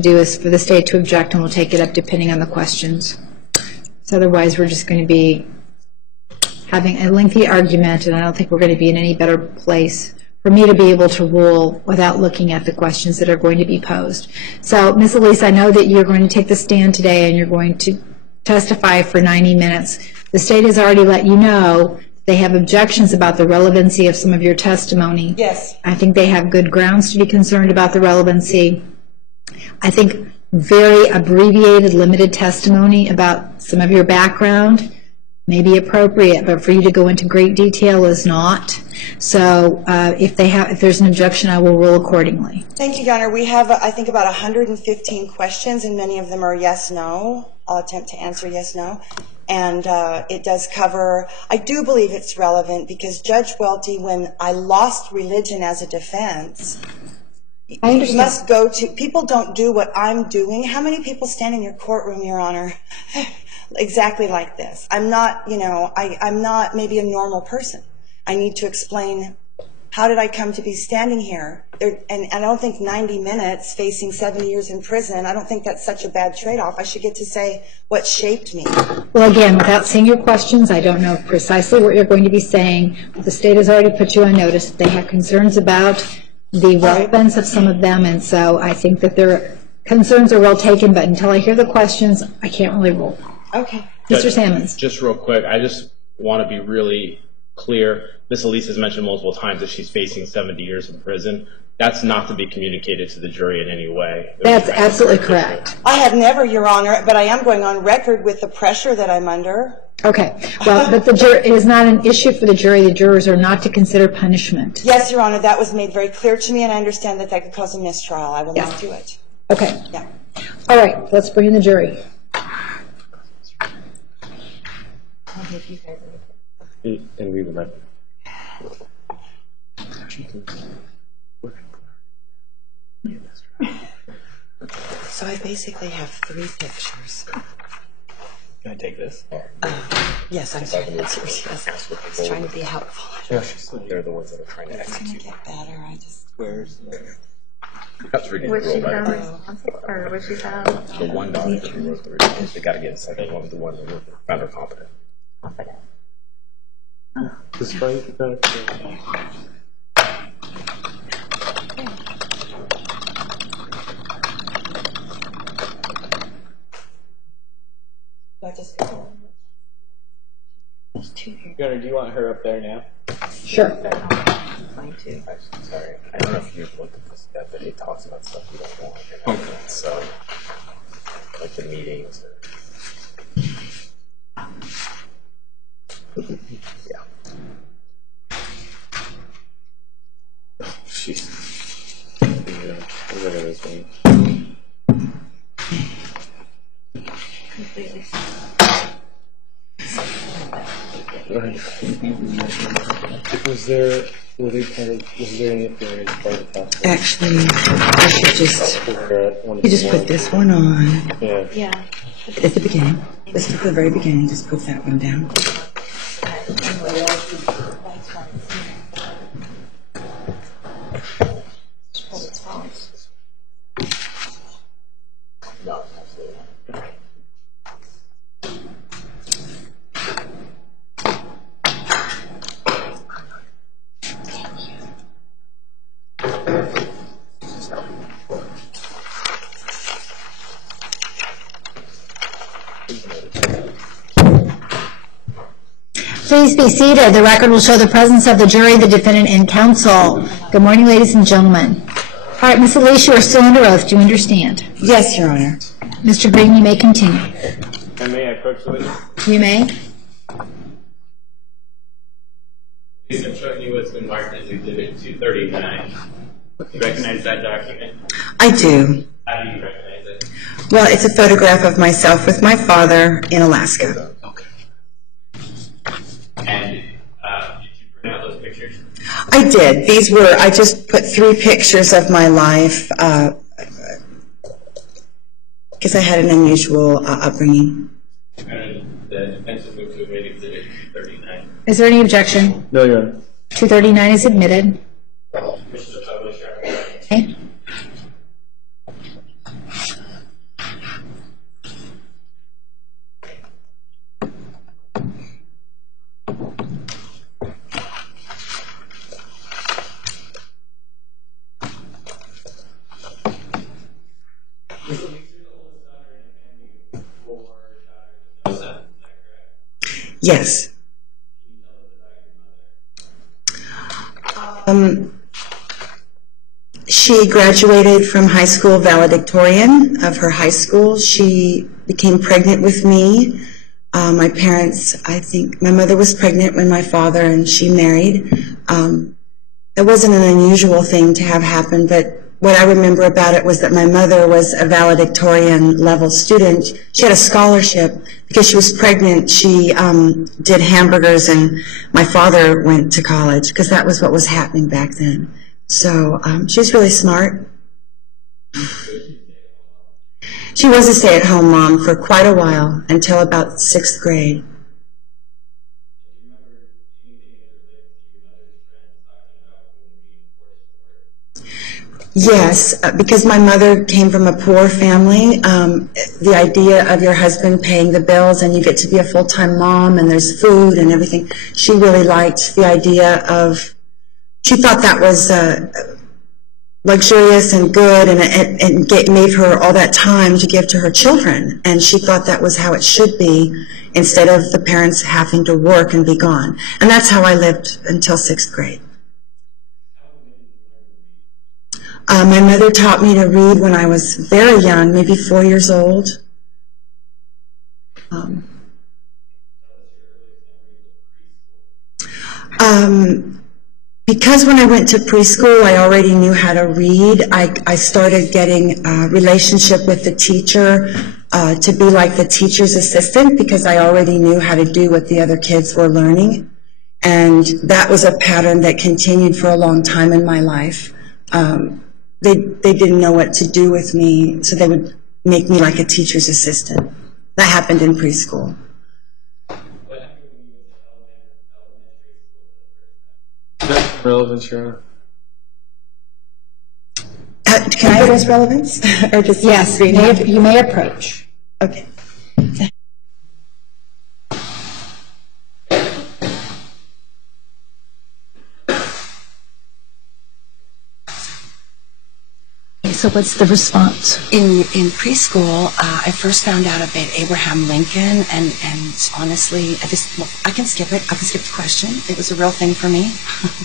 do is for the state to object, and we'll take it up depending on the questions. So otherwise, we're just going to be having a lengthy argument, and I don't think we're going to be in any better place for me to be able to rule without looking at the questions that are going to be posed. So, Ms. Elise, I know that you're going to take the stand today and you're going to testify for 90 minutes. The state has already let you know they have objections about the relevancy of some of your testimony. Yes. I think they have good grounds to be concerned about the relevancy. I think very abbreviated, limited testimony about some of your background may be appropriate, but for you to go into great detail is not. So if there's an objection, I will rule accordingly. Thank you, Your Honor. We have, I think, about 115 questions, and many of them are yes, no. I'll attempt to answer yes, no. And it does cover, I do believe it's relevant because Judge Welty, when I lost religion as a defense, you must go to, people don't do what I'm doing. How many people stand in your courtroom, Your Honor, exactly like this? I'm not, you know, I'm not maybe a normal person. I need to explain, how did I come to be standing here? And I don't think 90 minutes facing 7 years in prison, I don't think that's such a bad trade-off. I should get to say what shaped me. Well, again, without seeing your questions, I don't know precisely what you're going to be saying. The state has already put you on notice. They have concerns about the relevance of some of them, and so I think that their concerns are well taken, but until I hear the questions, I can't really rule. Okay. Mr. Sammons. Just real quick, I just want to be really clear. Ms. Elise has mentioned multiple times that she's facing 70 years in prison. That's not to be communicated to the jury in any way. That's absolutely correct. I have never, Your Honor, but I am going on record with the pressure that I'm under. Okay. Well, but it is not an issue for the jury. The jurors are not to consider punishment. Yes, Your Honor, that was made very clear to me, and I understand that that could cause a mistrial. I will not do it. Okay. Yeah. All right. Let's bring in the jury. And we would So I basically have 3 pictures. Can I take this? Yes, I'm sorry. That's yours. Yes. I was trying to be helpful. They're the ones that are trying to It's going execute. to get better. I just... That's really Was she roll found back. responsible, or was she found The one doctor who wrote the report, they got to get inside. They wanted the one that found her competent. confident? Despite that. Gunnar, do you want her up there now? Sure. Actually, sorry. I don't know if you've looked at this yet, but it talks about stuff you don't want. Okay. So, like the meetings. Yeah. Oh, jeez. Yeah. Look at this one. Completely. Was there any authority part of the task force? Actually, I should just... You just put this one on Yeah. Yeah. at the beginning. Let's do the very beginning. Just put that one down. No, absolutely not. Please be seated. The record will show the presence of the jury, the defendant, and counsel. Good morning, ladies and gentlemen. All right, Ms. Elise, you are still under oath. Do you understand? Yes, Your Honor. Mr. Green, you may continue. And may I approach the witness? You may. Please, I'm showing you what's been marked as Exhibit 239. You recognize that document? I do. How do you recognize it? Well, it's a photograph of myself with my father in Alaska. Okay. And did you print out those pictures? I did. I just put 3 pictures of my life because I had an unusual upbringing. And the defense will move to admit Exhibit 239. Is there any objection? No, Your Honor. 239 is admitted. Mr. Publisher. Okay. Yes. She graduated from high school valedictorian of her high school. She became pregnant with me. My parents, I think, my mother was pregnant when my father and she married. It wasn't an unusual thing to have happen, but what I remember about it was that my mother was a valedictorian level student. She had a scholarship because she was pregnant. She did hamburgers, and my father went to college because that was what was happening back then. So she was really smart. She was a stay-at-home mom for quite a while, until about 6th grade. Yes, because my mother came from a poor family. The idea of your husband paying the bills and you get to be a full-time mom and there's food and everything, she really liked the idea of, she thought that was luxurious and good, and it made her all that time to give to her children. And she thought that was how it should be, instead of the parents having to work and be gone. And that's how I lived until 6th grade. My mother taught me to read when I was very young, maybe 4 years old. Because when I went to preschool, I already knew how to read. I started getting a relationship with the teacher to be like the teacher's assistant, because I already knew how to do what the other kids were learning. And that was a pattern that continued for a long time in my life. They didn't know what to do with me, so they would make me like a teacher's assistant. That happened in preschool. Relevance, Your Honor? Can I address relevance? Or just Yes, you may approach. Okay. So what's the response? In preschool, I first found out about Abraham Lincoln, and honestly, I can skip it. I can skip the question. It was a real thing for me.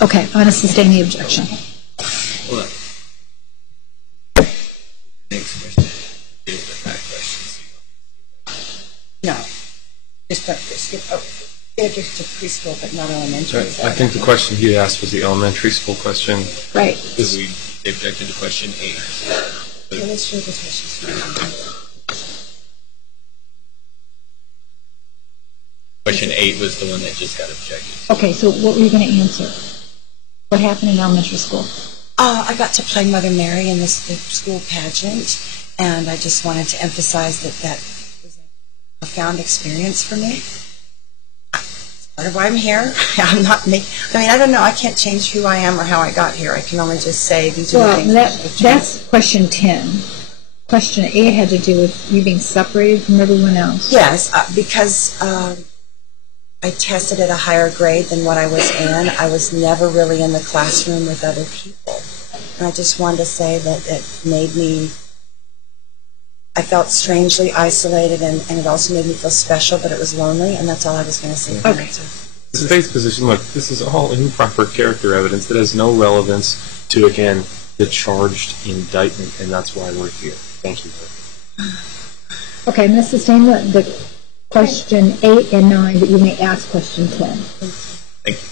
Okay, I'm going to sustain the objection. Hold on. Next question is the fact question. No, just skip. Get it to preschool, but not elementary. Right. I think the question he asked was the elementary school question. Right. They objected to question 8. Yeah, let's show this Question 8 was the one that just got objected. Okay, so what were you going to answer? What happened in elementary school? I got to play Mother Mary in the school pageant, and I just wanted to emphasize that was a profound experience for me. Part of why I'm here. I'm not I don't know. I can't change who I am or how I got here. I can only just say these are the things. That's question 10. Question 8 had to do with you being separated from everyone else. Yes, because I tested at a higher grade than what I was in. I was never really in the classroom with other people. And I just wanted to say that it made me, I felt strangely isolated, and it also made me feel special, but it was lonely, and that's all I was going to say. Okay. The state's position, look, this is all improper character evidence that has no relevance to, again, the charged indictment, and that's why we're here. Thank you. Okay, I'm going to sustain the question 8 and 9, but you may ask question 10. Thank you.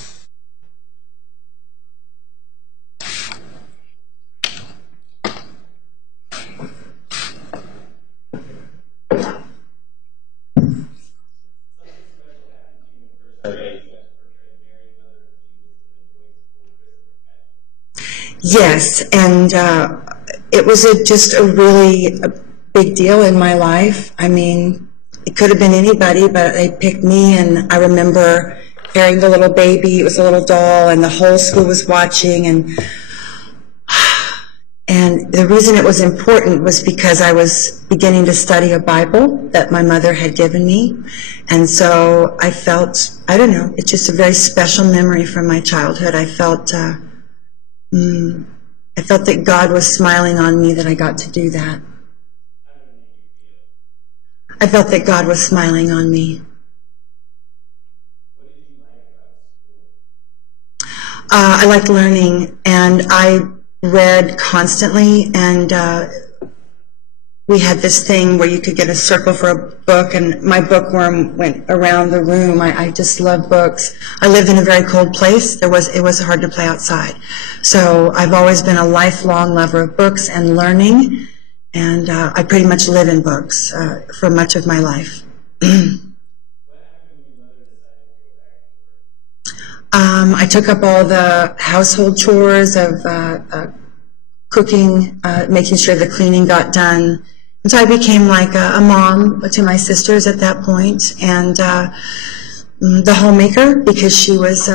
Yes, and it was just a really big deal in my life. I mean, it could have been anybody, but they picked me, and I remember carrying the little baby. It was a little doll, and the whole school was watching, and the reason it was important was because I was beginning to study a Bible that my mother had given me, and so I felt, I don't know, it's just a very special memory from my childhood. I felt that God was smiling on me that I got to do that. I felt that God was smiling on me. I liked learning, and I read constantly, and we had this thing where you could get a circle for a book, and my bookworm went around the room. I just love books. I lived in a very cold place. It was hard to play outside. So I've always been a lifelong lover of books and learning, and I pretty much live in books for much of my life. I took up all the household chores of cooking, making sure the cleaning got done. And so I became like a mom to my sisters at that point, and the homemaker, because she was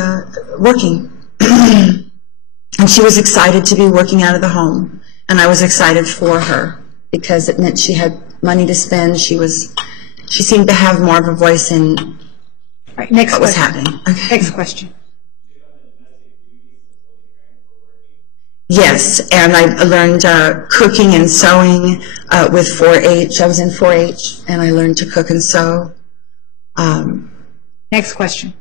working. And she was excited to be working out of the home. And I was excited for her because it meant she had money to spend. She seemed to have more of a voice in Next what was question. happening. Okay. Next question. Yes, and I learned cooking and sewing with 4-H. I was in 4-H, and I learned to cook and sew. Next question.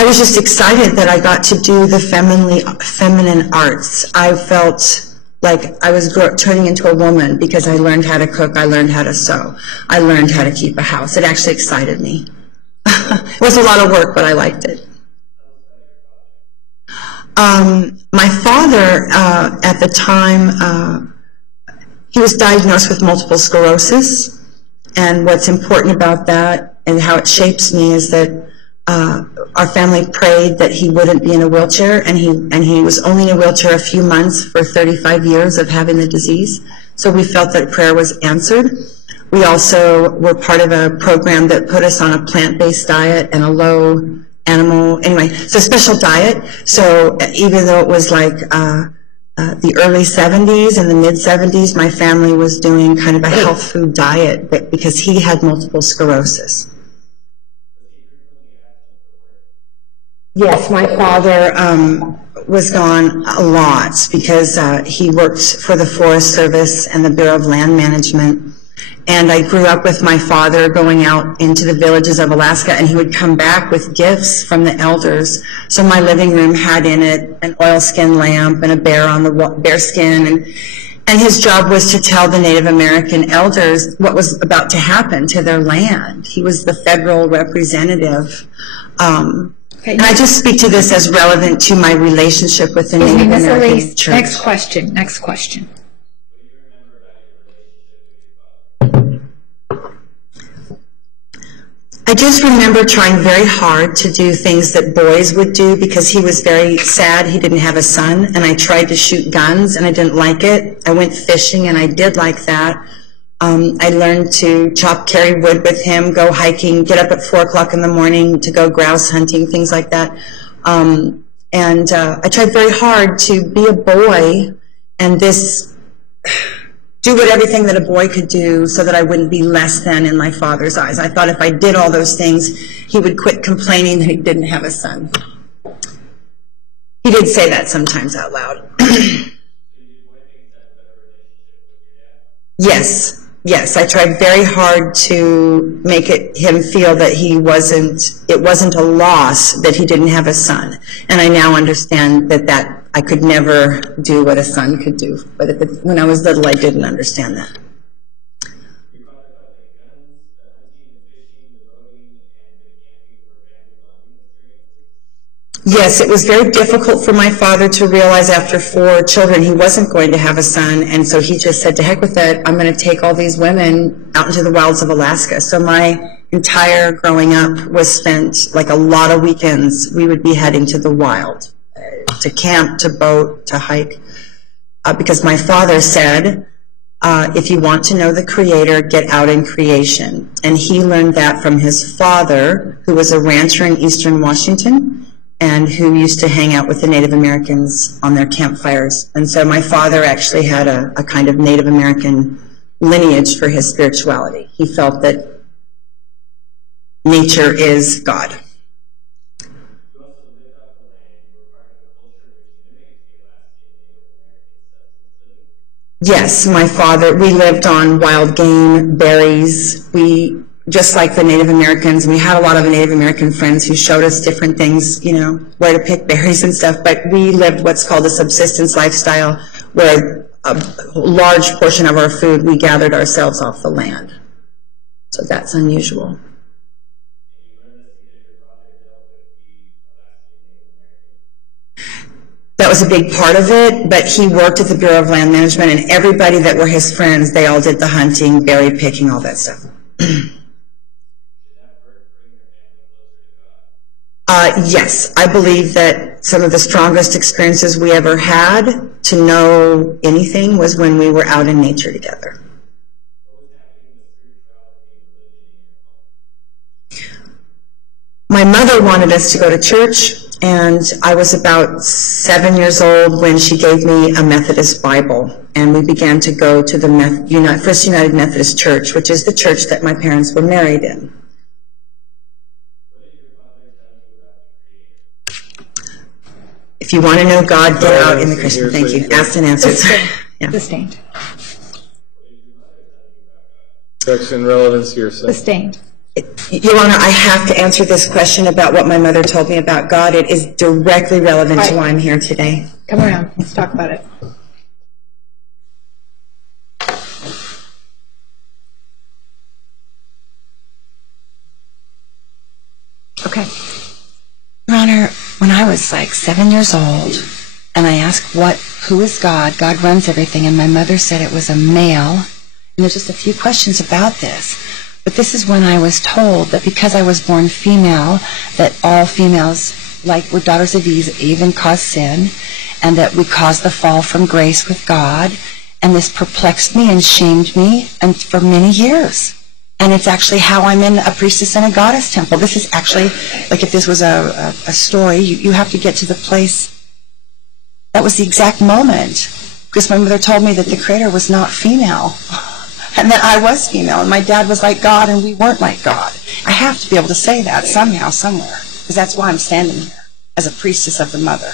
I was just excited that I got to do the feminine arts. I felt like I was turning into a woman because I learned how to cook, I learned how to sew, I learned how to keep a house. It actually excited me. It was a lot of work, but I liked it. My father, at the time, he was diagnosed with multiple sclerosis, and what's important about that and how it shapes me is that our family prayed that he wouldn't be in a wheelchair, and he was only in a wheelchair a few months for 35 years of having the disease. So we felt that prayer was answered. We also were part of a program that put us on a plant-based diet and a low animal, anyway, it's a special diet. So even though it was like the early 70s and the mid 70s, my family was doing kind of a health food diet because he had multiple sclerosis. Yes, my father was gone a lot because he worked for the Forest Service and the Bureau of Land Management. And I grew up with my father going out into the villages of Alaska, and he would come back with gifts from the elders. So my living room had in it an oilskin lamp and a bear on the bear skin. And his job was to tell the Native American elders what was about to happen to their land. He was the federal representative. Okay, and I just speak to this as relevant to my relationship with the Native American Church. Next question. Next question. I just remember trying very hard to do things that boys would do because he was very sad he didn't have a son, and I tried to shoot guns and I didn't like it. I went fishing and I did like that. I learned to carry wood with him, go hiking, get up at 4 o'clock in the morning to go grouse hunting, things like that. I tried very hard to be a boy and do everything that a boy could do so that I wouldn't be less than in my father's eyes. I thought if I did all those things, he would quit complaining that he didn't have a son. He did say that sometimes out loud. Yes, I tried very hard to make him feel that it wasn't a loss that he didn't have a son. And I now understand that I could never do what a son could do. But when I was little, I didn't understand that. Yes, it was very difficult for my father to realize after 4 children he wasn't going to have a son, and so he just said, to heck with it, I'm going to take all these women out into the wilds of Alaska. So my entire growing up was spent, like a lot of weekends, we would be heading to the wild, to camp, to boat, to hike, because my father said, if you want to know the Creator, get out in creation. And he learned that from his father, who was a rancher in eastern Washington, and who used to hang out with the Native Americans on their campfires. And so my father actually had a kind of Native American lineage for his spirituality. He felt that nature is God. Yes, my father, we lived on wild game, berries. We, just like the Native Americans, we had a lot of Native American friends who showed us different things, you know, where to pick berries and stuff, but we lived what's called a subsistence lifestyle, where a large portion of our food we gathered ourselves off the land. So that's unusual. That was a big part of it, but he worked at the Bureau of Land Management, and everybody that were his friends, they all did the hunting, berry picking, all that stuff. Yes, I believe that some of the strongest experiences we ever had to know anything was when we were out in nature together. My mother wanted us to go to church, and I was about 7 years old when she gave me a Methodist Bible, and we began to go to the First United Methodist Church, which is the church that my parents were married in. If you want to know God, get out in the Christian. Thank you. Asked and answered. Yeah. Sustained. Section relevance here. Sustained. Your Honor, I have to answer this question about what my mother told me about God. It is directly relevant to why I'm here today. Come around. Let's talk about it. Okay. Your Honor, when I was like 7 years old, and I asked who is God? God runs everything, and my mother said it was a male. And there's just a few questions about this. But this is when I was told that because I was born female, that all females, like were daughters of Eve, even caused sin, and that we caused the fall from grace with God. And this perplexed me and shamed me and for many years. And it's actually how I'm in a priestess and a goddess temple. This is actually, like if this was a story, you have to get to the place. That was the exact moment. Because my mother told me that the Creator was not female. And that I was female. And my dad was like God and we weren't like God. I have to be able to say that somehow, somewhere. Because that's why I'm standing here, as a priestess of the Mother,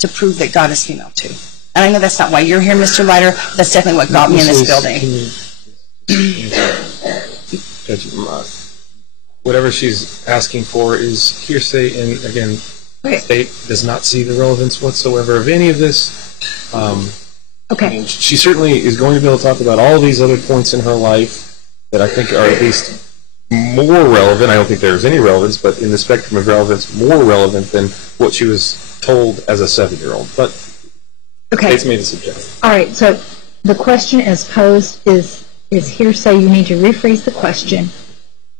to prove that God is female too. And I know that's not why you're here, Mr. Leiter. That's definitely what got me in this building. Whatever she's asking for is hearsay, and again, the state does not see the relevance whatsoever of any of this. Okay. She certainly is going to be able to talk about all of these other points in her life that I think are at least more relevant. I don't think there's any relevance, but in the spectrum of relevance, more relevant than what she was told as a 7-year-old. But okay. State's made a suggestion. All right, so the question as posed is hearsay. You need to rephrase the question.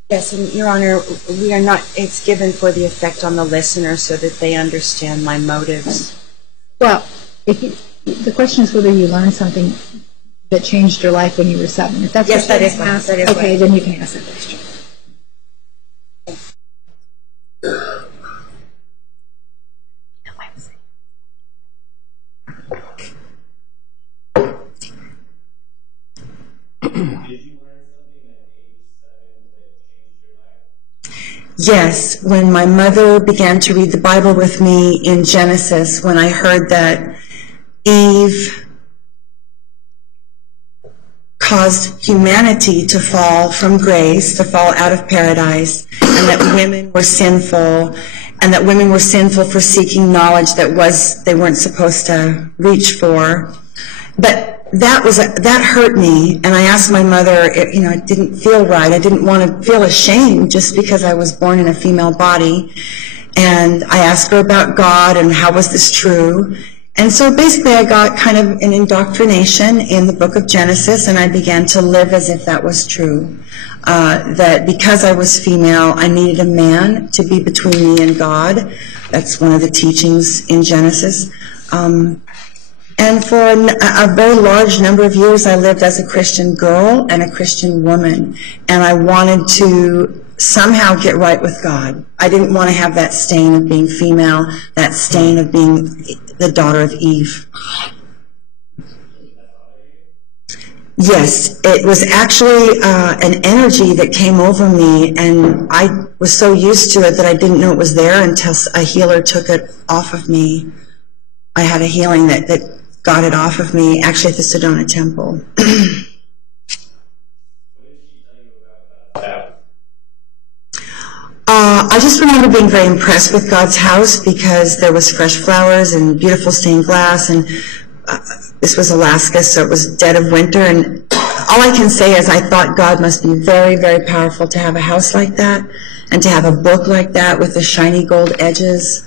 Yes, and Your Honor, we are not, it's given for the effect on the listener so that they understand my motives. Well, the question is whether you learned something that changed your life when you were 7. If that's yes, what that is asked, that is okay, right. Then you can ask that question. Yes, when my mother began to read the Bible with me in Genesis, when I heard that Eve caused humanity to fall from grace, to fall out of paradise, and that women were sinful, and that women were sinful for seeking knowledge that they weren't supposed to reach for. But that hurt me, and I asked my mother, it didn't feel right. I didn't want to feel ashamed just because I was born in a female body. And I asked her about God and how was this true. And so basically I got kind of an indoctrination in the book of Genesis, and I began to live as if that was true. That because I was female, I needed a man to be between me and God. That's one of the teachings in Genesis. And for a very large number of years, I lived as a Christian girl and a Christian woman. And I wanted to somehow get right with God. I didn't want to have that stain of being female, that stain of being the daughter of Eve. Yes, it was actually an energy that came over me, and I was so used to it that I didn't know it was there until a healer took it off of me. I had a healing that got it off of me, actually at the Sedona Temple. I just remember being very impressed with God's house because there was fresh flowers and beautiful stained glass, and this was Alaska, so it was dead of winter, and all I can say is I thought God must be very, very powerful to have a house like that and to have a book like that with the shiny gold edges.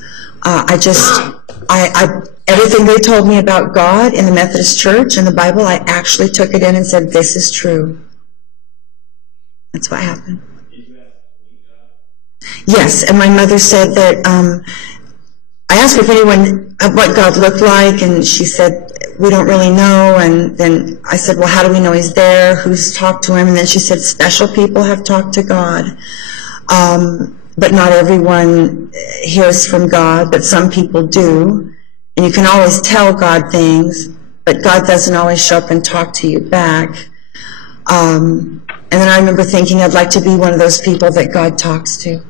Everything they told me about God in the Methodist Church and the Bible, I actually took it in and said, this is true. That's what happened. Yes, and my mother said that, I asked her if anyone, what God looked like, and she said, we don't really know, and then I said, well, how do we know he's there? Who's talked to him? And then she said, special people have talked to God, but not everyone hears from God, but some people do, and you can always tell God things, but God doesn't always show up and talk to you back. And then I remember thinking I'd like to be one of those people that God talks to.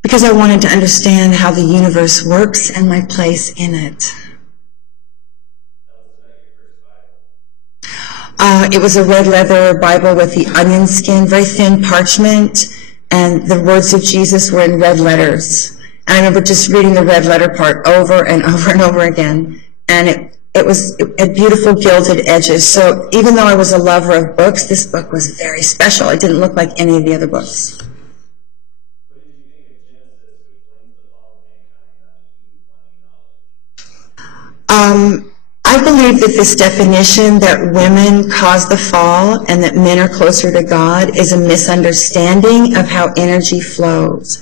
Because I wanted to understand how the universe works and my place in it. It was a red leather Bible with the onion skin, very thin parchment, and the words of Jesus were in red letters. And I remember just reading the red letter part over and over and over again. And it had beautiful gilded edges. So even though I was a lover of books, this book was very special. It didn't look like any of the other books. I believe that this definition that women cause the fall and that men are closer to God is a misunderstanding of how energy flows.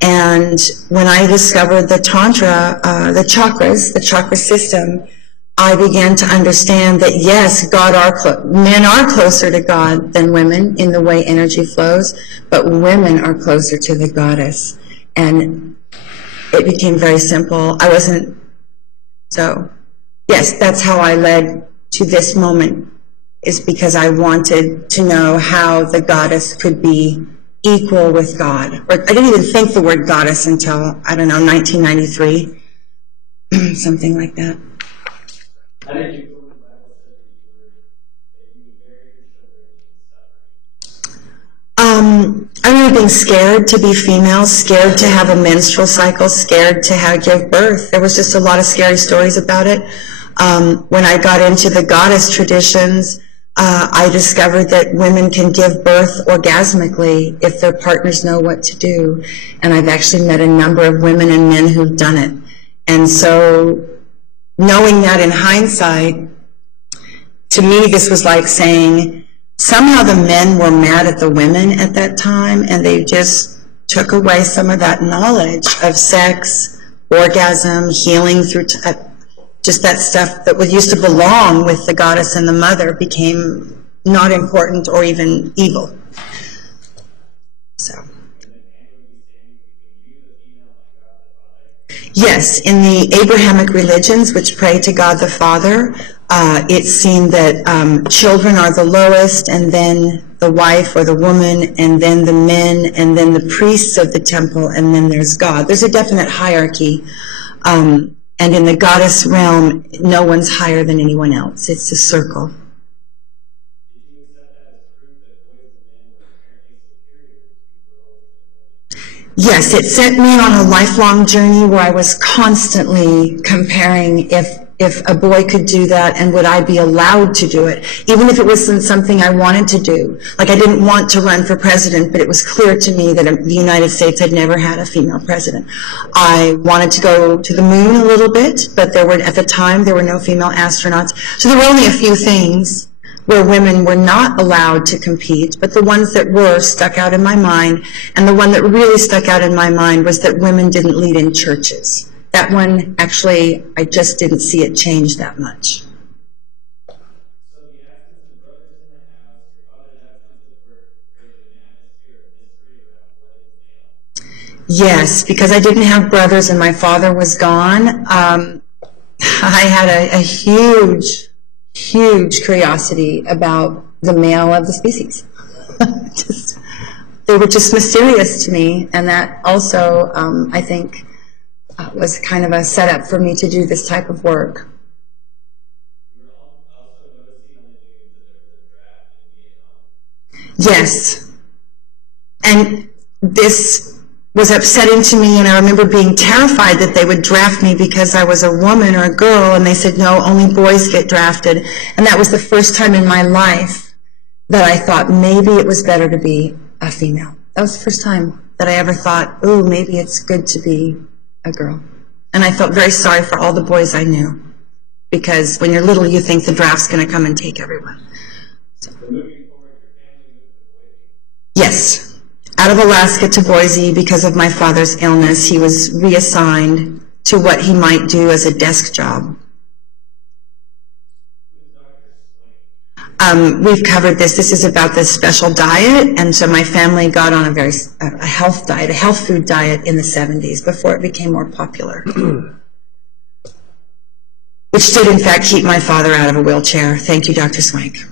And when I discovered the Tantra, the chakras, the chakra system, I began to understand that yes, men are closer to God than women in the way energy flows, but women are closer to the goddess. And it became very simple. So, yes, that's how I led to this moment, is because I wanted to know how the goddess could be equal with God. Or I didn't even think the word goddess until, I don't know, 1993, something like that. How did you go to the Bible study? I remember being scared to be female, scared to have a menstrual cycle, scared to give birth. There was just a lot of scary stories about it. When I got into the goddess traditions, I discovered that women can give birth orgasmically if their partners know what to do. And I've actually met a number of women and men who've done it. And so, knowing that in hindsight, to me this was like saying, somehow the men were mad at the women at that time, and they just took away some of that knowledge of sex, orgasm, healing through just that stuff that used to belong with the goddess and the mother became not important or even evil. So. Yes, in the Abrahamic religions, which pray to God the Father, it's seen that children are the lowest, and then the wife or the woman, and then the men, and then the priests of the temple, and then there's God. There's a definite hierarchy. And in the goddess realm, no one's higher than anyone else. It's a circle. Yes, it set me on a lifelong journey where I was constantly comparing if a boy could do that and would I be allowed to do it, even if it wasn't something I wanted to do. Like I didn't want to run for president, but it was clear to me that the United States had never had a female president. I wanted to go to the moon a little bit, but at the time there were no female astronauts. So there were only a few things where women were not allowed to compete, but the ones that were stuck out in my mind, and the one that really stuck out in my mind was that women didn't lead in churches. That one, actually, I just didn't see it change that much. Yes, because I didn't have brothers and my father was gone, I had a huge curiosity about the male of the species. They were just mysterious to me, and that also, I think, was kind of a setup for me to do this type of work. Yes. And this was upsetting to me, and I remember being terrified that they would draft me because I was a woman or a girl, and they said, no, only boys get drafted. And that was the first time in my life that I thought maybe it was better to be a female. That was the first time that I ever thought, oh, maybe it's good to be a girl. And I felt very sorry for all the boys I knew, because when you're little, you think the draft's going to come and take everyone. So. Yes. Out of Alaska to Boise, because of my father's illness, he was reassigned to what he might do as a desk job. We've covered this. This is about this special diet, and so my family got on a health diet, a health food diet in the 70s before it became more popular, which did in fact keep my father out of a wheelchair. Thank you, Dr. Swank.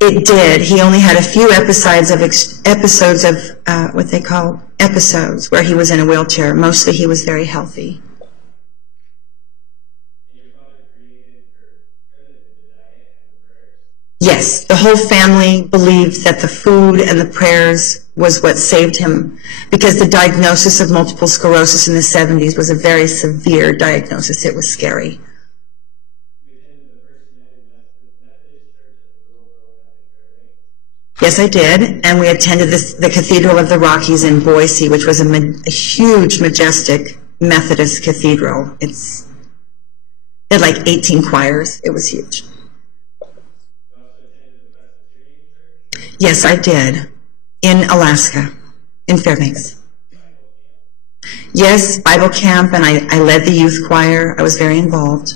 It did. He only had a few episodes of what they call episodes where he was in a wheelchair. Mostly he was very healthy. Yes, the whole family believed that the food and the prayers was what saved him, because the diagnosis of multiple sclerosis in the 70s was a very severe diagnosis. It was scary. Yes, I did, and we attended the Cathedral of the Rockies in Boise, which was a huge, majestic Methodist cathedral. It had like 18 choirs. It was huge. Yes, I did, in Alaska, in Fairbanks. Yes, Bible camp, and I led the youth choir. I was very involved.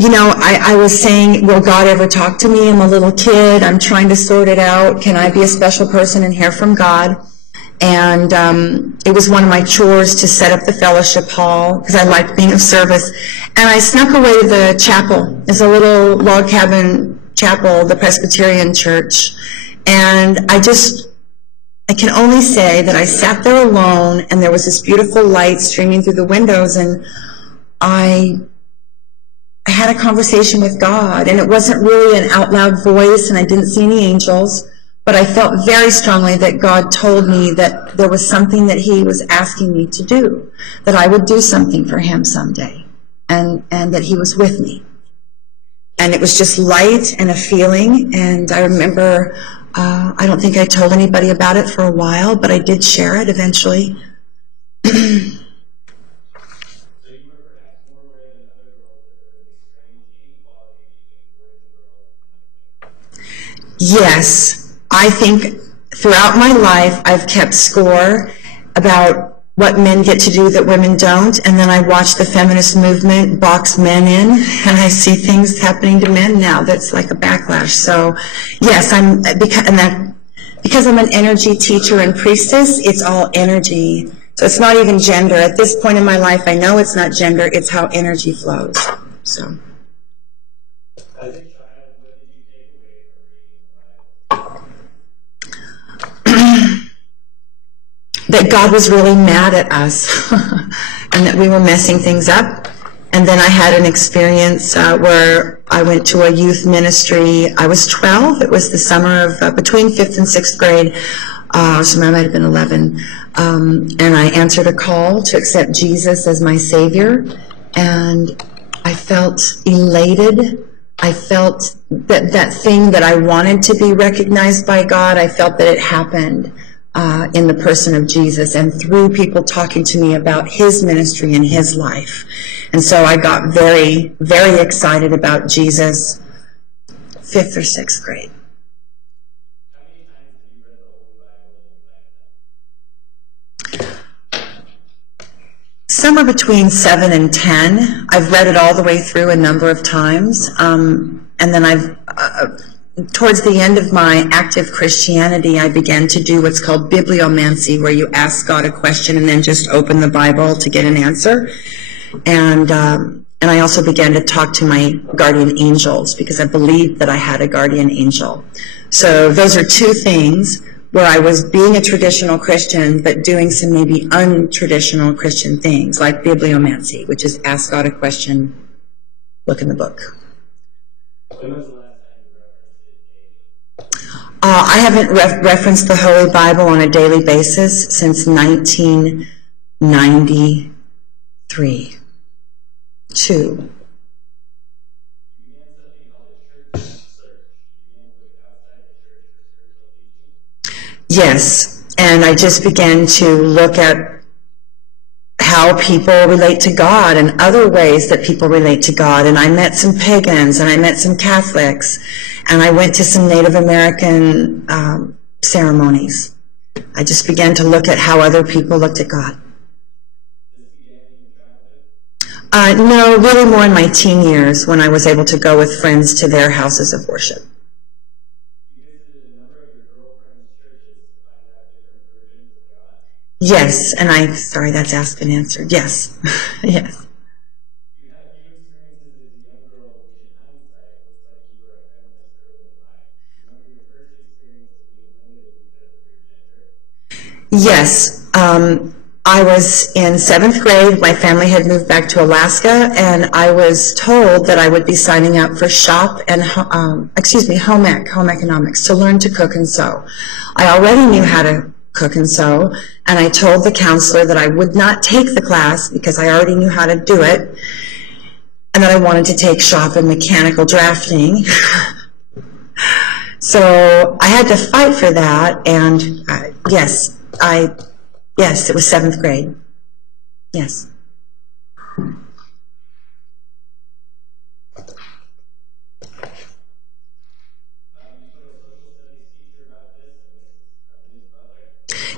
You know, I was saying, will God ever talk to me? I'm a little kid. I'm trying to sort it out. Can I be a special person and hear from God? And it was one of my chores to set up the fellowship hall because I liked being of service. And I snuck away to the chapel. It's a little log cabin chapel, the Presbyterian church. And I can only say that I sat there alone, and there was this beautiful light streaming through the windows, and I had a conversation with God, and it wasn't really an out loud voice, and I didn't see any angels, but I felt very strongly that God told me that there was something that he was asking me to do, that I would do something for him someday, and that he was with me. And it was just light and a feeling, and I remember, I don't think I told anybody about it for a while, but I did share it eventually. Yes, I think throughout my life I've kept score about what men get to do that women don't, and then I watch the feminist movement box men in, and I see things happening to men now that's like a backlash. So yes, because I'm an energy teacher and priestess, it's all energy. So it's not even gender. At this point in my life, I know it's not gender, it's how energy flows. So. That God was really mad at us and that we were messing things up. And then I had an experience where I went to a youth ministry. I was 12. It was the summer of between 5th and 6th grade. So I might have been 11. And I answered a call to accept Jesus as my Savior. And I felt elated. I felt that thing that I wanted to be recognized by God, I felt that it happened in the person of Jesus and through people talking to me about his ministry and his life. And so I got very, very excited about Jesus, 5th or 6th grade. Somewhere between 7 and 10. I've read it all the way through a number of times. And then towards the end of my active Christianity, I began to do what's called bibliomancy, where you ask God a question and then just open the Bible to get an answer. And And I also began to talk to my guardian angels because I believed that I had a guardian angel. So those are two things where I was being a traditional Christian, but doing some maybe untraditional Christian things, like bibliomancy, which is ask God a question, look in the book. I haven't referenced the Holy Bible on a daily basis since 1993. Yes, and I just began to look at how people relate to God and other ways that people relate to God. And I met some pagans and I met some Catholics and I went to some Native American ceremonies. I just began to look at how other people looked at God. No, really more in my teen years when I was able to go with friends to their houses of worship. Yes, and sorry, that's asked and answered. Yes, yes. Yes, I was in 7th grade. My family had moved back to Alaska, and I was told that I would be signing up for home economics to learn to cook and sew. I already knew how to cook and sew, and I told the counselor that I would not take the class because I already knew how to do it, and that I wanted to take shop and mechanical drafting. So I had to fight for that, and yes, it was 7th grade. Yes.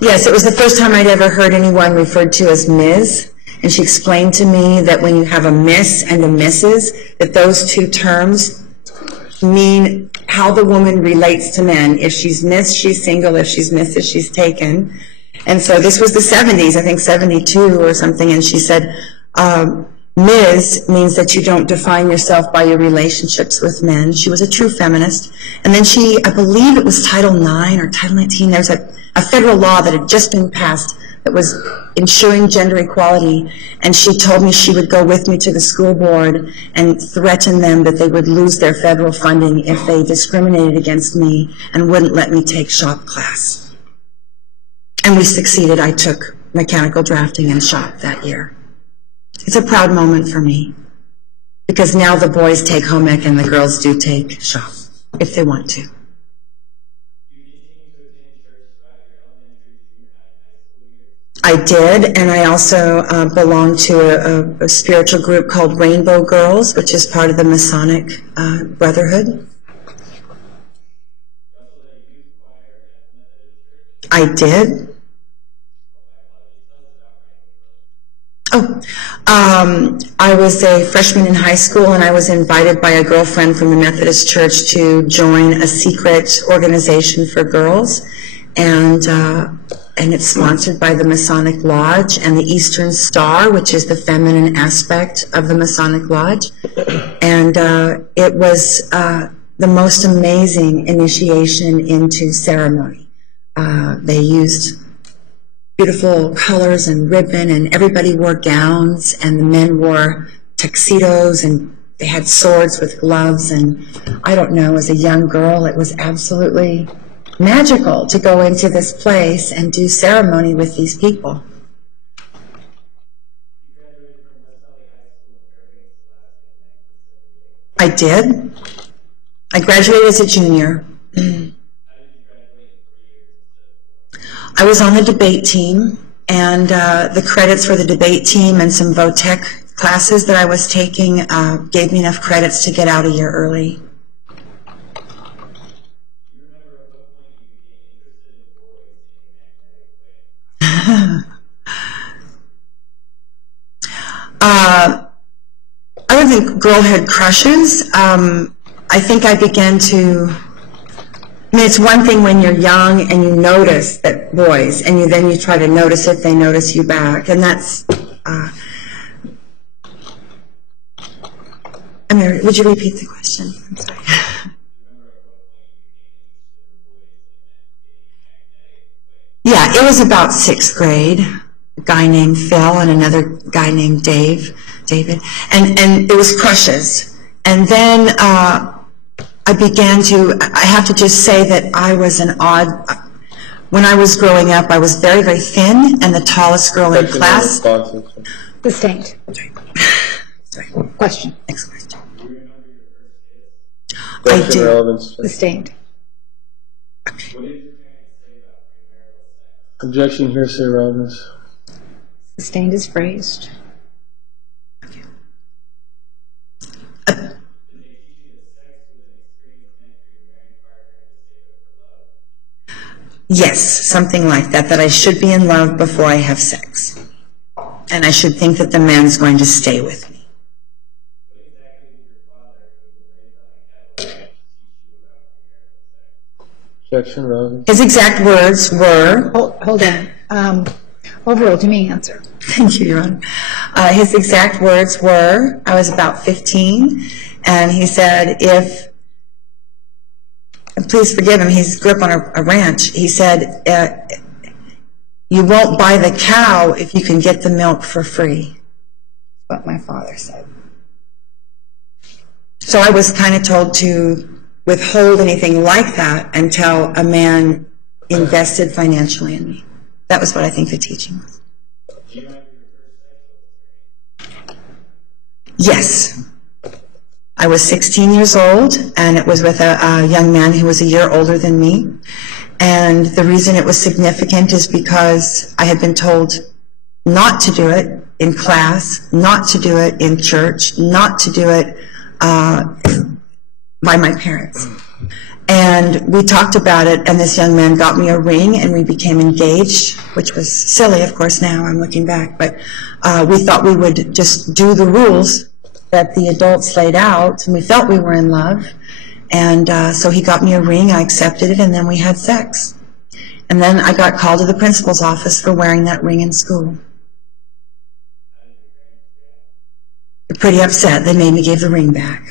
Yes, it was the first time I'd ever heard anyone referred to as Ms., and she explained to me that when you have a Miss and a Mrs., that those two terms mean how the woman relates to men. If she's Miss, she's single. If she's Mrs., she's taken. And so this was the 70s, I think 72 or something, and she said, Ms. means that you don't define yourself by your relationships with men. She was a true feminist. And then I believe it was Title IX or Title 19, there was a federal law that had just been passed that was ensuring gender equality, and she told me she would go with me to the school board and threaten them that they would lose their federal funding if they discriminated against me and wouldn't let me take shop class. And we succeeded. I took mechanical drafting and shop that year. It's a proud moment for me because now the boys take home ec and the girls do take shop if they want to. I did, and I also belong to a spiritual group called Rainbow Girls, which is part of the Masonic Brotherhood. I did. I was a freshman in high school, and I was invited by a girlfriend from the Methodist Church to join a secret organization for girls, and it's sponsored by the Masonic Lodge and the Eastern Star, which is the feminine aspect of the Masonic Lodge. And it was the most amazing initiation into ceremony. They used beautiful colors and ribbon, and everybody wore gowns, and the men wore tuxedos, and they had swords with gloves. And I don't know, as a young girl, it was absolutely magical to go into this place and do ceremony with these people. I did. I graduated as a junior. I was on the debate team, and the credits for the debate team and some VOTEC classes that I was taking gave me enough credits to get out a year early. Other than girlhood crushes, I think I began to, it's one thing when you're young and you notice that boys, and then you try to notice it, they notice you back, and that's, would you repeat the question? I'm sorry. Yeah, it was about 6th grade. A guy named Phil and another guy named David, and it was crushes. And then I have to just say that I was when I was growing up, I was very, very thin and the tallest girl in class. Sustained. Sorry. Question. Next question. Question I do. relevance. Sustained. Objection, hearsay, relevance. Sustained is phrased. Yes, something like that, that I should be in love before I have sex. And I should think that the man's going to stay with me. Objection, relevance. His exact words were, Hold on. Overruled. Give me an answer. thank you, Your Honor. His exact words were, I was about 15, and he said, and please forgive him, he grew up on a ranch. He said, you won't buy the cow if you can get the milk for free. What my father said. So I was kind of told to withhold anything like that until a man invested financially in me. That was what I think the teaching was. Yes. I was 16 years old, and it was with a young man who was a year older than me. And the reason it was significant is because I had been told not to do it in class, not to do it in church, not to do it by my parents. And we talked about it, and this young man got me a ring, and we became engaged, which was silly, of course, now I'm looking back. But we thought we would just do the rules that the adults laid out, and we felt we were in love. And so he got me a ring, I accepted it, and then we had sex. And then I got called to the principal's office for wearing that ring in school. They're pretty upset. They made me give the ring back.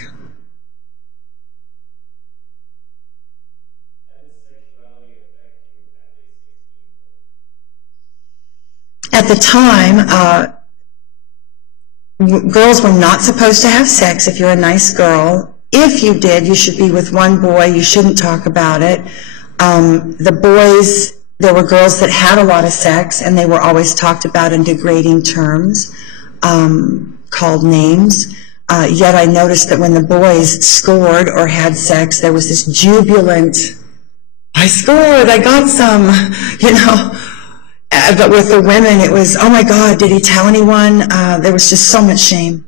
At the time, girls were not supposed to have sex if you're a nice girl. If you did, you should be with one boy. You shouldn't talk about it. The boys, there were girls that had a lot of sex, and they were always talked about in degrading terms, called names. Yet I noticed that when the boys scored or had sex, there was this jubilant, I scored, I got some, you know. But with the women, it was, oh my God, did he tell anyone? There was just so much shame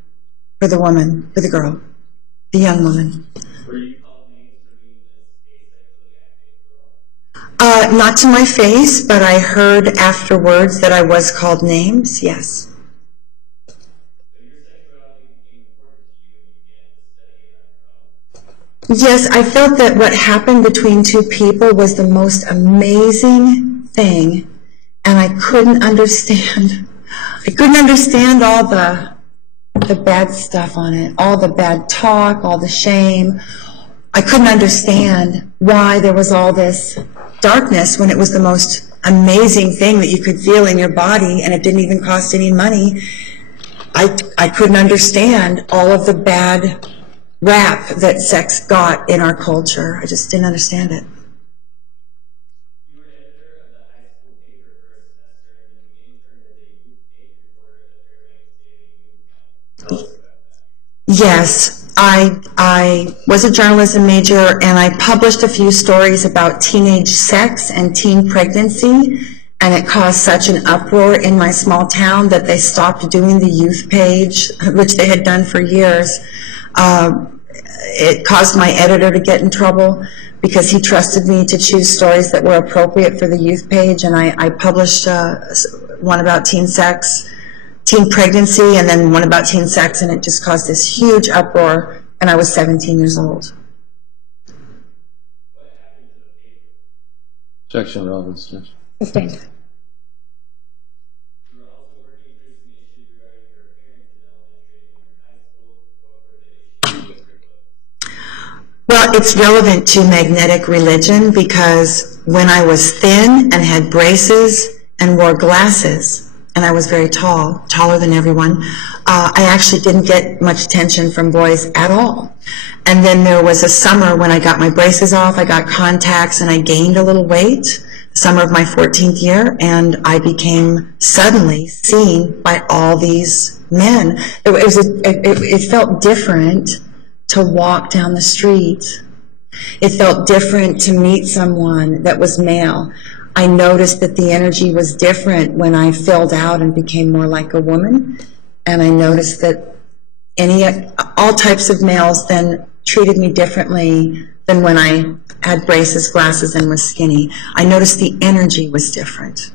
for the woman, for the girl, the young woman. Were you called names for being this asexually active girl? Not to my face, but I heard afterwards that I was called names, yes. So your sexuality became important to you when you began to study it on your own? Yes, I felt that what happened between two people was the most amazing thing, and I couldn't understand. I couldn't understand all the bad stuff on it, all the bad talk, all the shame. I couldn't understand why there was all this darkness when it was the most amazing thing that you could feel in your body, and it didn't even cost any money. I couldn't understand all of the bad rap that sex got in our culture. I just didn't understand it. You were editor of the high school paper for a semester, and then you interned as a youth page reporter at the Fairbanks Daily News. Tell us about that. Yes, I was a journalism major, and I published a few stories about teenage sex and teen pregnancy, and it caused such an uproar in my small town that they stopped doing the youth page, which they had done for years. It caused my editor to get in trouble because he trusted me to choose stories that were appropriate for the youth page, and I published one about teen sex, teen pregnancy, and then one about teen sex, and it just caused this huge uproar, and I was 17 years old. Objection, relevance, Judge. Sustained. You were also working through some issues regarding your appearance in elementary and your high school. What were the issues with Well, it's relevant to magnetic religion because when I was thin and had braces and wore glasses, and I was very tall, taller than everyone, I actually didn't get much attention from boys at all. And then there was a summer when I got my braces off, I got contacts, and I gained a little weight, summer of my 14th year, and I became suddenly seen by all these men. It felt different to walk down the street. It felt different to meet someone that was male. I noticed that the energy was different when I filled out and became more like a woman. And I noticed that all types of males then treated me differently than when I had braces, glasses, and was skinny. I noticed the energy was different.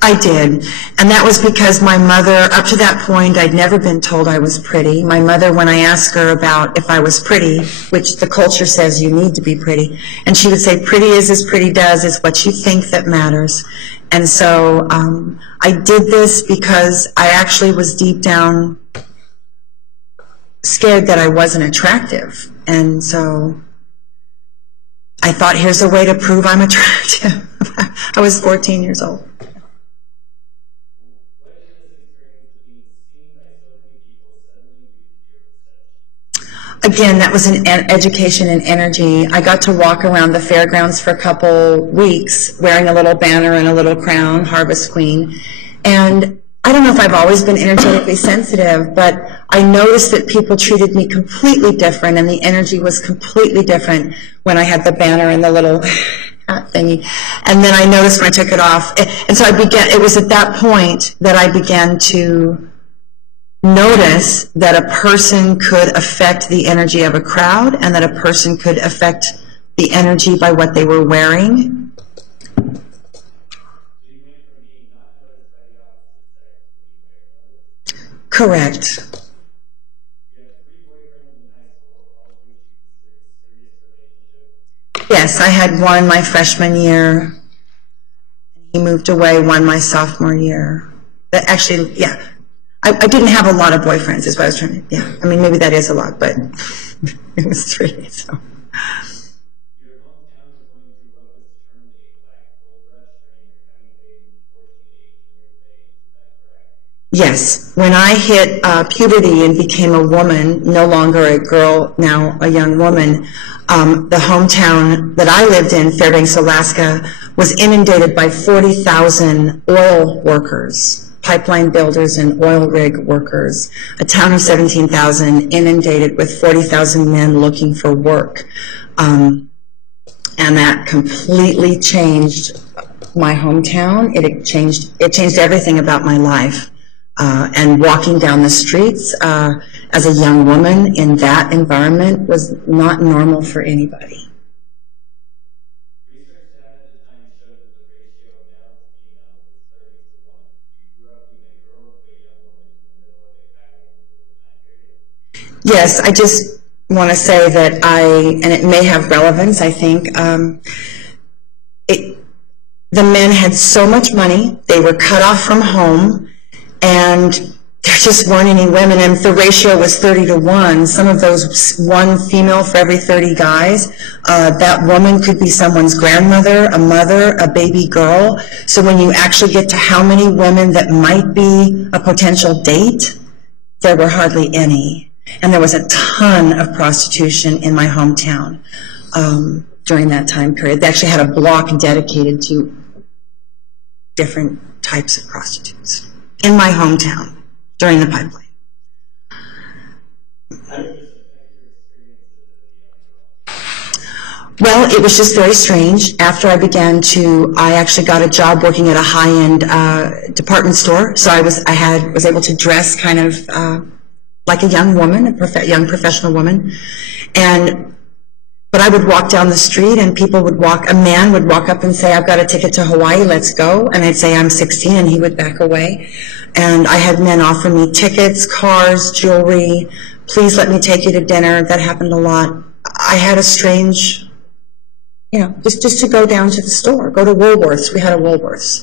I did, and that was because my mother, up to that point, I'd never been told I was pretty. My mother, when I asked her about if I was pretty, which the culture says you need to be pretty, and she would say, pretty is as pretty does, it's what you think that matters. And so I did this because I actually was deep down scared that I wasn't attractive. And so I thought, here's a way to prove I'm attractive. I was 14 years old. Again, that was an education and energy. I got to walk around the fairgrounds for a couple weeks wearing a little banner and a little crown, Harvest Queen. And I don't know if I've always been energetically sensitive, but I noticed that people treated me completely different, and the energy was completely different when I had the banner and the little hat thingy. And then I noticed when I took it off. And so it was at that point that I began to notice that a person could affect the energy of a crowd, and that a person could affect the energy by what they were wearing. Correct. Yes, I had one my freshman year. He moved away one my sophomore year. Actually, yeah. I didn't have a lot of boyfriends, is what I was trying to, yeah. I mean, maybe that is a lot, but it was 3, so. Yes. When I hit puberty and became a woman, no longer a girl, now a young woman, the hometown that I lived in, Fairbanks, Alaska, was inundated by 40,000 oil workers. Pipeline builders and oil rig workers, a town of 17,000 inundated with 40,000 men looking for work. And that completely changed my hometown. It changed everything about my life. And walking down the streets as a young woman in that environment was not normal for anybody. Yes, I just want to say that and it may have relevance, I think, the men had so much money, they were cut off from home, and there just weren't any women, and the ratio was 30-to-1. Some of those, one female for every 30 guys. That woman could be someone's grandmother, a mother, a baby girl. So when you actually get to how many women that might be a potential date, there were hardly any. And there was a ton of prostitution in my hometown during that time period. They actually had a block dedicated to different types of prostitutes in my hometown during the pipeline. Well, it was just very strange. After I actually got a job working at a high-end department store. So I was able to dress kind of like a young woman, young professional woman. But I would walk down the street and a man would walk up and say, I've got a ticket to Hawaii, let's go. And I'd say, I'm 16, and he would back away. And I had men offer me tickets, cars, jewelry, please let me take you to dinner. That happened a lot. I had a strange, just to go down to the store, go to Woolworths. We had a Woolworths.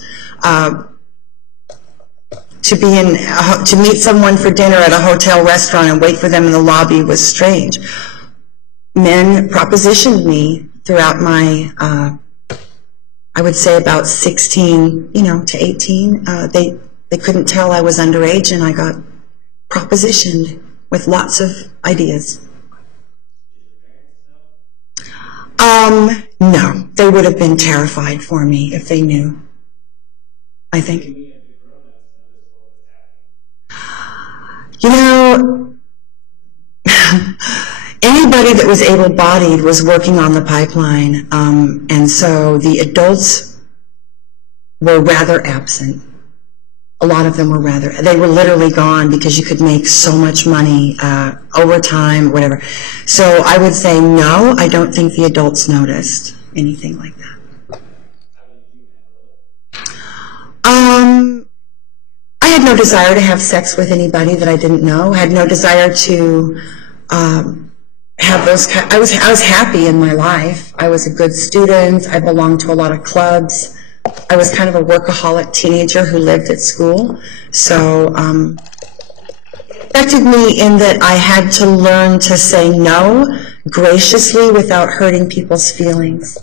to be in to meet someone for dinner at a hotel restaurant and wait for them in the lobby was strange. Men propositioned me throughout my, I would say about 16, to 18. They couldn't tell I was underage, and I got propositioned with lots of ideas. No, they would have been terrified for me if they knew, I think. Anybody that was able-bodied was working on the pipeline, and so the adults were rather absent. A lot of them were they were literally gone because you could make so much money, overtime, whatever. So I would say no, I don't think the adults noticed anything like that. I had no desire to have sex with anybody that I didn't know. I had no desire to have those. I was happy in my life. I was a good student. I belonged to a lot of clubs. I was kind of a workaholic teenager who lived at school. So it affected me in that I had to learn to say no graciously without hurting people's feelings.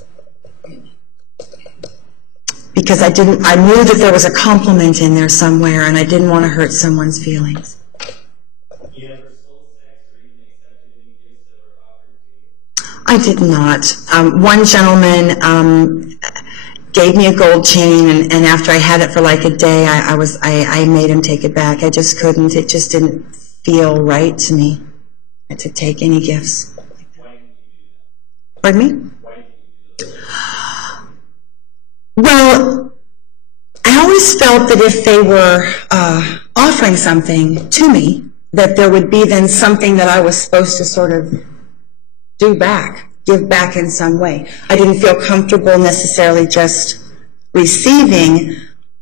Because I knew that there was a compliment in there somewhere, and I didn't want to hurt someone's feelings. You ever sold sex or even accepted any gifts that were offered to you? I did not. One gentleman gave me a gold chain, and after I had it for like a day, I made him take it back. I just couldn't. It just didn't feel right to me to take any gifts. Why did you do that? Pardon me? Why did you do that? Well, I always felt that if they were offering something to me, that there would be then something that I was supposed to sort of give back in some way. I didn't feel comfortable necessarily just receiving.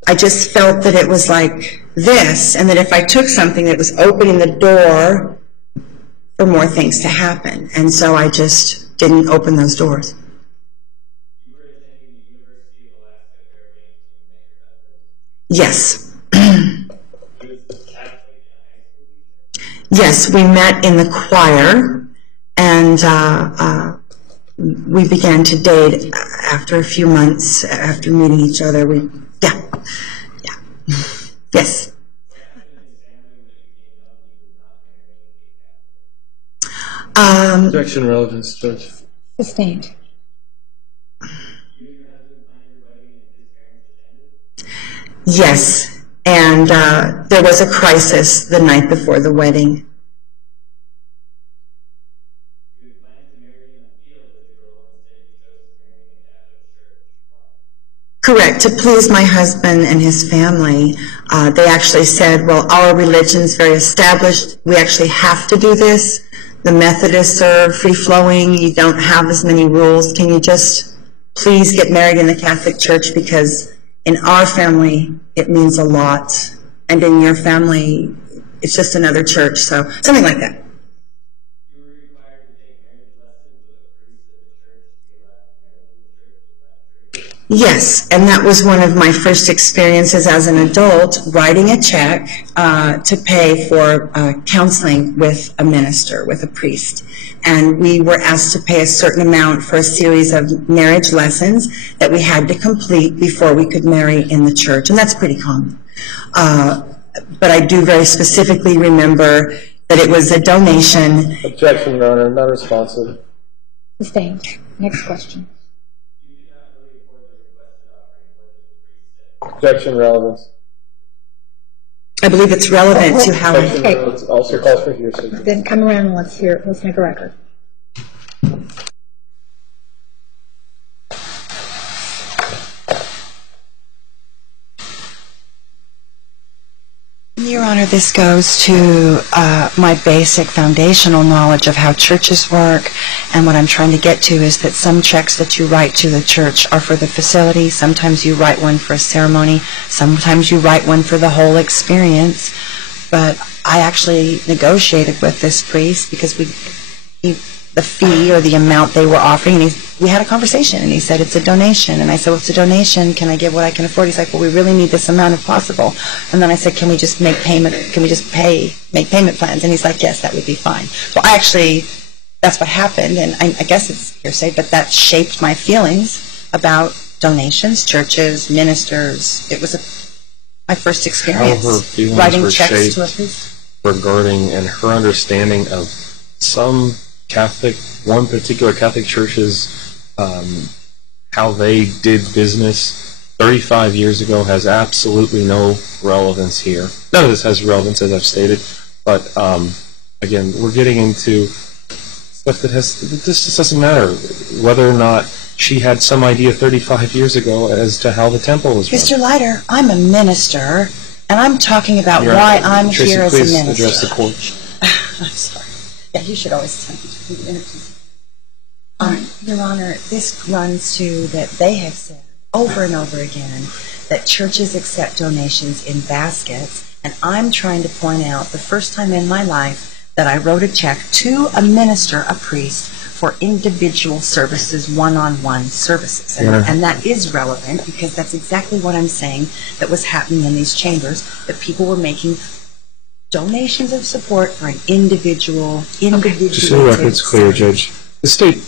I just felt that it was like this, and that if I took something, that it was opening the door for more things to happen. And so I just didn't open those doors. You were attending the University of Alaska Fairbanks when you met your husband? Yes. He was Catholic and a high school teacher? Yes, we met in the choir, and we began to date after a few months after meeting each other. Yeah. Yes. What happened in his family when you came out and he was not marrying a Catholic? Objection, relevance, Judge. Sustained. You and your husband planned your wedding and his parents attended? Yes, and there was a crisis the night before the wedding. You had planned to marry in a field with the girl, instead you chose to marry in a Catholic church. Why? Correct, to please my husband and his family. They actually said, well, our religion's very established. We actually have to do this. The Methodists are free-flowing. You don't have as many rules. Can you just please get married in the Catholic Church? Because in our family, it means a lot. And in your family, it's just another church. So something like that. You were required to take marriage lessons with a priest at the church to be allowed to marry in the church. Is that true? Yes, and that was one of my first experiences as an adult, writing a check to pay for counseling with a minister, with a priest. And we were asked to pay a certain amount for a series of marriage lessons that we had to complete before we could marry in the church, and that's pretty common. But I do very specifically remember that it was a donation. Objection, Your Honor, not responsive. Sustained. Next question. You did not really afford the requested offering. What did the priest say? Objection, relevance. I believe it's relevant to how Objection, relevance. Also calls for hearsay. Then come around and let's make a record. Your Honor, this goes to my basic foundational knowledge of how churches work, and what I'm trying to get to is that some checks that you write to the church are for the facility, sometimes you write one for a ceremony, sometimes you write one for the whole experience, but I actually negotiated with this priest because the fee or the amount they were offering. And we had a conversation, and he said, it's a donation. And I said, well, it's a donation. Can I give what I can afford? He's like, well, we really need this amount if possible. And then I said, can we just make payment? Can we just make payment plans? And he's like, yes, that would be fine. So that's what happened. And I guess it's hearsay, but that shaped my feelings about donations, churches, ministers. It was my first experience How her feelings writing were checks shaped to a priest. regarding and her understanding of some one particular Catholic church's how they did business 35 years ago has absolutely no relevance here. None of this has relevance, as I've stated, but again, we're getting into stuff that this just doesn't matter whether or not she had some idea 35 years ago as to how the temple was run. Mr. Leiter, I'm a minister, and I'm talking about why I'm Tracy, here as a please minister. address the court. I'm sorry. Yeah, you should always tell me to interview. Your Honor, this runs to that they have said over and over again that churches accept donations in baskets, and I'm trying to point out the first time in my life that I wrote a check to a minister, a priest, for individual services, one-on-one services. And that is relevant because that's exactly what I'm saying that was happening in these chambers, that people were making donations of support for an individual. Just so the record's clear, Judge, the state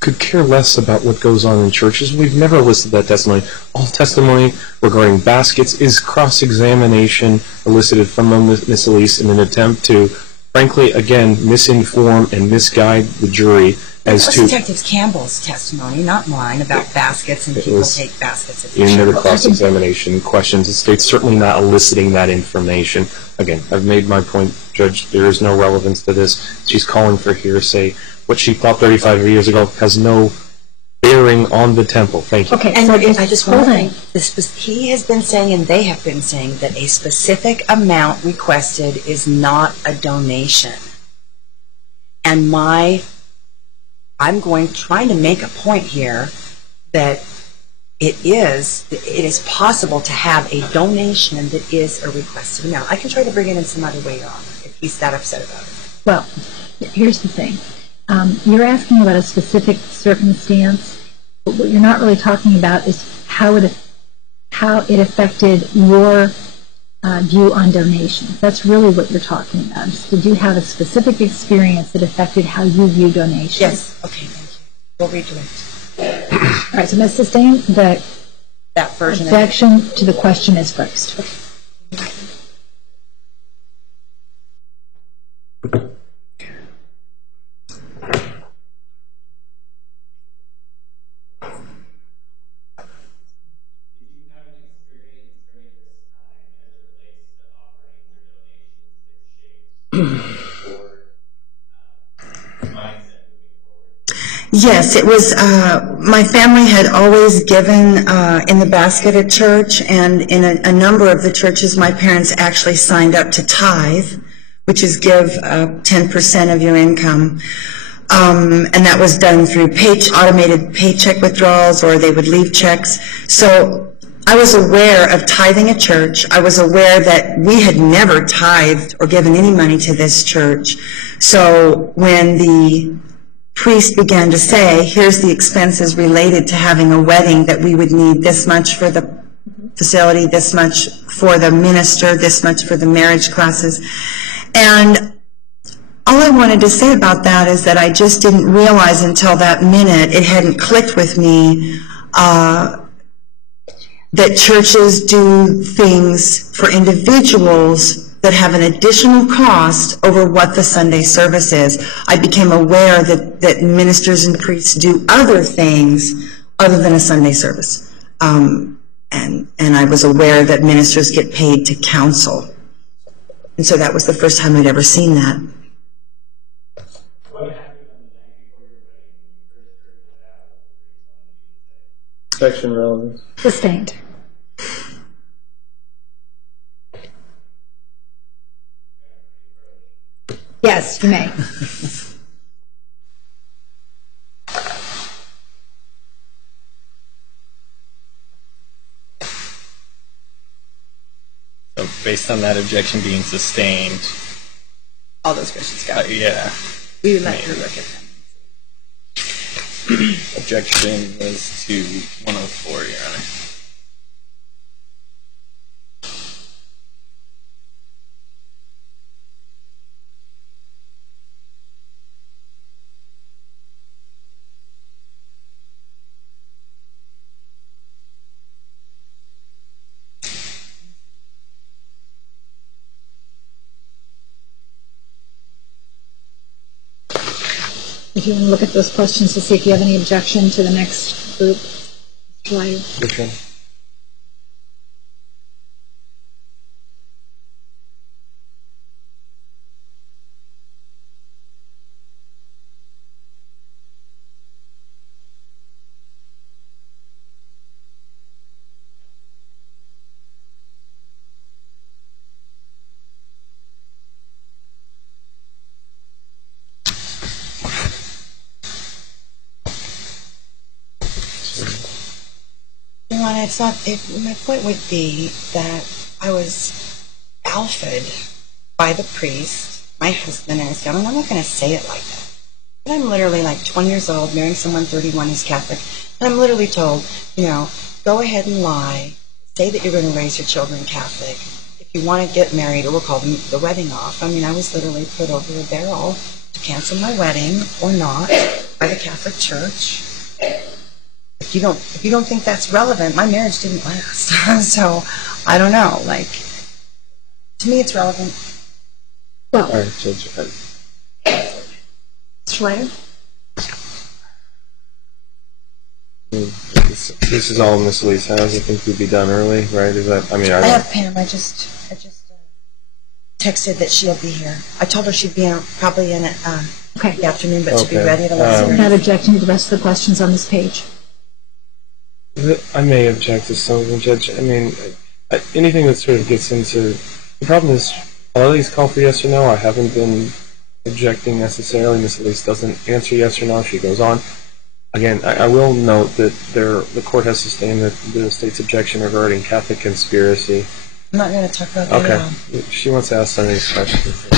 could care less about what goes on in churches. We've never elicited that testimony. All testimony regarding baskets is cross-examination elicited from Miss Elise in an attempt to, frankly, again, misinform and misguide the jury as to... Detective Campbell's testimony, not mine, about baskets and people take baskets at the in church. the cross-examination questions. The state's certainly not eliciting that information. Again, I've made my point, Judge. There is no relevance to this. She's calling for hearsay. What she thought 35 years ago has no bearing on the temple. Thank you. Okay, and I just want to think, he has been saying and they have been saying that a specific amount requested is not a donation. And I'm trying to make a point here that it is possible to have a donation that is a requested amount. I can try to bring it in some other way, Your Honor, if he's that upset about it. Well, here's the thing. You're asking about a specific circumstance, but what you're not really talking about is how it affected your view on donations. That's really what you're talking about. Did you have a specific experience that affected how you view donations? Yes. Okay, thank you. We'll redirect. All right, so Ms. Sustain, that version objection to the question is first. Yes, it was, my family had always given in the basket at church, and in a number of the churches my parents actually signed up to tithe, which is give 10% of your income. And that was done through automated paycheck withdrawals, or they would leave checks. So I was aware of tithing at church. I was aware that we had never tithed or given any money to this church. So when the priest began to say, here's the expenses related to having a wedding, that we would need this much for the facility, this much for the minister, this much for the marriage classes. And all I wanted to say about that is that I just didn't realize until that minute, it hadn't clicked with me, that churches do things for individuals that have an additional cost over what the Sunday service is. I became aware that ministers and priests do other things other than a Sunday service. And I was aware that ministers get paid to counsel. And so that was the first time I'd ever seen that. What happened on the night before your wedding when you first heard that out? Section relevance. Sustained. Yes, you may. So based on that objection being sustained, All those questions go. yeah. We would like to look at them. objection was to 104, Your Honor. If you want to look at those questions to see if you have any objection to the next group. Mr. Leiter. Which one? It's not. My point would be that I was alphaed by the priest, my husband, and his family. I'm not going to say it like that, but I'm literally like 20 years old, marrying someone 31 who's Catholic, and I'm literally told, go ahead and lie, say that you're going to raise your children Catholic. If you want to get married, or we'll call the wedding off. I mean, I was literally put over a barrel to cancel my wedding or not by the Catholic Church. If you don't think that's relevant, my marriage didn't last. So I don't know. Like, to me, it's relevant. Well, All right, Judge. Mr. Leiter. This is all Miss Lisa. How do you think we'd be done early? Right? Is that? I mean, I have Pam. I just texted that she'll be here. I told her she'd be probably in the afternoon, but she'll be ready at 11. I'm not objecting to the rest of the questions on this page. I may object to some of them, Judge. I mean, anything that sort of gets into... The problem is, a lot of these call for yes or no. I haven't been objecting necessarily. Miss Elise doesn't answer yes or no. She goes on. Again, I will note that the court has sustained the state's objection regarding Catholic conspiracy. I'm not going to talk about that at all. Okay. She wants to ask some of these questions.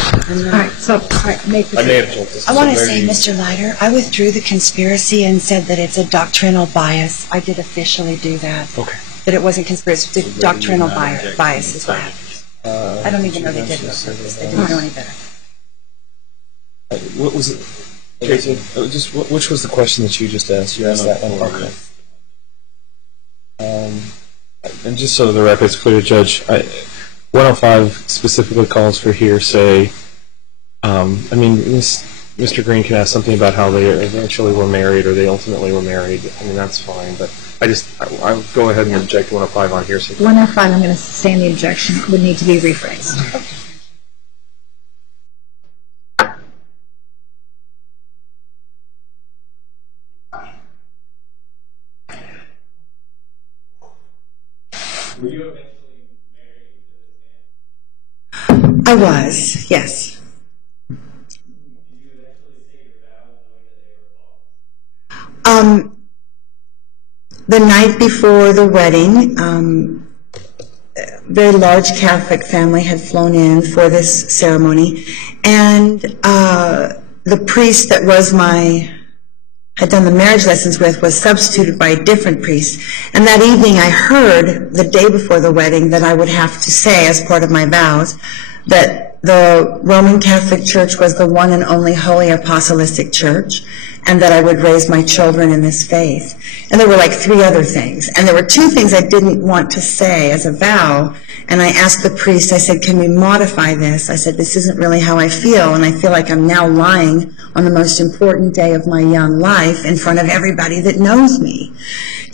All right, make the I may object to some. I want to say, Mr. Leiter, I withdrew the conspiracy and said that it's a doctrinal bias. I did officially do that. Okay. That it wasn't conspiracy. The doctrinal bias is what happened. I don't even know they did it on purpose. They didn't know any better. What was it? Tracy, which was the question that you just asked? You asked that one. Okay. And just so the record's clear, Judge, 105 specifically calls for hearsay. I mean, Mr. Green can ask something about how they eventually were married or they ultimately were married. I mean, that's fine, but I'll go ahead and object to 105 on hearsay. 105, I'm going to sustain the objection. It would need to be rephrased. Okay. Were you eventually married to this man? I was, yes. Did you eventually say your vows knowing that they were false? The night before the wedding, a very large Catholic family had flown in for this ceremony, and the priest that had done the marriage lessons with was substituted by a different priest. And that evening I heard, the day before the wedding, that I would have to say, as part of my vows, that the Roman Catholic Church was the one and only Holy Apostolic Church, and that I would raise my children in this faith. And there were like 3 other things. And there were 2 things I didn't want to say as a vow. And I asked the priest, I said, can we modify this? I said, this isn't really how I feel, and I feel like I'm now lying on the most important day of my young life in front of everybody that knows me.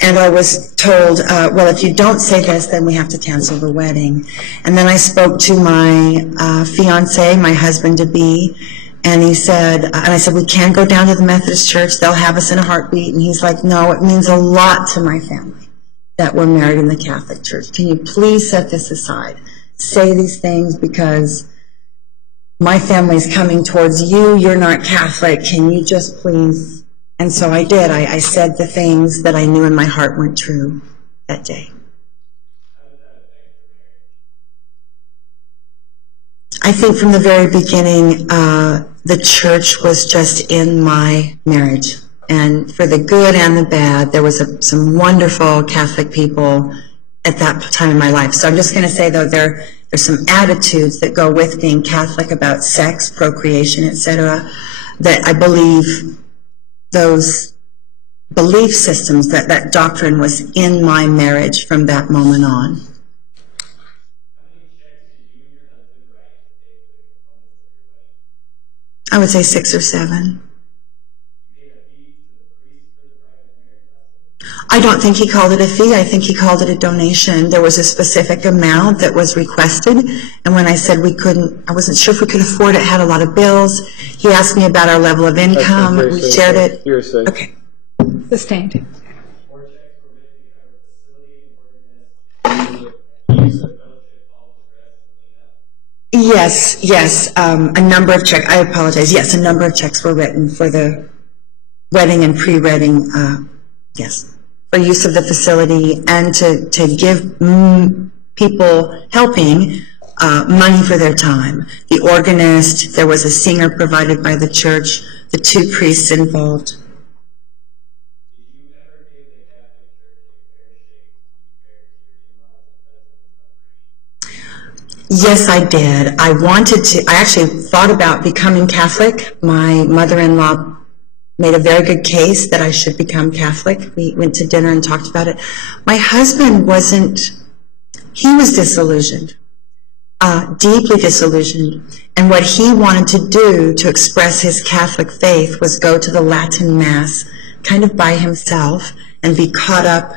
And I was told, well, if you don't say this, then we have to cancel the wedding. And then I spoke to my fiance, my husband-to-be, and he said, and I said, we can go down to the Methodist Church. They'll have us in a heartbeat. And he's like, no, it means a lot to my family that we're married in the Catholic Church. Can you please set this aside? Say these things because my family's coming towards you. You're not Catholic. Can you just please? And so I did. I said the things that I knew in my heart weren't true that day. I think from the very beginning, the church was just in my marriage. And for the good and the bad, there was some wonderful Catholic people at that time in my life. So I'm just going to say, though, there's some attitudes that go with being Catholic about sex, procreation, etc., that I believe those belief systems, that doctrine was in my marriage from that moment on. I would say 6 or 7. I don't think he called it a fee. I think he called it a donation. There was a specific amount that was requested, and when I said we couldn't, I wasn't sure if we could afford it, had a lot of bills. He asked me about our level of income. We shared it. Okay. Sustained. Yes, a number of checks. I apologize. Yes, a number of checks were written for the wedding and pre-wedding, yes, for use of the facility and to give people helping money for their time. The organist, there was a singer provided by the church, the 2 priests involved. Yes, I did. I actually thought about becoming Catholic. My mother-in-law made a very good case that I should become Catholic. We went to dinner and talked about it. My husband he was disillusioned, deeply disillusioned. And what he wanted to do to express his Catholic faith was go to the Latin Mass kind of by himself and be caught up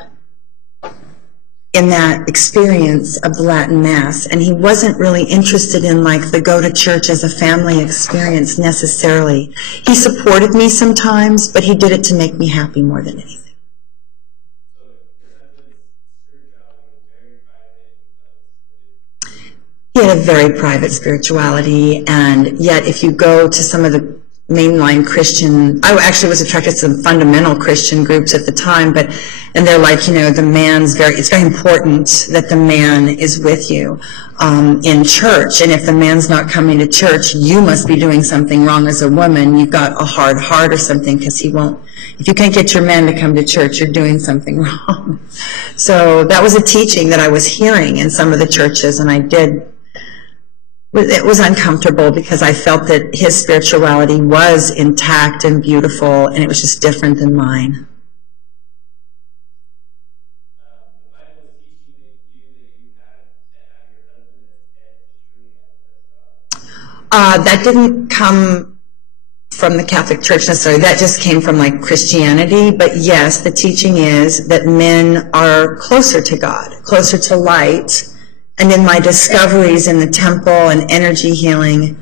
in that experience of the Latin Mass. And he wasn't really interested in like the go to church as a family experience necessarily. He supported me sometimes, but he did it to make me happy more than anything. He had a very private spirituality, and yet if you go to some of the mainline Christian, I actually was attracted to some fundamental Christian groups at the time, and they're like, the man's it's very important that the man is with you in church, and if the man's not coming to church, you must be doing something wrong as a woman. You've got a hard heart or something, because he won't, if you can't get your man to come to church, you're doing something wrong. So that was a teaching that I was hearing in some of the churches, and it was uncomfortable because I felt that his spirituality was intact and beautiful, and it was just different than mine. That didn't come from the Catholic Church necessarily. That just came from like Christianity. But yes, the teaching is that men are closer to God, closer to light. And in my discoveries in the temple and energy healing,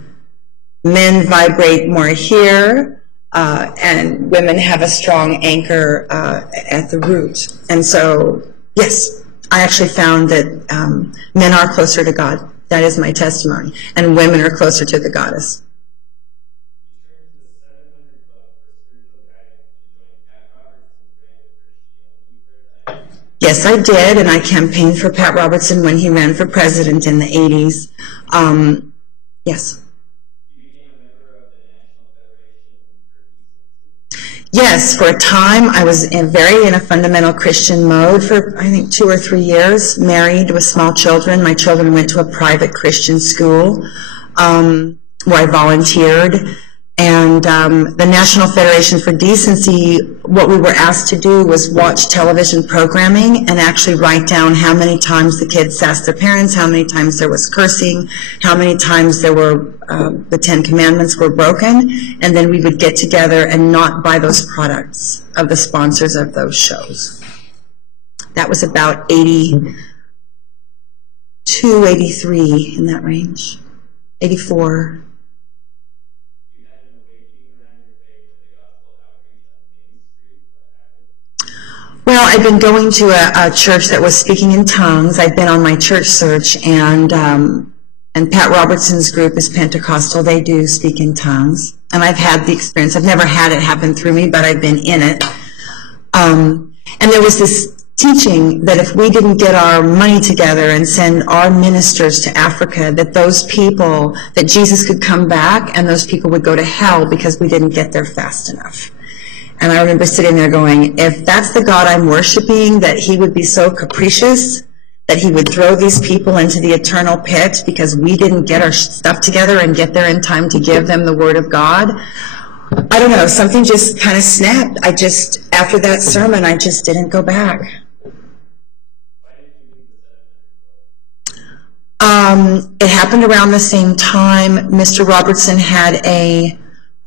men vibrate more here, and women have a strong anchor at the root. And so, yes, I actually found that men are closer to God. That is my testimony. And women are closer to the goddess. Yes, I did, and I campaigned for Pat Robertson when he ran for president in the 80s. Yes. Yes, for a time I was very in a fundamental Christian mode for, I think, 2 or 3 years, married with small children. My children went to a private Christian school where I volunteered. And the National Federation for Decency, what we were asked to do was watch television programming and actually write down how many times the kids asked their parents, how many times there was cursing, how many times there were the 10 Commandments were broken, and then we would get together and not buy those products of the sponsors of those shows. That was about 82, 83, in that range, 84. Well, I've been going to a church that was speaking in tongues. I've been on my church search, and Pat Robertson's group is Pentecostal. They do speak in tongues, and I've had the experience. I've never had it happen through me, but I've been in it. And there was this teaching that if we didn't get our money together and send our ministers to Africa, that those people, that Jesus could come back and those people would go to hell because we didn't get there fast enough. And I remember sitting there going, if that's the God I'm worshiping, that he would be so capricious, that he would throw these people into the eternal pit because we didn't get our stuff together and get there in time to give them the word of God. I don't know, something just kind of snapped. After that sermon, I just didn't go back. It happened around the same time. Mr. Robertson had a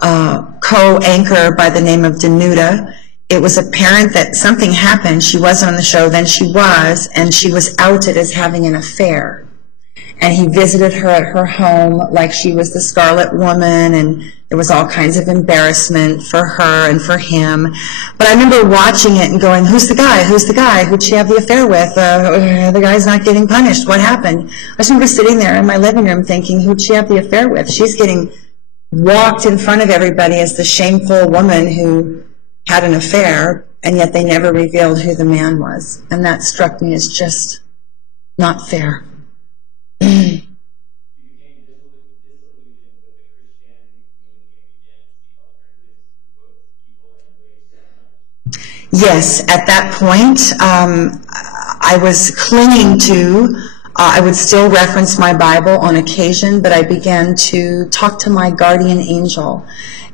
co-anchor by the name of Danuta. It was apparent that something happened. She wasn't on the show, then she was, and she was outed as having an affair. And he visited her at her home like she was the Scarlet Woman, and there was all kinds of embarrassment for her and for him. But I remember watching it and going, who's the guy? Who's the guy? Who'd she have the affair with? The guy's not getting punished. What happened? I just remember sitting there in my living room thinking, who'd she have the affair with? She's getting walked in front of everybody as the shameful woman who had an affair, and yet they never revealed who the man was. And that struck me as just not fair. Yes, at that point, I was clinging to, I would still reference my Bible on occasion, but I began to talk to my guardian angel,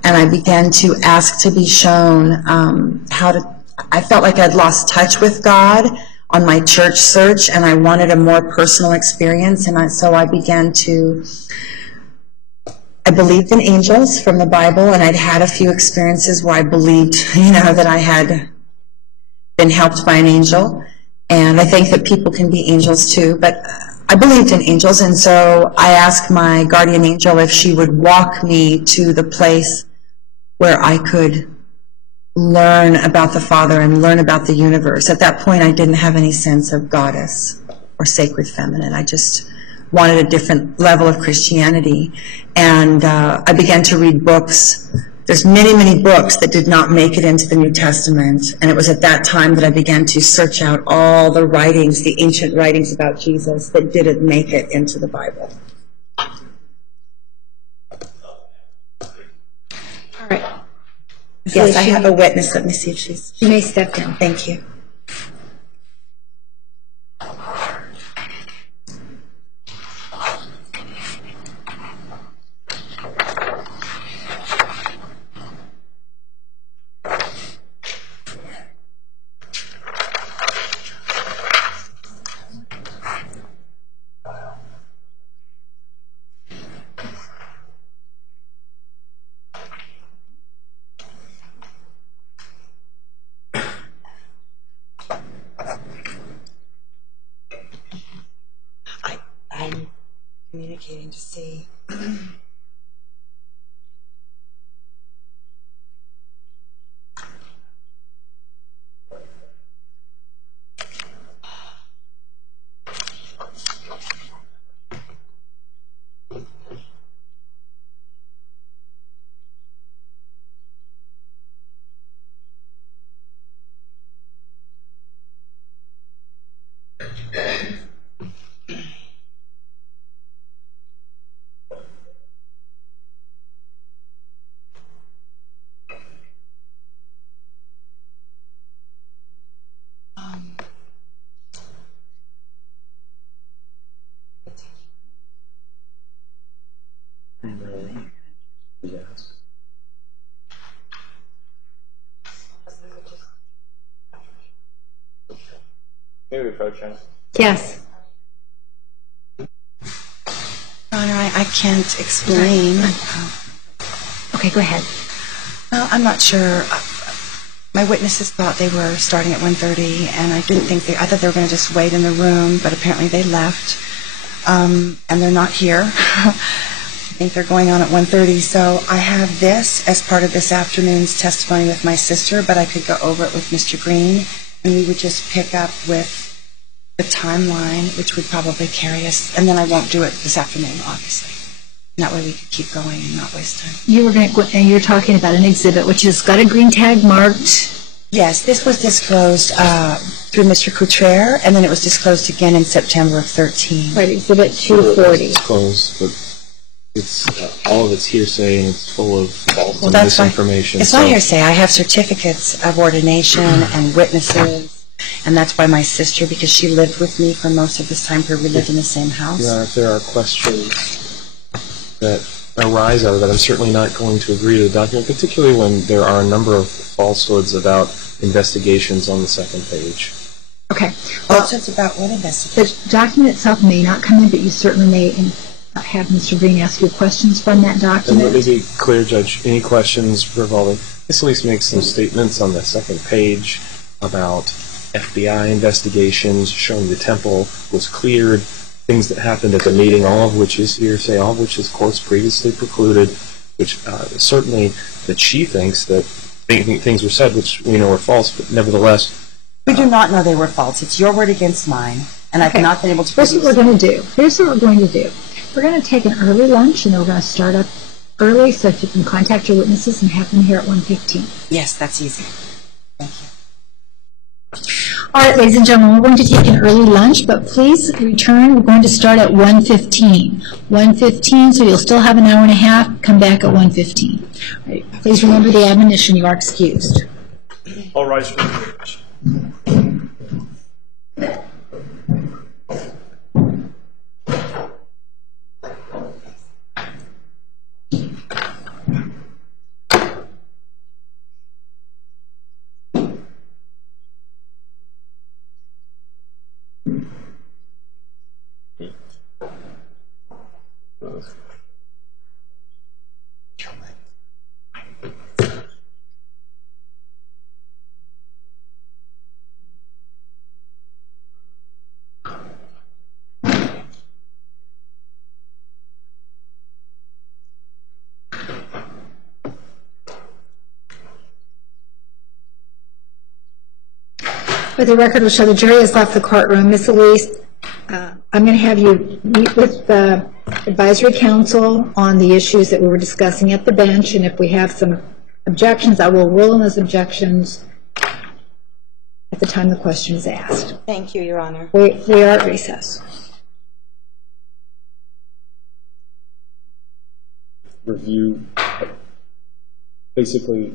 and I began to ask to be shown I felt like I'd lost touch with God on my church search, and I wanted a more personal experience, and so I began to, I believed in angels from the Bible, and I'd had a few experiences where I believed, that I had been helped by an angel, and I think that people can be angels too, but I believed in angels, and so I asked my guardian angel if she would walk me to the place where I could learn about the Father and learn about the universe. At that point, I didn't have any sense of goddess or sacred feminine. I just wanted a different level of Christianity, and I began to read books. There's many, many books that did not make it into the New Testament, and it was at that time that I began to search out all the writings, the ancient writings about Jesus that didn't make it into the Bible. All right. Yes, I have a witness. Let me see if she's... She may step down. Thank you. I'm communicating to see. May we approach him? Yes. Honor, I can't explain. Okay, go ahead. Well, I'm not sure. My witnesses thought they were starting at 1:30, and I thought they were going to just wait in the room, but apparently they left, and they're not here. I think they're going on at 1:30, so I have this as part of this afternoon's testimony with my sister, but I could go over it with Mr. Green, and we would just pick up with the timeline, which would probably carry us, and then I won't do it this afternoon, obviously. And that way we could keep going and not waste time. You're talking about an exhibit which has got a green tag marked. Yes, this was disclosed through Mr. Couture, and then it was disclosed again in September of 13. Right, exhibit 240. It's closed, but it's all of it's hearsay and it's full of false and that's misinformation. It's not hearsay. I have certificates of ordination and witnesses, and that's why my sister, because she lived with me for most of this time, we lived in the same house. Yeah, if there are questions that arise out of that, I'm certainly not going to agree to the document, particularly when there are a number of falsehoods about investigations on the second page. Okay. Falsehoods about what investigation? The document itself may not come in, but you certainly may have Mr. Green ask you questions from that And document. let me be clear, Judge, any questions revolving, Ms. Elise makes some statements on the second page about FBI investigations showing the temple was cleared, things that happened at the meeting, all of which is hearsay, all of which is courts previously precluded, which certainly that she thinks that things were said which we know are false, but nevertheless. We do not know they were false. It's your word against mine, and I've not been able to. Here's what we're going to do. Here's what we're going to do. We're going to take an early lunch, and then we're going to start up early, so if you can contact your witnesses and have them here at 1:15. Yes, that's easy. Thank you. All right, ladies and gentlemen, we're going to take an early lunch, but please return. We're going to start at 1:15. 1:15, so you'll still have an hour and a half. Come back at 1:15. All right, please remember the admonition. You are excused. All rise for the prayers. But the record will show the jury has left the courtroom. Ms. Elise, I'm going to have you meet with the advisory council on the issues that we were discussing at the bench, and if we have some objections, I will rule on those objections at the time the question is asked. Thank you, Your Honor. We are at recess. Review. Basically,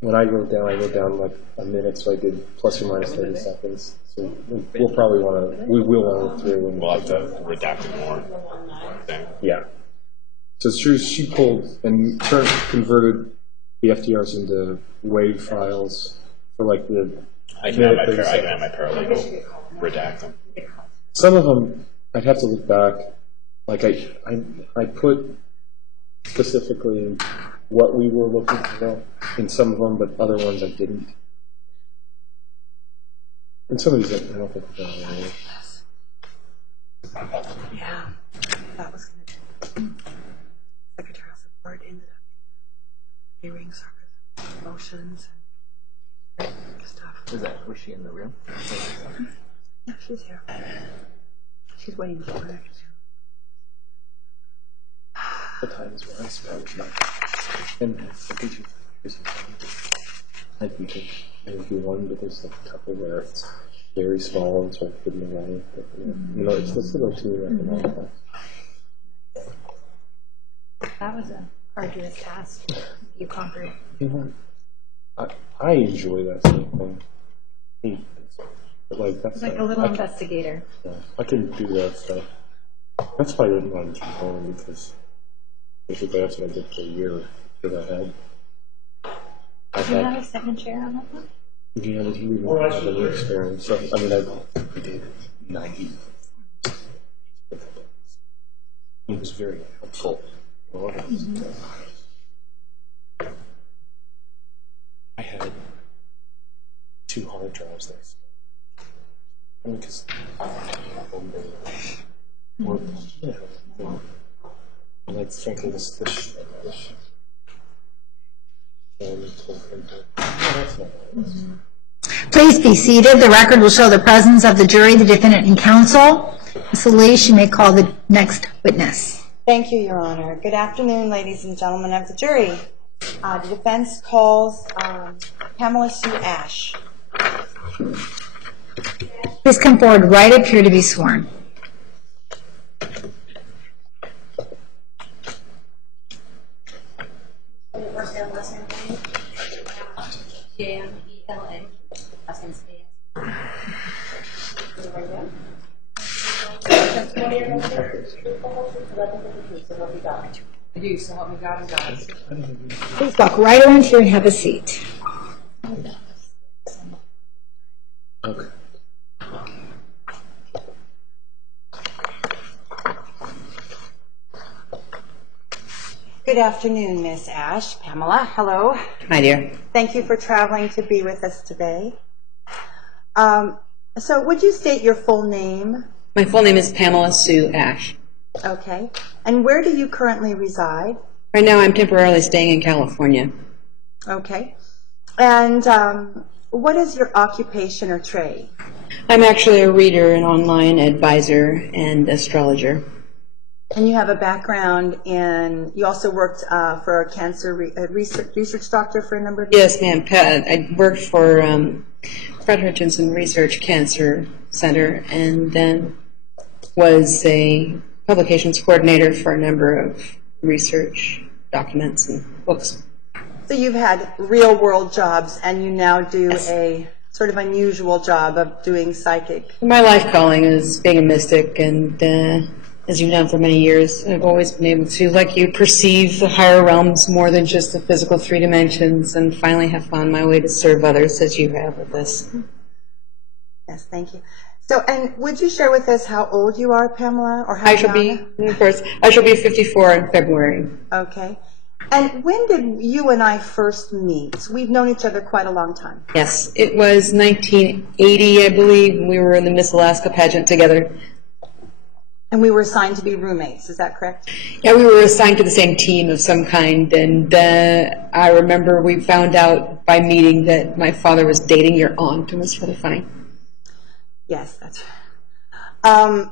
when I wrote down like a minute, so I did plus or minus 30 seconds. So we will want to look through. And We'll have to redact it more. Yeah. So it's true, she pulled and converted the FTRs into WAV files for like the... I can have my paralegal redact them. Some of them, I'd have to look back. Like I put specifically what we were looking for in some of them, but other ones I didn't. And some of these I don't think I've done anyway. Yeah, that was going to secretarial support ended up hearing circuit motions and stuff. Was she in the room? Yeah, she's here. She's waiting for her. The times where I spent, and I think I'd be one, but there's like a couple where it's very small and sort of hidden away. But, you know, it's listed on two at the moment. That was a arduous task. You conquered. I enjoy that sort of thing. But like that's Like a little investigator. Yeah, I can do that stuff. That's why I didn't want to keep going, because basically that's what I did for a year that I had. Do you have a second chair on that one? Yeah, but he didn't have any experience. So, I mean, I did 90. He was very helpful. I had 2 hard drives there. I mean, because like frankly, this Please be seated. The record will show the presence of the jury, the defendant, and counsel. Ms. Elise, you may call the next witness. Thank you, Your Honor. Good afternoon, ladies and gentlemen of the jury. The defense calls Pamela Sue Ash. Please come forward right up here to be sworn. P-A-M-E-L-A. Last name's A-S. I do, so help me God and God. Please walk right around here and have a seat. Okay. Good afternoon, Miss Ash. Pamela, hello. Hi, dear. Thank you for traveling to be with us today. So would you state your full name? My full name is Pamela Sue Ash. Okay. And where do you currently reside? Right now I'm temporarily staying in California. Okay. And what is your occupation or trade? I'm actually a reader, an online advisor, and astrologer. And you have a background in, you also worked for a cancer research doctor for a number of years? Yes, ma'am. I worked for Fred Hutchinson Research Cancer Center and then was a publications coordinator for a number of research documents and books. So you've had real world jobs and you now do Yes. a sort of unusual job of doing psychic. My life calling is being a mystic, and as you've done for many years, I've always been able to, like you, perceive the higher realms more than just the physical 3 dimensions, and finally have found my way to serve others as you have with this. Yes, thank you. So, and would you share with us how old you are, Pamela, or how I shall be, of course, I shall be 54 in February. Okay. And when did you and I first meet? We've known each other quite a long time. Yes, it was 1980, I believe. We were in the Miss Alaska pageant together. And we were assigned to be roommates, is that correct? Yeah, we were assigned to the same team of some kind, and I remember we found out by meeting that my father was dating your aunt. It was really funny. Yes, that's right.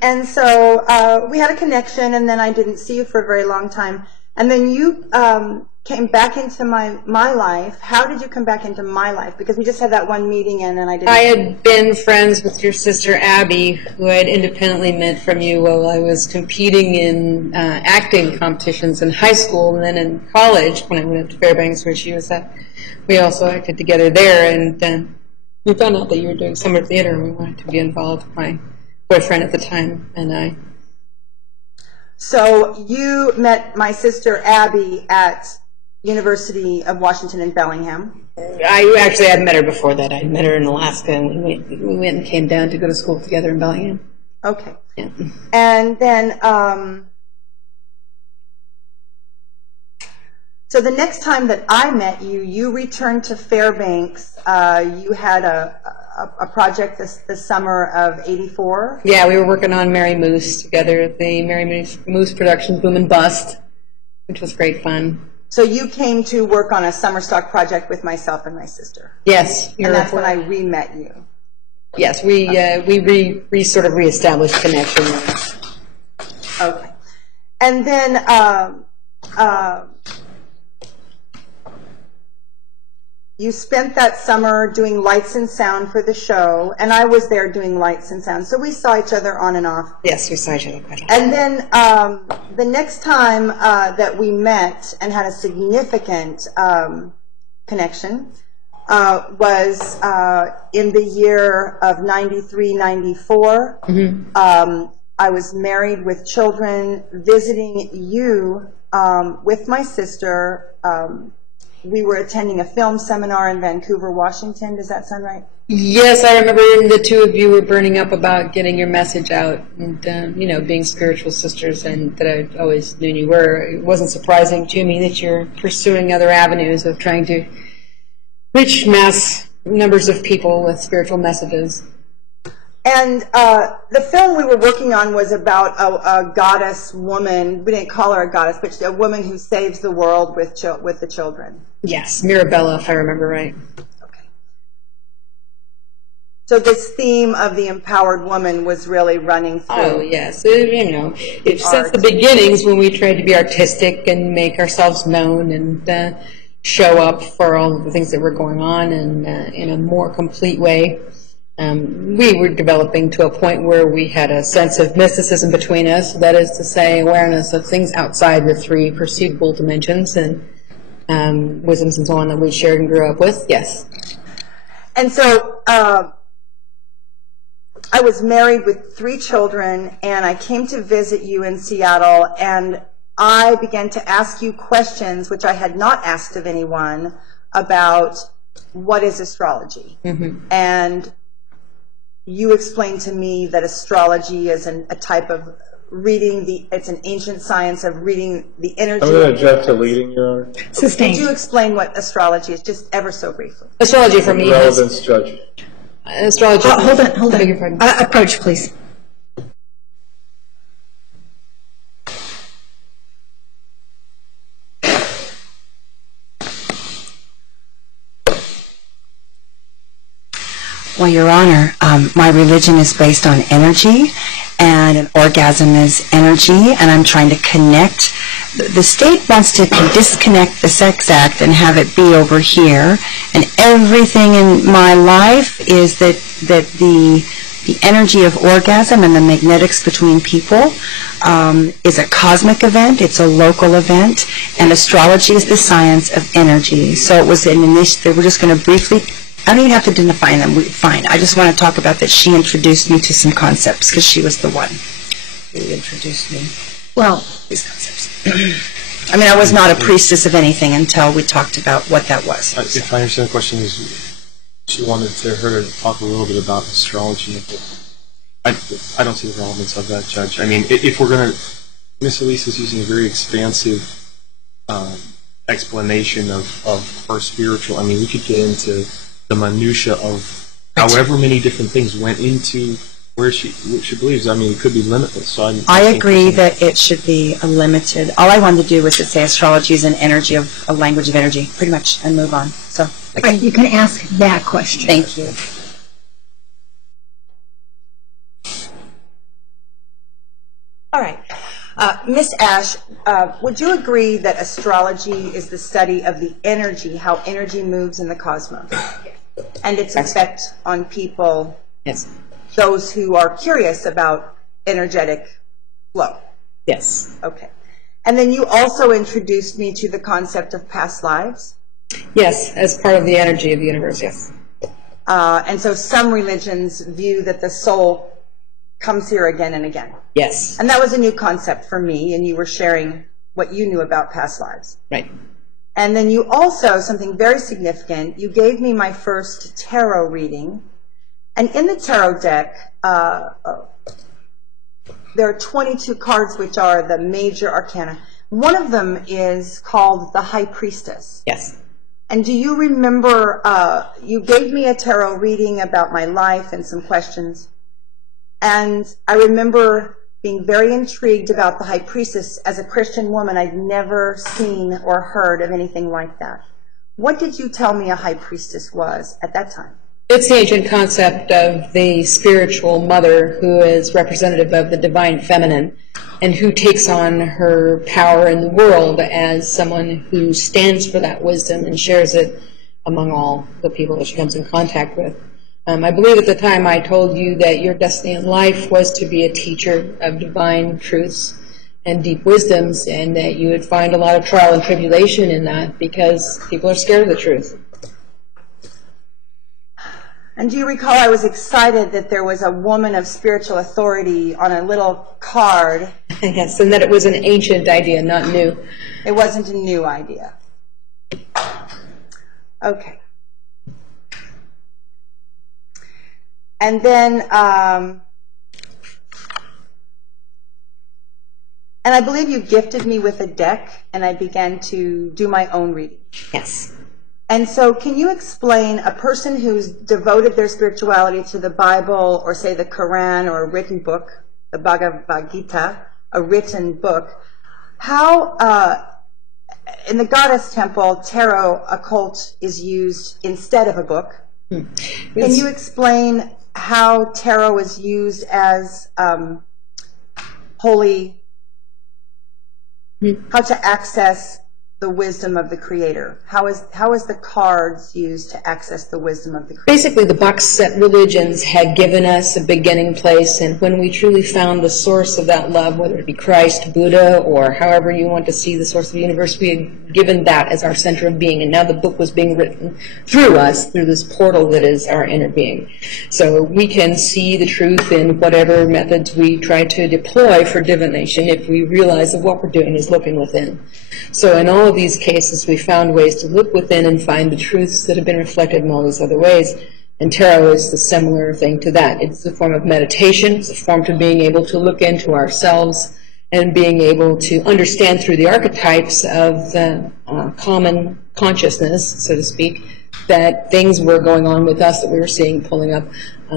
And so we had a connection, and then I didn't see you for a very long time. And then you came back into my life. How did you come back into my life? Because we just had that one meeting, and then I didn't. I had been friends with your sister Abby, who I had independently met from you while I was competing in acting competitions in high school, and then in college when I went up to Fairbanks where she was at. We also acted together there, and then we found out that you were doing summer theater, and we wanted to be involved. My boyfriend at the time and I. So you met my sister Abby at University of Washington in Bellingham. I actually had met her before that. I met her in Alaska, and we went and came down to go to school together in Bellingham. Okay. Yeah. And then, so the next time that I met you, you returned to Fairbanks. You had a project this summer of '84. Yeah, we were working on Mary Moose together at the Mary Moose Productions Boom and Bust, which was great fun. So you came to work on a summer stock project with myself and my sister. Yes, and that's when I re-met you. Yes, we sort of reestablished connection. Okay, and then you spent that summer doing lights and sound for the show, and I was there doing lights and sound. So we saw each other on and off. Yes, we saw each other quite a lot. And then the next time that we met and had a significant connection was in the year of '93, '94. Mm-hmm. I was married with children, visiting you with my sister. We were attending a film seminar in Vancouver, Washington. Does that sound right? Yes, I remember the two of you were burning up about getting your message out and, being spiritual sisters, and that I always knew you were. It wasn't surprising to me that you're pursuing other avenues of trying to reach mass numbers of people with spiritual messages. And the film we were working on was about a goddess woman. We didn't call her a goddess, but a woman who saves the world with the children. Yes, Mirabella, if I remember right. Okay. So this theme of the empowered woman was really running through. Oh, yes. Since the beginnings when we tried to be artistic and make ourselves known and show up for all of the things that were going on and in a more complete way. We were developing to a point where we had a sense of mysticism between us, that is to say, awareness of things outside the 3 perceivable dimensions, and wisdoms and so on that we shared and grew up with. Yes. And so I was married with 3 children, and I came to visit you in Seattle, and I began to ask you questions which I had not asked of anyone about what is astrology. And you explained to me that astrology is a type of reading it's an ancient science of reading the energy. I'm going to object to leading, Your Honor. Could you explain what astrology is, just ever so briefly? Astrology for me Relevance, Judge. Astrology. Hold on. Approach, please. Well, Your Honor, my religion is based on energy, and an orgasm is energy, and I'm trying to connect. The state wants to disconnect the sex act and have it be over here, and everything in my life is that the energy of orgasm and the magnetics between people is a cosmic event, it's a local event, and astrology is the science of energy. So it was an initiative. We're just going to briefly, I don't even have to define them, fine. I just want to talk about that she introduced me to some concepts, because she was the one who introduced me. Well, these concepts. I mean, I was not a priestess of anything until we talked about what that was. If I understand the question is, she wanted her to talk a little bit about astrology. I don't see the relevance of that, Judge. I mean, if we're going to, Miss Elise is using a very expansive explanation of her spiritual. I mean, we could get into the minutia of however many different things went into what she believes. I mean, it could be limitless. So I agree that it should be limited. All I wanted to do was to say astrology is an energy of a language of energy, pretty much, and move on. So you can ask that question. Thank you. All right. Miss Ash, would you agree that astrology is the study of the energy, how energy moves in the cosmos, and its effect on people, yes, those who are curious about energetic flow? Yes. Okay. And then you also introduced me to the concept of past lives? Yes, as part of the energy of the universe, yes. And so some religions view that the soul comes here again and again. Yes. And that was a new concept for me, and you were sharing what you knew about past lives. Right. And then you also, something very significant, you gave me my first tarot reading. And in the tarot deck, there are 22 cards which are the major arcana. One of them is called the High Priestess. Yes. And do you remember, you gave me a tarot reading about my life and some questions. And I remember being very intrigued about the High Priestess. As a Christian woman, I'd never seen or heard of anything like that. What did you tell me a High Priestess was at that time? It's the ancient concept of the spiritual mother who is representative of the divine feminine and who takes on her power in the world as someone who stands for that wisdom and shares it among all the people that she comes in contact with. I believe at the time I told you that your destiny in life was to be a teacher of divine truths and deep wisdoms, and that you would find a lot of trial and tribulation in that because people are scared of the truth. And do you recall I was excited that there was a woman of spiritual authority on a little card? Yes, and that it was an ancient idea, not new. It wasn't a new idea. Okay. And then, and I believe you gifted me with a deck, and I began to do my own reading. Yes. And so can you explain a person who's devoted their spirituality to the Bible, or say the Quran, or a written book, the Bhagavad Gita, a written book, how in the Goddess Temple, tarot occult is used instead of a book? Can you explain how tarot is used as holy, how to access the wisdom of the Creator? How is the cards used to access the wisdom of the Creator? Basically, the box set religions had given us a beginning place, and when we truly found the source of that love, whether it be Christ, Buddha, or however you want to see the source of the universe, we had given that as our center of being, and now the book was being written through us, through this portal that is our inner being. So we can see the truth in whatever methods we try to deploy for divination if we realize that what we're doing is looking within. So in all of these cases, we found ways to look within and find the truths that have been reflected in all these other ways. And tarot is the similar thing to that. It's a form of meditation. It's a form of being able to look into ourselves and being able to understand through the archetypes of the common consciousness, so to speak, that things were going on with us that we were seeing pulling up.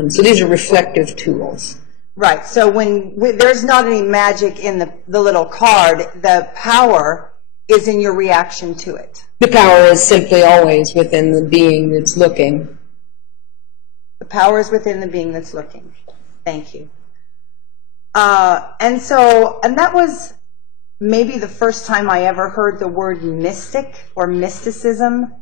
So these are reflective tools. Right. So when there's not any magic in the little card, the power is in your reaction to it. The power is simply always within the being that's looking. The power is within the being that's looking. Thank you. And that was maybe the first time I ever heard the word mystic or mysticism.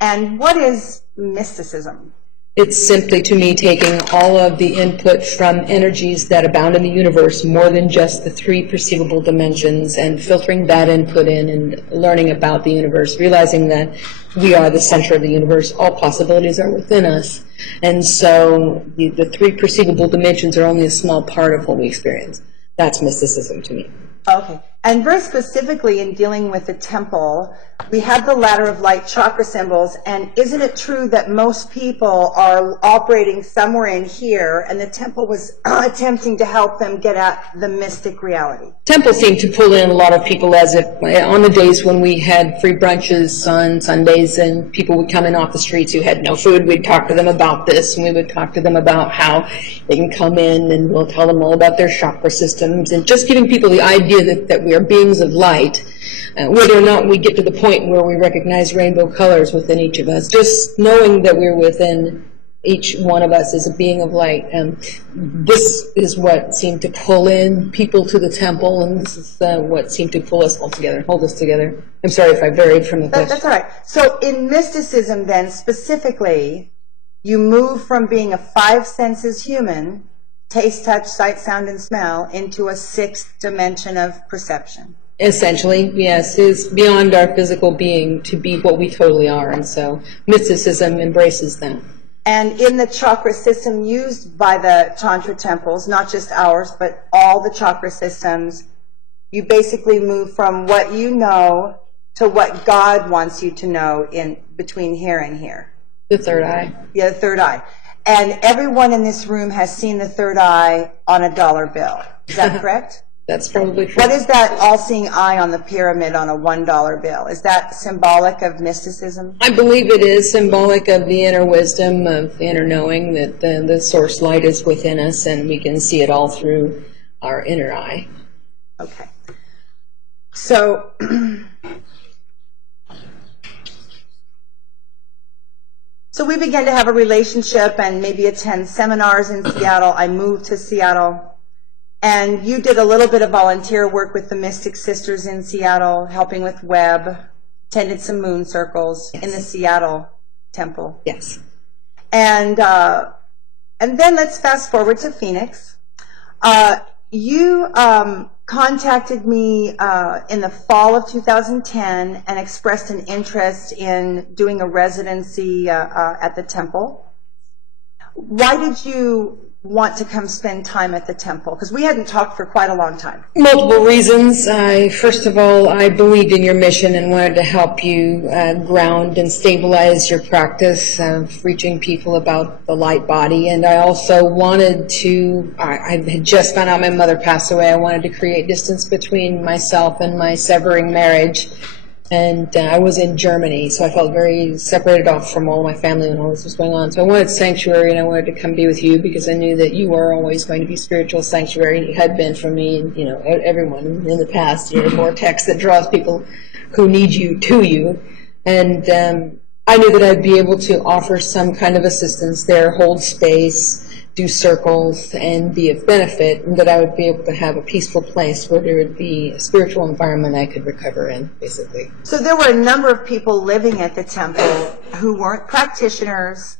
And what is mysticism? It's simply, to me, taking all of the input from energies that abound in the universe, more than just the 3 perceivable dimensions, and filtering that input in and learning about the universe, realizing that we are the center of the universe. All possibilities are within us. And so the 3 perceivable dimensions are only a small part of what we experience. That's mysticism to me. Okay. And very specifically in dealing with the temple, we have the ladder of light chakra symbols, and isn't it true that most people are operating somewhere in here, and the temple was attempting to help them get at the mystic reality? Temple seemed to pull in a lot of people, as if on the days when we had free brunches on Sundays and people would come in off the streets who had no food, we'd talk to them about this, and we would talk to them about how they can come in, and we'll tell them all about their chakra systems, and just giving people the idea that we are beings of light. Whether or not we get to the point where we recognize rainbow colors within each of us, just knowing that we're within each one of us is a being of light. This is what seemed to pull in people to the temple, and this is what seemed to pull us all together, hold us together. I'm sorry if I varied from the question. That's all right. So in mysticism then, specifically, you move from being a 5 senses human, taste, touch, sight, sound, and smell, into a 6th dimension of perception. Essentially, yes, is beyond our physical being to be what we totally are, and so mysticism embraces that. And in the chakra system used by the Tantra temples, not just ours, but all the chakra systems, you basically move from what you know to what God wants you to know in between here and here. The third eye. Yeah, the third eye. And everyone in this room has seen the third eye on a dollar bill. Is that correct? That's probably true. What is that all-seeing eye on the pyramid on a $1 bill? Is that symbolic of mysticism? I believe it is symbolic of the inner wisdom, of the inner knowing that the source light is within us, and we can see it all through our inner eye. Okay. So, so we began to have a relationship and maybe attend seminars in Seattle. I moved to Seattle. And you did a little bit of volunteer work with the Mystic Sisters in Seattle, helping with web, attended some moon circles in the Seattle temple. Yes. And then let's fast forward to Phoenix. You contacted me in the fall of 2010 and expressed an interest in doing a residency at the temple. Why did you want to come spend time at the temple? Because we hadn't talked for quite a long time. Multiple reasons. First of all, I believed in your mission and wanted to help you ground and stabilize your practice of reaching people about the light body. And I also wanted to, I had just found out my mother passed away. I wanted to create distance between myself and my severing marriage. And I was in Germany, so I felt very separated off from all my family when all this was going on. So I wanted sanctuary, and I wanted to come be with you because I knew that you were always going to be spiritual sanctuary, and you had been for me and, you know, everyone in the past. You're a vortex that draws people who need you to you. And I knew that I'd be able to offer some kind of assistance there, hold space, do circles and be of benefit, and that I would be able to have a peaceful place where there would be a spiritual environment I could recover in, basically. So there were a number of people living at the temple who weren't practitioners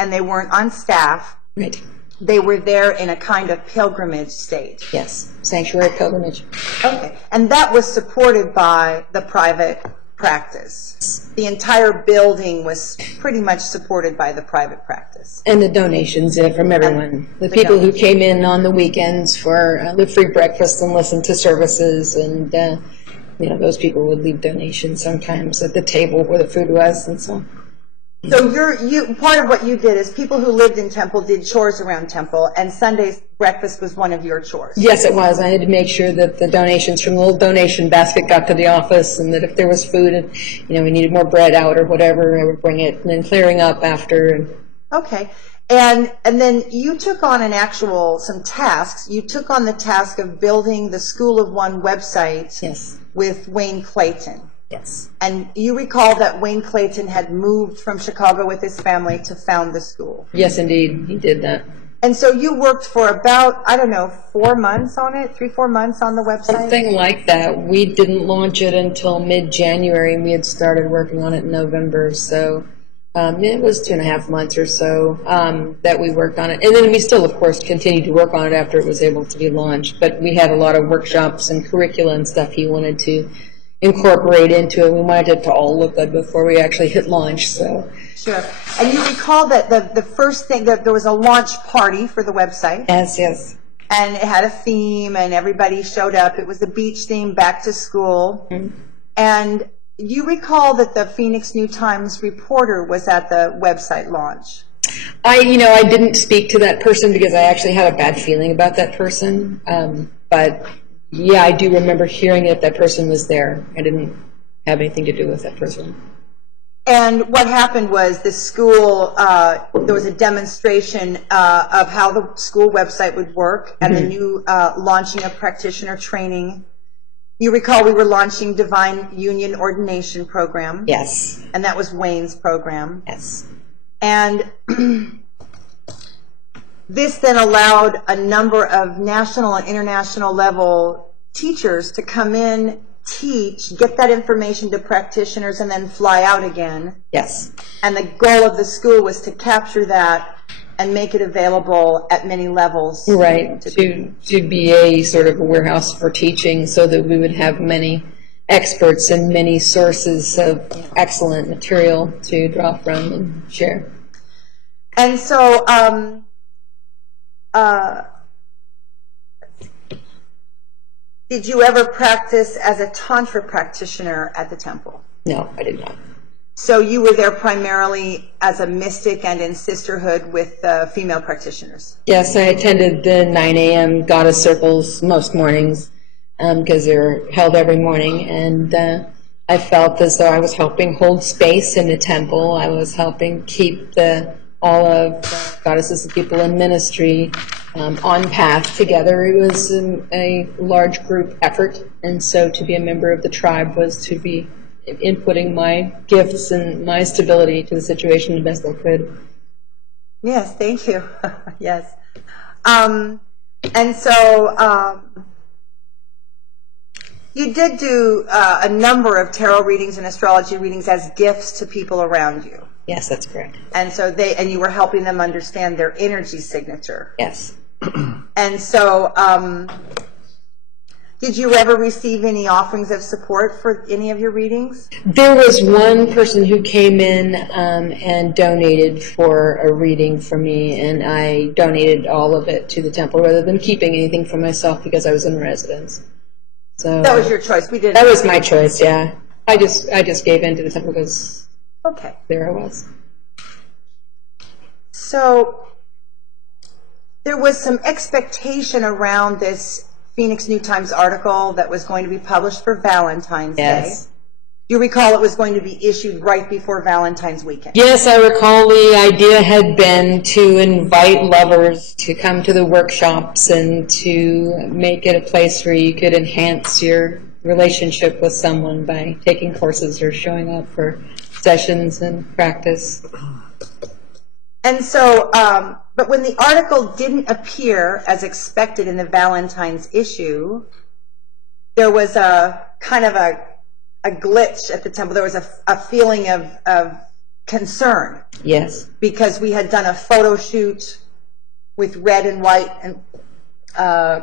and they weren't on staff. Right. They were there in a kind of pilgrimage state. Yes, sanctuary pilgrimage. Okay. And that was supported by the private practice. The entire building was pretty much supported by the private practice. And the donations from everyone. The people who came in on the weekends for the free breakfast and listened to services, and those people would leave donations sometimes at the table where the food was and so on. So part of what you did is people who lived in Temple did chores around Temple, and Sunday's breakfast was one of your chores. Yes, it was. I had to make sure that the donations from the little donation basket got to the office, and that if there was food and we needed more bread out or whatever, I would bring it, and then clearing up after. Okay. And then you took on some tasks. You took on the task of building the School of One website. Yes. With Wayne Clayton. Yes. And you recall that Wayne Clayton had moved from Chicago with his family to found the school. Yes, indeed. He did that. And so you worked for about, 4 months on it, 3-4 months on the website? Something like that. We didn't launch it until mid-January, and we had started working on it in November. So it was 2.5 months or so that we worked on it. And then we still, of course, continued to work on it after it was able to be launched. But we had a lot of workshops and curricula and stuff he wanted to incorporate into it. We wanted it to all look good before we actually hit launch. So sure. And you recall that the first thing, that there was a launch party for the website. Yes. And it had a theme, and everybody showed up. It was the beach theme, back to school. Mm-hmm. And you recall that the Phoenix New Times reporter was at the website launch. I didn't speak to that person because I actually had a bad feeling about that person. But yeah, I do remember hearing that person was there. I didn't have anything to do with that person. And what happened was the school, there was a demonstration of how the school website would work, and the new launching of practitioner training. You recall we were launching Divine Union Ordination Program. Yes. And that was Wayne's program. Yes. And this then allowed a number of national and international level teachers to come in, teach, get that information to practitioners, and then fly out again. Yes. And the goal of the school was to capture that and make it available at many levels. Right, to be a sort of a warehouse for teaching, so that we would have many experts and many sources of excellent material to draw from and share. And so did you ever practice as a Tantra practitioner at the temple? No, I did not. So you were there primarily as a mystic and in sisterhood with female practitioners? Yes, I attended the 9 a.m. goddess circles most mornings because they're held every morning, and I felt as though I was helping hold space in the temple. I was helping keep all of the goddesses and people in ministry on path together. It was a large group effort, and so to be a member of the tribe was to be inputting my gifts and my stability to the situation the best I could. Yes, thank you. Yes. And so you did do a number of tarot readings and astrology readings as gifts to people around you. Yes, that's correct. And so you were helping them understand their energy signature. Yes. And so did you ever receive any offerings of support for any of your readings? There was one person who came in and donated for a reading for me, and I donated all of it to the temple rather than keeping anything for myself because I was in residence. So that was your choice. We didn't. That was my choice. Yeah, I just gave in to the temple because there I was. So there was some expectation around this Phoenix New Times article that was going to be published for Valentine's Day. You recall it was going to be issued right before Valentine's weekend. Yes, I recall the idea had been to invite lovers to come to the workshops and to make it a place where you could enhance your relationship with someone by taking courses or showing up for sessions and practice. And so, but when the article didn't appear as expected in the Valentine's issue, there was a kind of a glitch at the temple. There was a feeling of concern. Yes. Because we had done a photo shoot with red and white and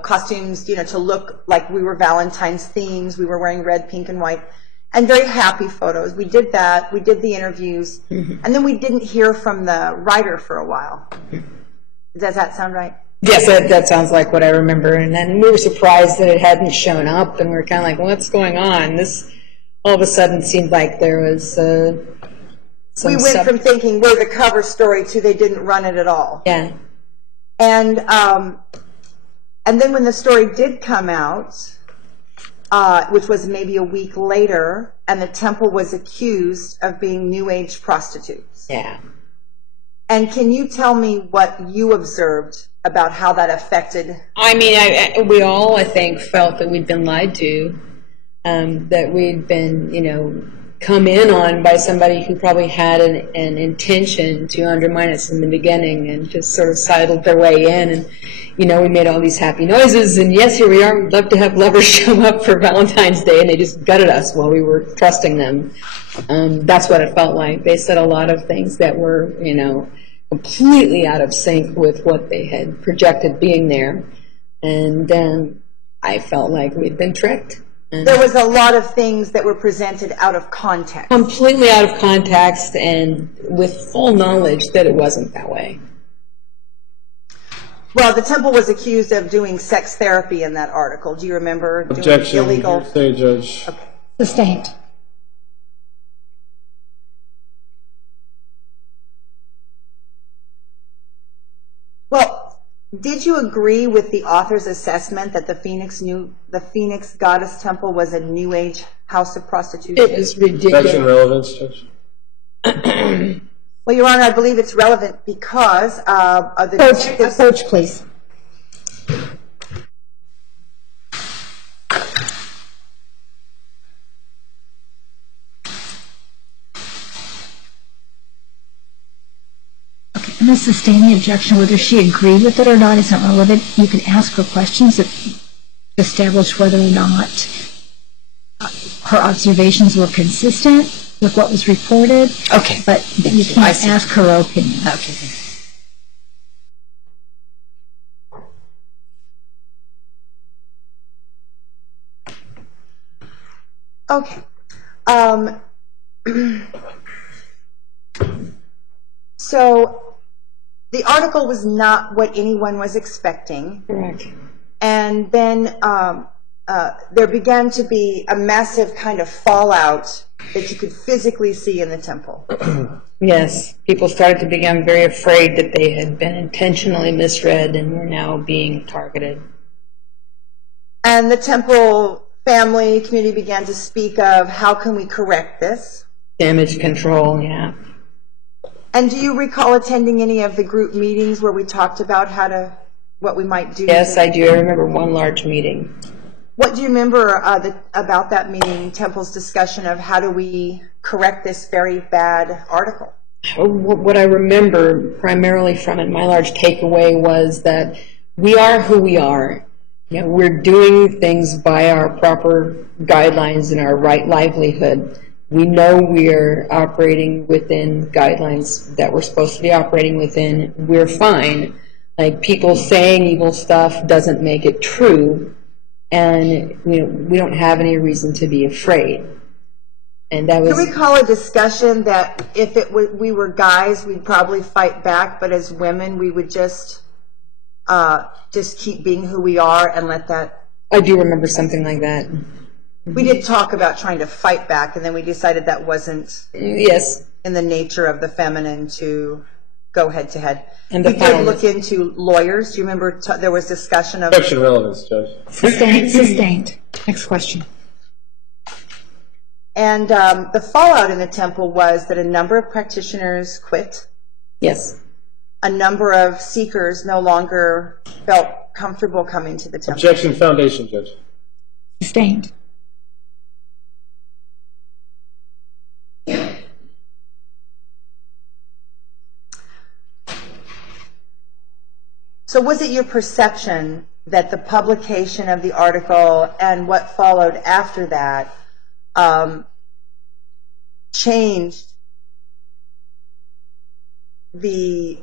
costumes, to look like we were Valentine's themes. We were wearing red, pink, and white. And very happy photos. We did that. We did the interviews. And then we didn't hear from the writer for a while. Does that sound right? Yes, that sounds like what I remember. And then we were surprised that it hadn't shown up, and we were kind of like, what's going on? This all of a sudden seemed like there was we went from thinking we're the cover story to they didn't run it at all. Yeah. And then when the story did come out, which was maybe a week later, and the temple was accused of being New Age prostitutes. Yeah. And can you tell me what you observed about how that affected? I mean, we all, I think, felt that we'd been lied to, that we'd been, come in on by somebody who probably had an intention to undermine us in the beginning and just sort of sidled their way in. And, we made all these happy noises, and yes, here we are. We'd love to have lovers show up for Valentine's Day, and they just gutted us while we were trusting them. That's what it felt like. They said a lot of things that were, completely out of sync with what they had projected being there. And I felt like we'd been tricked. There was a lot of things that were presented out of context. Completely out of context and with full knowledge that it wasn't that way. Well, the temple was accused of doing sex therapy in that article. Do you remember? Objection. Doing illegal? Say, Judge. Okay. Sustained. Well, did you agree with the author's assessment that the Phoenix Goddess Temple was a New Age house of prostitution? It was ridiculous. Objection, relevance, Judge. Well, Your Honor, I believe it's relevant because of the Approach, please. Okay, I'm going to sustain the objection. Whether she agreed with it or not isn't relevant. You can ask her questions that establish whether or not her observations were consistent with what was reported. Okay. But you can't ask her opinion. Okay. Okay. So the article was not what anyone was expecting. Correct. And then there began to be a massive kind of fallout that you could physically see in the temple. Yes, people started to become very afraid that they had been intentionally misread and were now being targeted. And the temple family community began to speak of how can we correct this? Damage control, yeah. And do you recall attending any of the group meetings where we talked about what we might do? Yes, I do. I remember one large meeting. What do you remember about that meeting, Temple's discussion of how do we correct this very bad article? What I remember primarily from it, my large takeaway was that we are who we are. We're doing things by our proper guidelines and our right livelihood. We know we're operating within guidelines that we're supposed to be operating within. We're fine. Like, people saying evil stuff doesn't make it true. And we don't have any reason to be afraid. And that was. Do you recall a discussion that if we were guys, we'd probably fight back, but as women, we would just keep being who we are and let that. I do remember something like that. We did talk about trying to fight back, and then we decided that wasn't. Yes. In the nature of the feminine to go head to head. And we did look into lawyers. Do you remember there was discussion of... Objection, relevance, Judge. Sustained. Next question. And the fallout in the temple was that a number of practitioners quit. Yes. A number of seekers no longer felt comfortable coming to the temple. Objection, foundation, Judge. Sustained. So was it your perception that the publication of the article and what followed after that changed the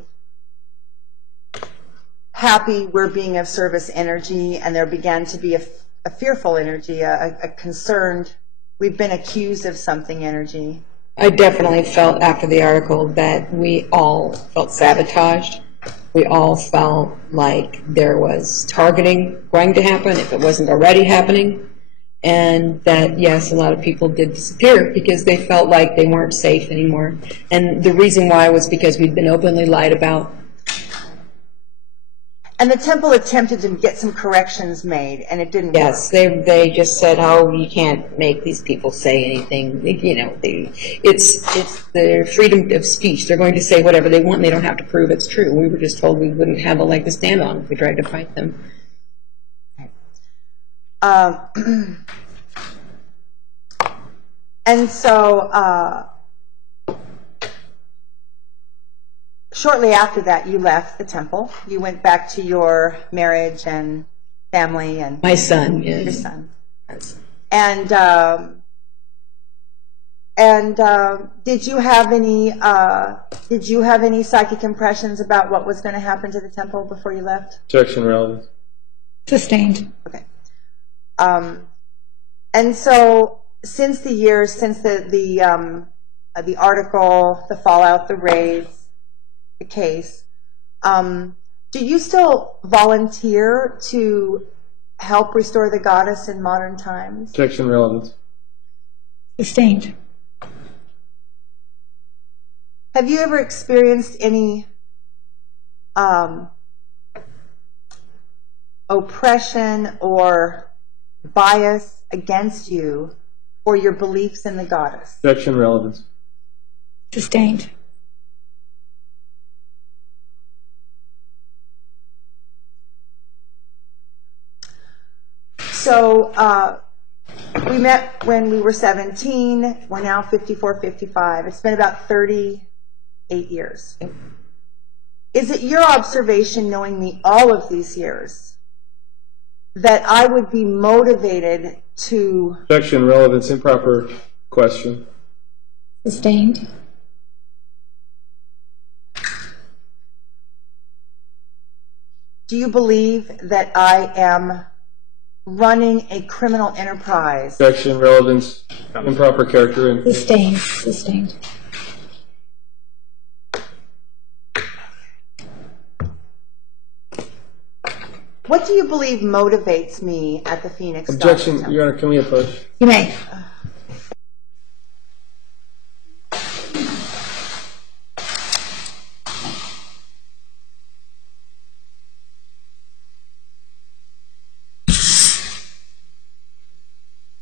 happy we're being of service energy, and there began to be a fearful energy, a concerned we've been accused of something energy? I definitely felt after the article that we all felt sabotaged. We all felt like there was targeting going to happen if it wasn't already happening. And that, yes, a lot of people did disappear because they felt like they weren't safe anymore. And the reason why was because we'd been openly lied about. And the temple attempted to get some corrections made, and it didn't Yes, work. they just said, oh, you can't make these people say anything. It's their freedom of speech. They're going to say whatever they want, and they don't have to prove it's true. We were just told we wouldn't have a leg to stand on if we tried to fight them. And so shortly after that, you left the temple. You went back to your marriage and family and my son. Yes. Your son. Yes. And did you have any psychic impressions about what was going to happen to the temple before you left? Objection, relevant. Sustained. Okay. And so, since the years, since the article, the fallout, the raids, the case, do you still volunteer to help restore the goddess in modern times? Objection, relevant. Sustained. Have you ever experienced any oppression or bias against you for your beliefs in the goddess? Objection, relevant. Sustained. So we met when we were 17. We're now 54, 55. It's been about 38 years. Is it your observation, knowing me all of these years, that I would be motivated to... Objection, relevance, improper question. Sustained. Do you believe that I am running a criminal enterprise? Objection, relevance, improper character. Sustained. Sustained. What do you believe motivates me at the Phoenix Objection, Goddess Your Honor, can we approach? You may.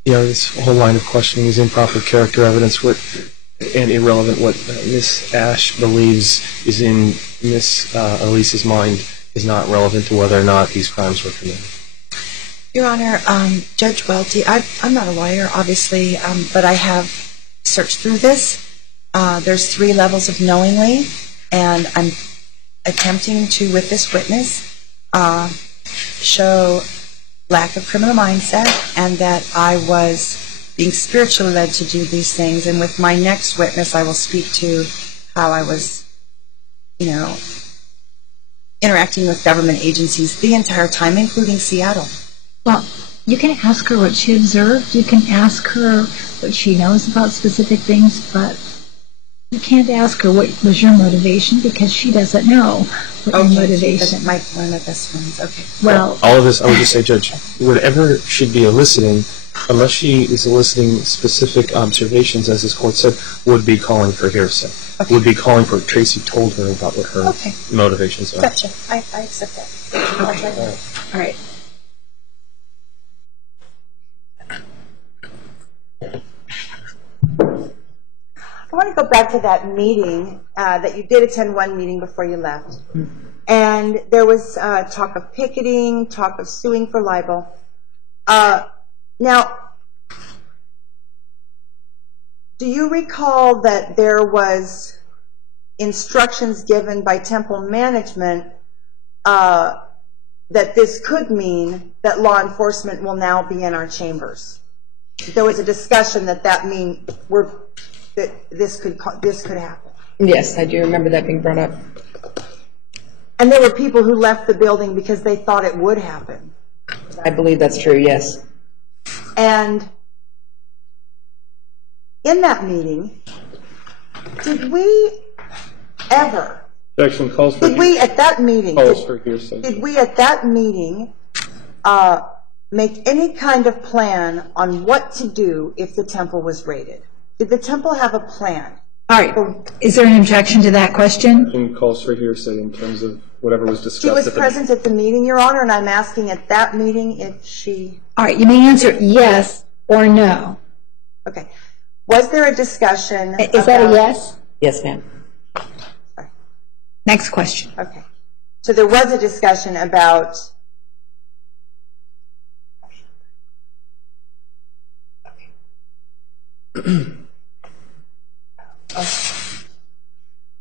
Yeah, this whole line of questioning is improper character evidence and irrelevant. What Miss Ash believes is in Miss Elise's mind is not relevant to whether or not these crimes were committed. Your Honor, Judge Welty, I'm not a lawyer, obviously, but I have searched through this. There's 3 levels of knowingly, and I'm attempting to, with this witness, show lack of criminal mindset and that I was being spiritually led to do these things. And with my next witness, I will speak to how I was, interacting with government agencies the entire time, including Seattle. Well, you can ask her what she observed. You can ask her what she knows about specific things, but you can't ask her what was your motivation because she doesn't know what your motivation. She might one of the best ones. Okay. Well, all of this, I would just say, Judge, whatever she'd be eliciting, unless she is eliciting specific observations, as this court said, would be calling for hearsay. Okay. Would be calling for Tracy told her about what her motivations are. Gotcha. I accept that. Okay. All right. I want to go back to that meeting that you did attend one meeting before you left. And there was talk of picketing, talk of suing for libel. Now, do you recall that there was instructions given by temple management that this could mean that law enforcement will now be in our chambers. There was a discussion that this could happen. Yes, I do remember that being brought up. And there were people who left the building because they thought it would happen. I believe that's true, yes. And in that meeting, did we ever... Objection calls for... Did we at that meeting... Calls for hearsay. Did we at that meeting make any kind of plan on what to do if the temple was raided? Did the temple have a plan? All right. Is there an objection to that question? Objection calls for hearsay in terms of whatever was discussed. She was present at the meeting, Your Honor, and I'm asking at that meeting if she... All right. You may answer yes or no. Okay. Was there a discussion... Is that a yes? Yes, ma'am. Next question. Okay. So there was a discussion about...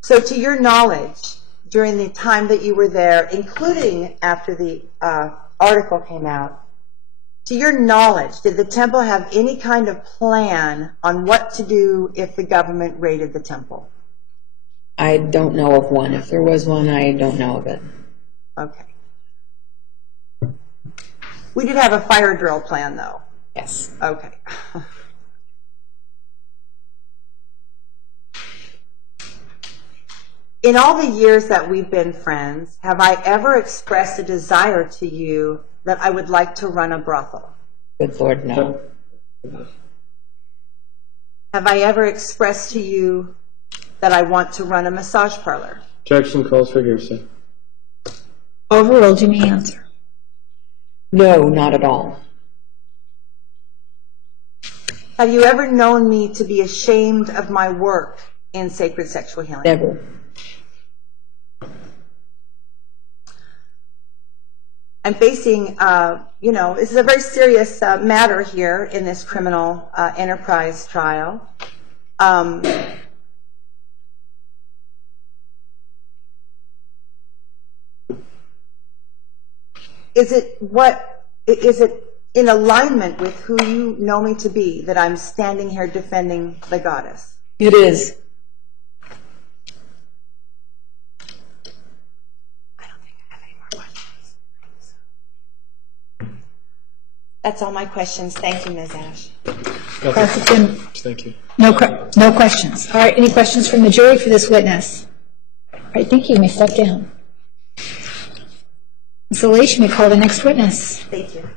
So to your knowledge, during the time that you were there, including after the article came out, to your knowledge, did the temple have any kind of plan on what to do if the government raided the temple? I don't know of one. If there was one, I don't know of it. Okay. We did have a fire drill plan, though. Yes. Okay. In all the years that we've been friends, have I ever expressed a desire to you that I would like to run a brothel? Good Lord, no. Have I ever expressed to you that I want to run a massage parlor? Objection calls for hearsay. Overruled. You may answer. No, not at all. Have you ever known me to be ashamed of my work in sacred sexual healing? Never. I'm facing, this is a very serious matter here in this criminal enterprise trial. Is it in alignment with who you know me to be that I'm standing here defending the goddess? It is. That's all my questions. Thank you, Ms. Ash. Thank you. No questions. All right, any questions from the jury for this witness? All right, thank you. You may step down. Ms. Elish, you may call the next witness. Thank you.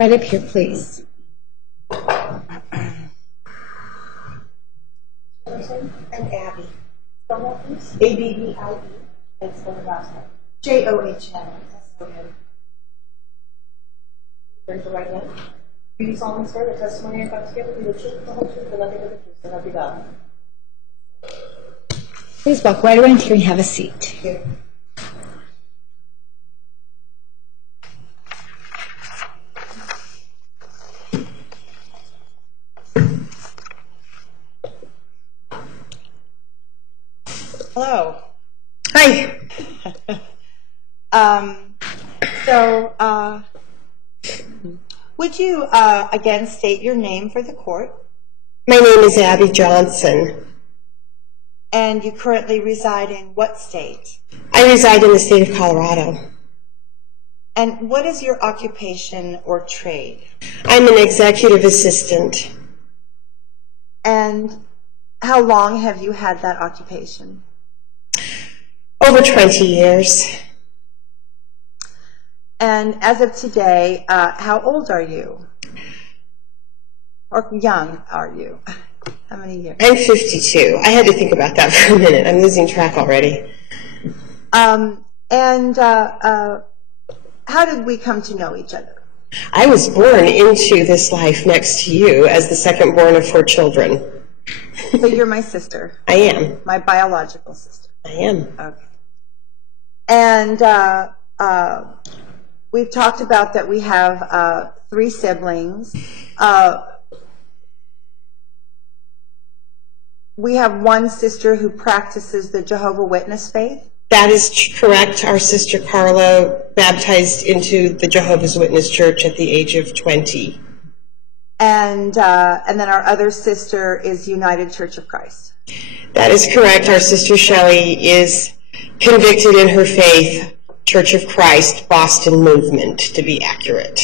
Right up here, please. And Abby. Spell that, please. A-B-B-I-E. And spell the last name. John. Raise the right hand. Do you solemnly swear the testimony you're about to give will be the truth, the whole truth, and nothing but the truth, so help you God? Please walk right around here and have a seat. Here. Hello. Hi. Would you again state your name for the court? My name is Abby Johnson. And you currently reside in what state? I reside in the state of Colorado. And what is your occupation or trade? I'm an executive assistant. And how long have you had that occupation? Over 20 years. And as of today, how old are you? Or young are you? How many years? I'm 52. I had to think about that for a minute. I'm losing track already. How did we come to know each other? I was born into this life next to you as the second born of 4 children. So you're my sister. I am. My biological sister. I am. Okay. And we've talked about that we have 3 siblings. We have one sister who practices the Jehovah's Witness faith. That is correct. Our sister Carla baptized into the Jehovah's Witness Church at the age of 20. And then our other sister is United Church of Christ. That is correct. Our sister Shelley is convicted in her faith, Church of Christ, Boston movement, to be accurate.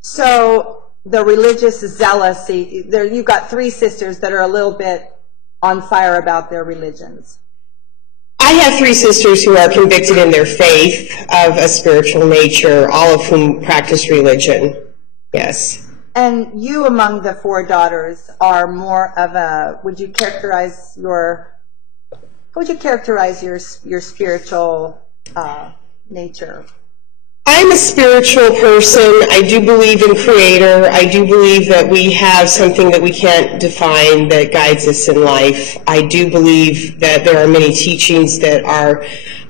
So the religious zealousy, there you've got 3 sisters that are a little bit on fire about their religions. I have 3 sisters who are convicted in their faith of a spiritual nature, all of whom practice religion. Yes. And you, among the 4 daughters, are more of a, how would you characterize your spiritual nature? I'm a spiritual person. I do believe in Creator. I do believe that we have something that we can't define that guides us in life. I do believe that there are many teachings that are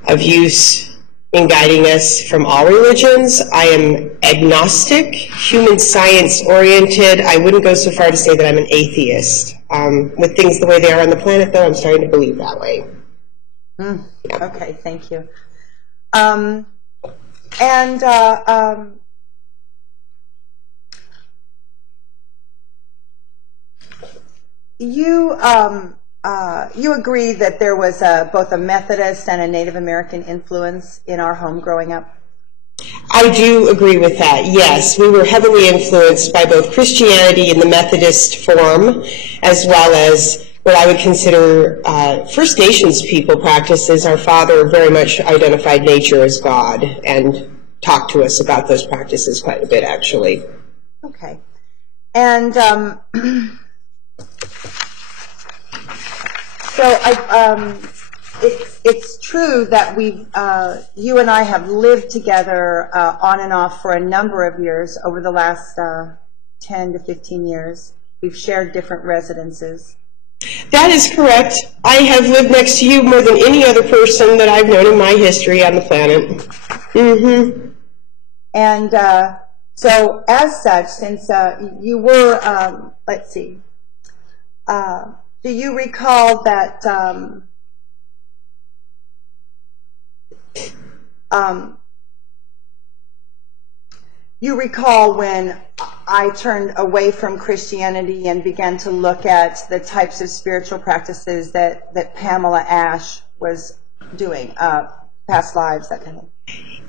of use in guiding us from all religions. I am agnostic, human science oriented. I wouldn't go so far to say that I'm an atheist. With things the way they are on the planet, though, I'm starting to believe that way. Yeah. Okay, thank you. You agree that there was both a Methodist and a Native American influence in our home growing up? I do agree with that, yes. We were heavily influenced by both Christianity in the Methodist form, as well as what I would consider First Nations people practices. Our father very much identified nature as God and talked to us about those practices quite a bit, actually. Okay. And so it's true that you and I have lived together on and off for a number of years over the last 10 to 15 years. We've shared different residences. That is correct. I have lived next to you more than any other person that I've known in my history on the planet. Mm-hmm. And so as such, since you were, let's see, do you recall that you recall when I turned away from Christianity and began to look at the types of spiritual practices that Pamela Ash was doing, past lives, that kind of thing?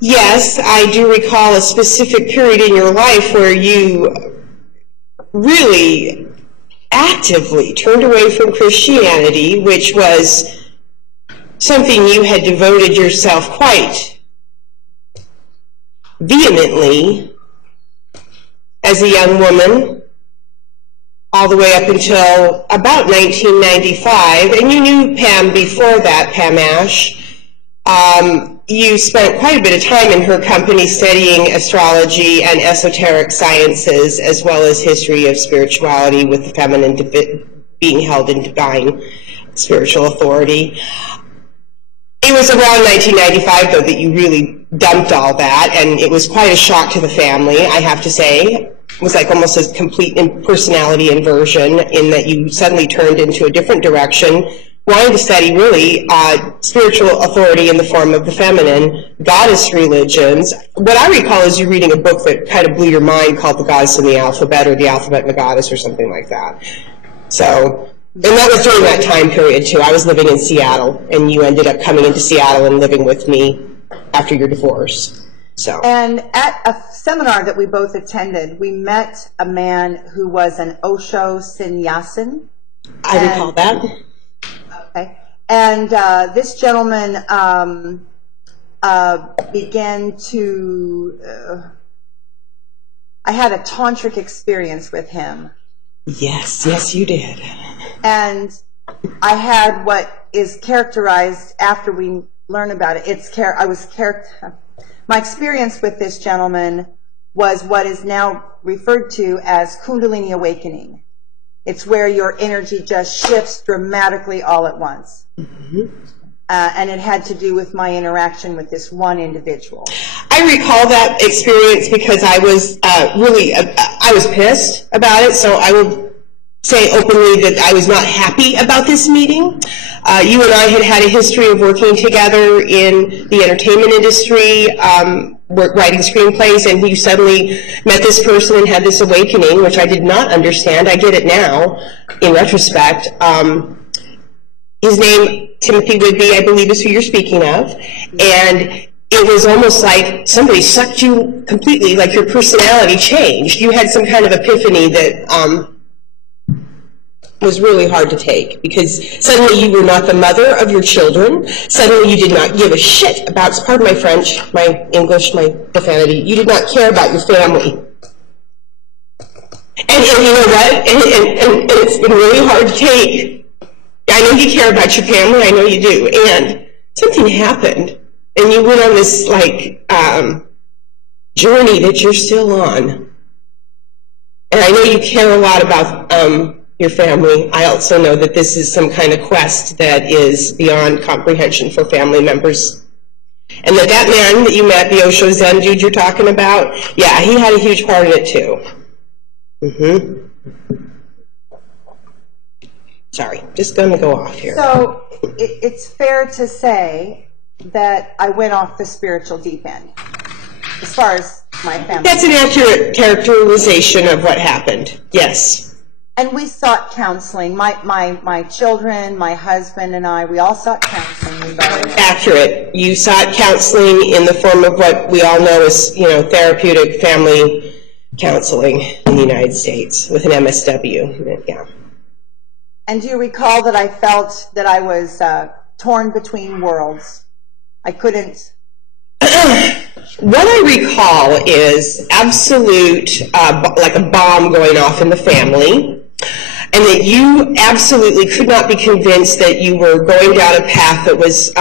Yes, I do recall a specific period in your life where you really actively turned away from Christianity, which was something you had devoted yourself quite vehemently as a young woman, all the way up until about 1995, and you knew Pam before that, Pam Ash. You spent quite a bit of time in her company studying astrology and esoteric sciences, as well as history of spirituality with the feminine being held in divine spiritual authority. It was around 1995, though, that you really dumped all that, and it was quite a shock to the family, I have to say. It was like almost a complete personality inversion in that you suddenly turned into a different direction, wanting to study really spiritual authority in the form of the feminine, goddess religions. What I recall is you reading a book that kind of blew your mind called The Goddess and the Alphabet, or The Alphabet and the Goddess, or something like that. So, and that was during that time period too. I was living in Seattle, and you ended up coming into Seattle and living with me after your divorce. So. And at a seminar that we both attended, we met a man who was an Osho sannyasin. I recall that. Okay. And this gentleman began to... I had a tantric experience with him. Yes, yes, you did. And I had what is characterized after we learn about it. My experience with this gentleman was what is now referred to as Kundalini awakening. It's where your energy just shifts dramatically all at once. Mm-hmm. And it had to do with my interaction with this one individual. I recall that experience because I was I was pissed about it, so I will say openly that I was not happy about this meeting. You and I had a history of working together in the entertainment industry, writing screenplays, and you suddenly met this person and had this awakening, which I did not understand. I get it now, in retrospect. His name, Timothy Whidbey, I believe is who you're speaking of, and it was almost like somebody sucked you completely, like your personality changed. You had some kind of epiphany that was really hard to take, because suddenly you were not the mother of your children. Suddenly you did not give a shit about, pardon my French, my English, my profanity, you did not care about your family. And you know what? And it's been really hard to take. I know you care about your family, I know you do, and something happened, and you went on this, like, journey that you're still on. And I know you care a lot about your family. I also know that this is some kind of quest that is beyond comprehension for family members. And that man that you met, the Osho Zen dude you're talking about, yeah, he had a huge part in it too. Mm-hmm. Sorry, just going to go off here. So it's fair to say that I went off the spiritual deep end, as far as my family. That's an accurate characterization of what happened, yes. And we sought counseling. My children, my husband, and I, we all sought counseling. Accurate. You sought counseling in the form of what we all know as, therapeutic family counseling in the United States with an MSW. Yeah. And do you recall that I felt that I was torn between worlds? I couldn't... What I recall is absolute, like a bomb going off in the family, and that you absolutely could not be convinced that you were going down a path that was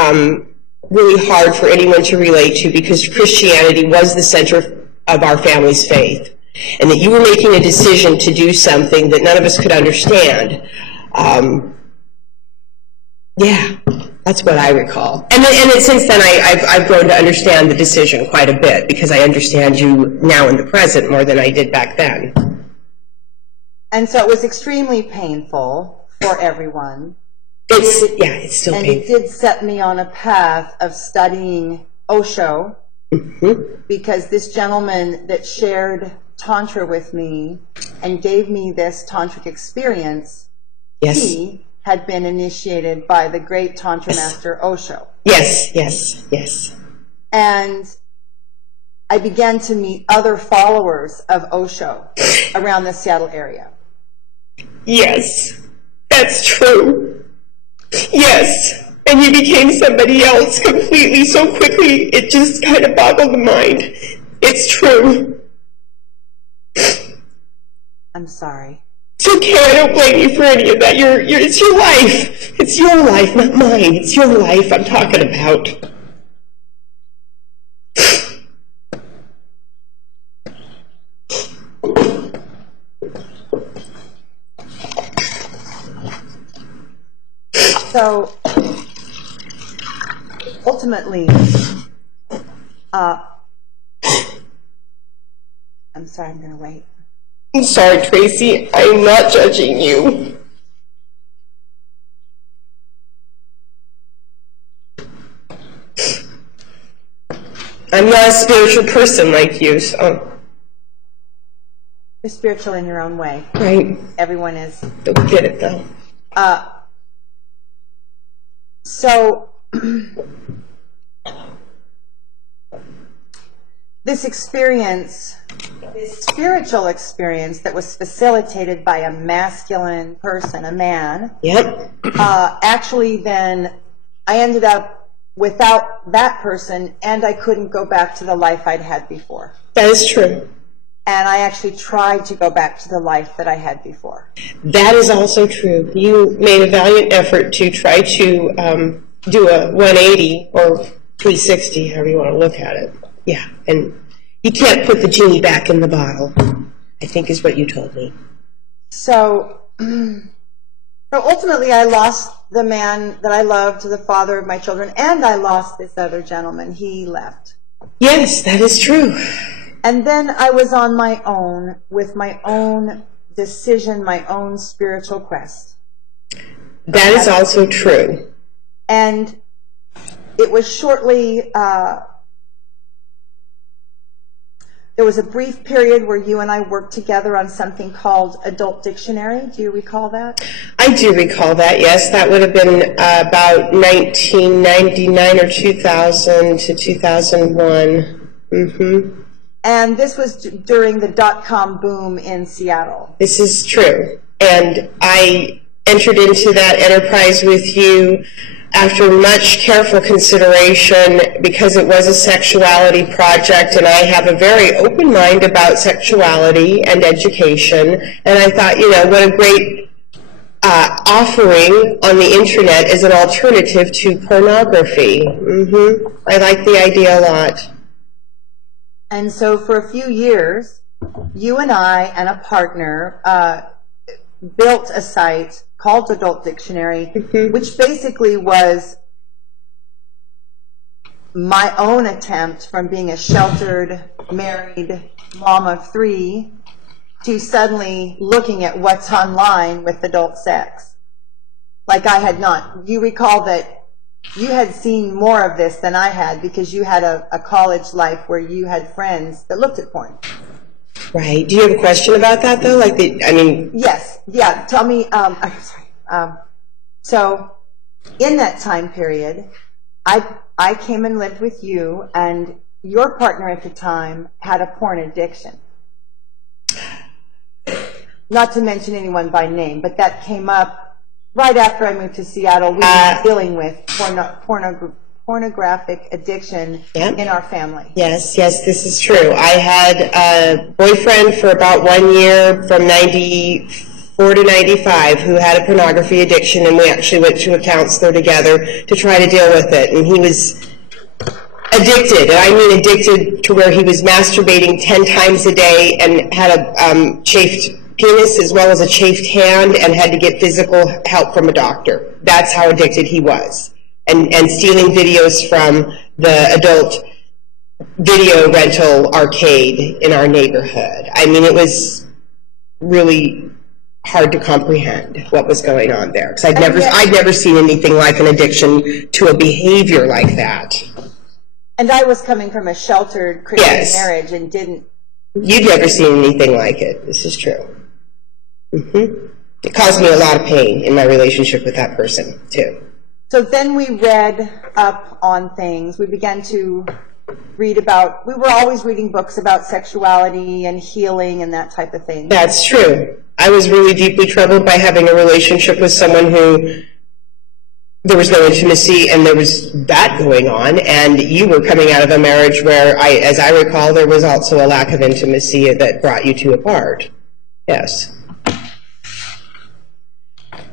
really hard for anyone to relate to, because Christianity was the center of our family's faith, and that you were making a decision to do something that none of us could understand. Yeah, that's what I recall. And since then, I've grown to understand the decision quite a bit, because I understand you now in the present more than I did back then. And so it was extremely painful for everyone. It's still painful. And it did set me on a path of studying Osho, because this gentleman that shared Tantra with me and gave me this Tantric experience, yes, he had been initiated by the great Tantra master Osho. Yes, yes, yes. And I began to meet other followers of Osho around the Seattle area. Yes, that's true. Yes, and you became somebody else completely so quickly, it just kind of boggled the mind. It's true. I'm sorry. It's okay, I don't blame you for any of that. It's your life. It's your life, not mine. It's your life I'm talking about. So, ultimately, I'm sorry, I'm going to wait. I'm sorry, Tracy. I'm not judging you. I'm not a spiritual person like you, so. You're spiritual in your own way. Right. Everyone is. Don't get it, though. So, this experience, this spiritual experience that was facilitated by a masculine person, a man, Yep. Actually then I ended up without that person, and I couldn't go back to the life I'd had before. That is true. And I actually tried to go back to the life that I had before. That is also true. You made a valiant effort to try to do a 180 or 360, however you want to look at it. Yeah, and you can't put the genie back in the bottle, I think is what you told me. So ultimately I lost the man that I loved, the father of my children, and I lost this other gentleman. He left. Yes, that is true. And then I was on my own with my own decision, my own spiritual quest. That is also true. And it was shortly, there was a brief period where you and I worked together on something called Adult Dictionary. Do you recall that? I do recall that, yes. That would have been about 1999 or 2000 to 2001. Mm-hmm. And this was during the dot-com boom in Seattle. This is true. And I entered into that enterprise with you after much careful consideration because it was a sexuality project, and I have a very open mind about sexuality and education. And I thought, you know, what a great offering on the internet as an alternative to pornography. Mm-hmm. I like the idea a lot. And so for a few years, you and I and a partner built a site called Adult Dictionary, which basically was my own attempt from being a sheltered, married mom of 3 to suddenly looking at what's online with adult sex. Like I had not. You recall that you had seen more of this than I had because you had a college life where you had friends that looked at porn. Right. Do you have a question about that, though? Like, Yes. Yeah. Tell me. I'm sorry. So, in that time period, I came and lived with you, and your partner at the time had a porn addiction. Not to mention anyone by name, but that came up right after I moved to Seattle. We were dealing with pornographic addiction in our family. Yes, this is true. I had a boyfriend for about 1 year from 94 to 95 who had a pornography addiction, and we actually went to a counselor together to try to deal with it. And he was addicted, and I mean addicted to where he was masturbating 10 times a day and had a chafed penis as well as a chafed hand and had to get physical help from a doctor. That's how addicted he was. And stealing videos from the adult video rental arcade in our neighborhood. I mean, it was really hard to comprehend what was going on there. Because I'd never seen anything like an addiction to a behavior like that. And I was coming from a sheltered Christian marriage and didn't. You'd never seen anything like it. This is true. Mm-hmm. It caused me a lot of pain in my relationship with that person, too. So then we read up on things. We began to read about, we were always reading books about sexuality and healing and that type of thing. That's true. I was really deeply troubled by having a relationship with someone who there was no intimacy and there was that going on, and you were coming out of a marriage where, as I recall, there was also a lack of intimacy that brought you two apart. Yes.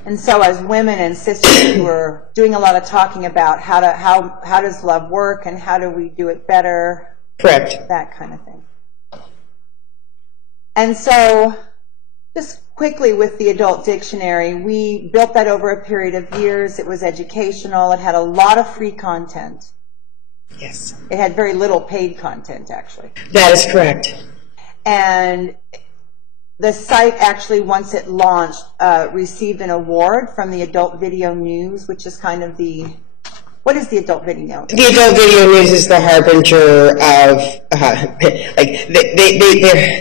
And so as women and sisters, we were doing a lot of talking about how does love work and how do we do it better. Correct. That kind of thing. And so just quickly with the Adult Dictionary, we built that over a period of years. It was educational. It had a lot of free content. Yes. It had very little paid content, actually. That is correct. And the site actually, once it launched, received an award from the Adult Video News, which is kind of the What is the adult video? The adult video news is the harbinger of, they're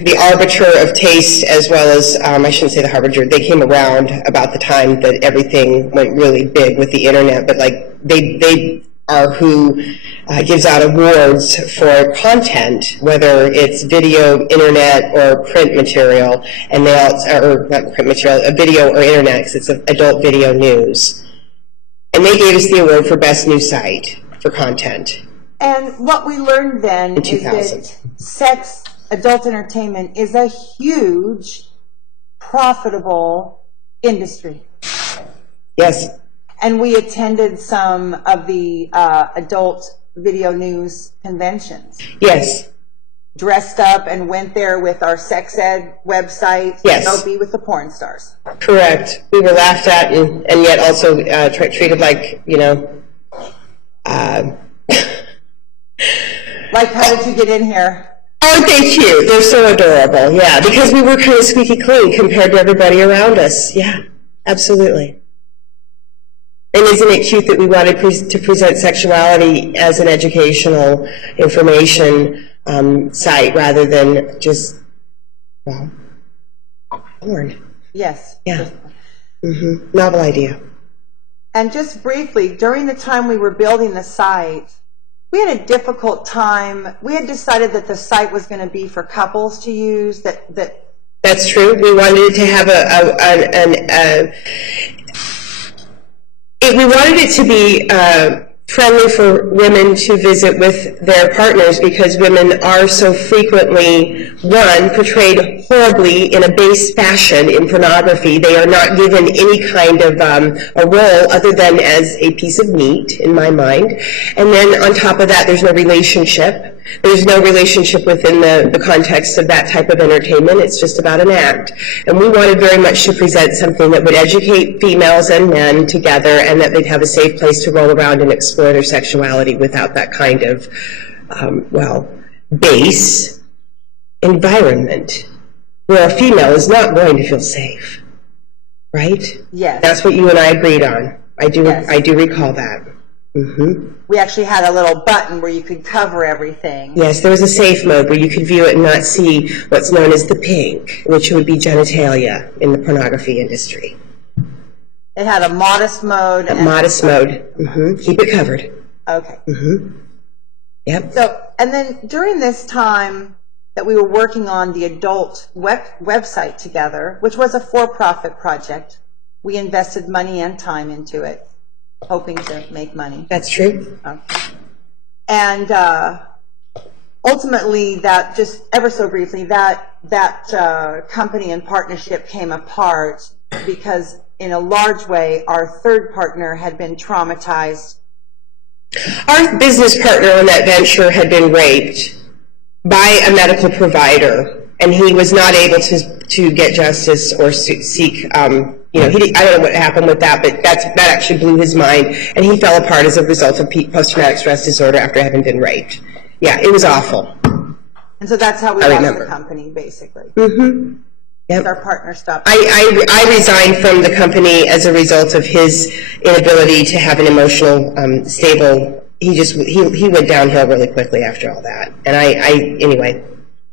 the arbiter of taste, as well as, I shouldn't say the harbinger, they came around about the time that everything went really big with the internet, but they are who gives out awards for content, whether it's video, internet, or print material, and they also, or not print material, a video or internet, because it's adult video news. And they gave us the award for Best New Site for content. And what we learned then is that sex, adult entertainment is a huge, profitable industry. Yes. And we attended some of the adult video news conventions. Yes. Dressed up and went there with our sex ed website. Yes. Go be with the porn stars. Correct. We were laughed at and yet also treated like, you know. Like, how did you get in here? Aren't they cute? They're so adorable. Yeah, because we were kind of squeaky clean compared to everybody around us. Yeah, absolutely. And isn't it cute that we wanted to present sexuality as an educational information site rather than just, well, porn? Yes. Yeah. Novel idea. And just briefly, during the time we were building the site, we had a difficult time. We had decided that the site was going to be for couples to use. That's true. We wanted to have we wanted it to be friendly for women to visit with their partners, because women are so frequently, one, portrayed horribly in a base fashion in pornography. They are not given any kind of a role other than as a piece of meat, in my mind. And then on top of that, there's no relationship. There's no relationship within the context of that type of entertainment. It's just about an act. And we wanted very much to present something that would educate females and men together, and that they'd have a safe place to roll around and explore their sexuality without that kind of, base environment where a female is not going to feel safe. Right? Yes. That's what you and I agreed on. I do recall that. We actually had a little button where you could cover everything. Yes, there was a safe mode where you could view it and not see what's known as the pink, which would be genitalia in the pornography industry. It had a modest mode. A modest mode. Keep it covered. Okay. Yep. So, and then during this time that we were working on the adult website together, which was a for-profit project, we invested money and time into it, hoping to make money. That's true. Okay. And ultimately, that, just ever so briefly, that company and partnership came apart because, in a large way, our third partner had been traumatized. Our business partner in that venture had been raped by a medical provider, and he was not able to get justice or seek, I don't know what happened with that, but that actually blew his mind, and he fell apart as a result of post-traumatic stress disorder after having been raped. Yeah, it was awful. And so that's how we lost the company, basically. Yep. Our partner stopped. I resigned from the company as a result of his inability to have an emotional, stable. He went downhill really quickly after all that. And anyway.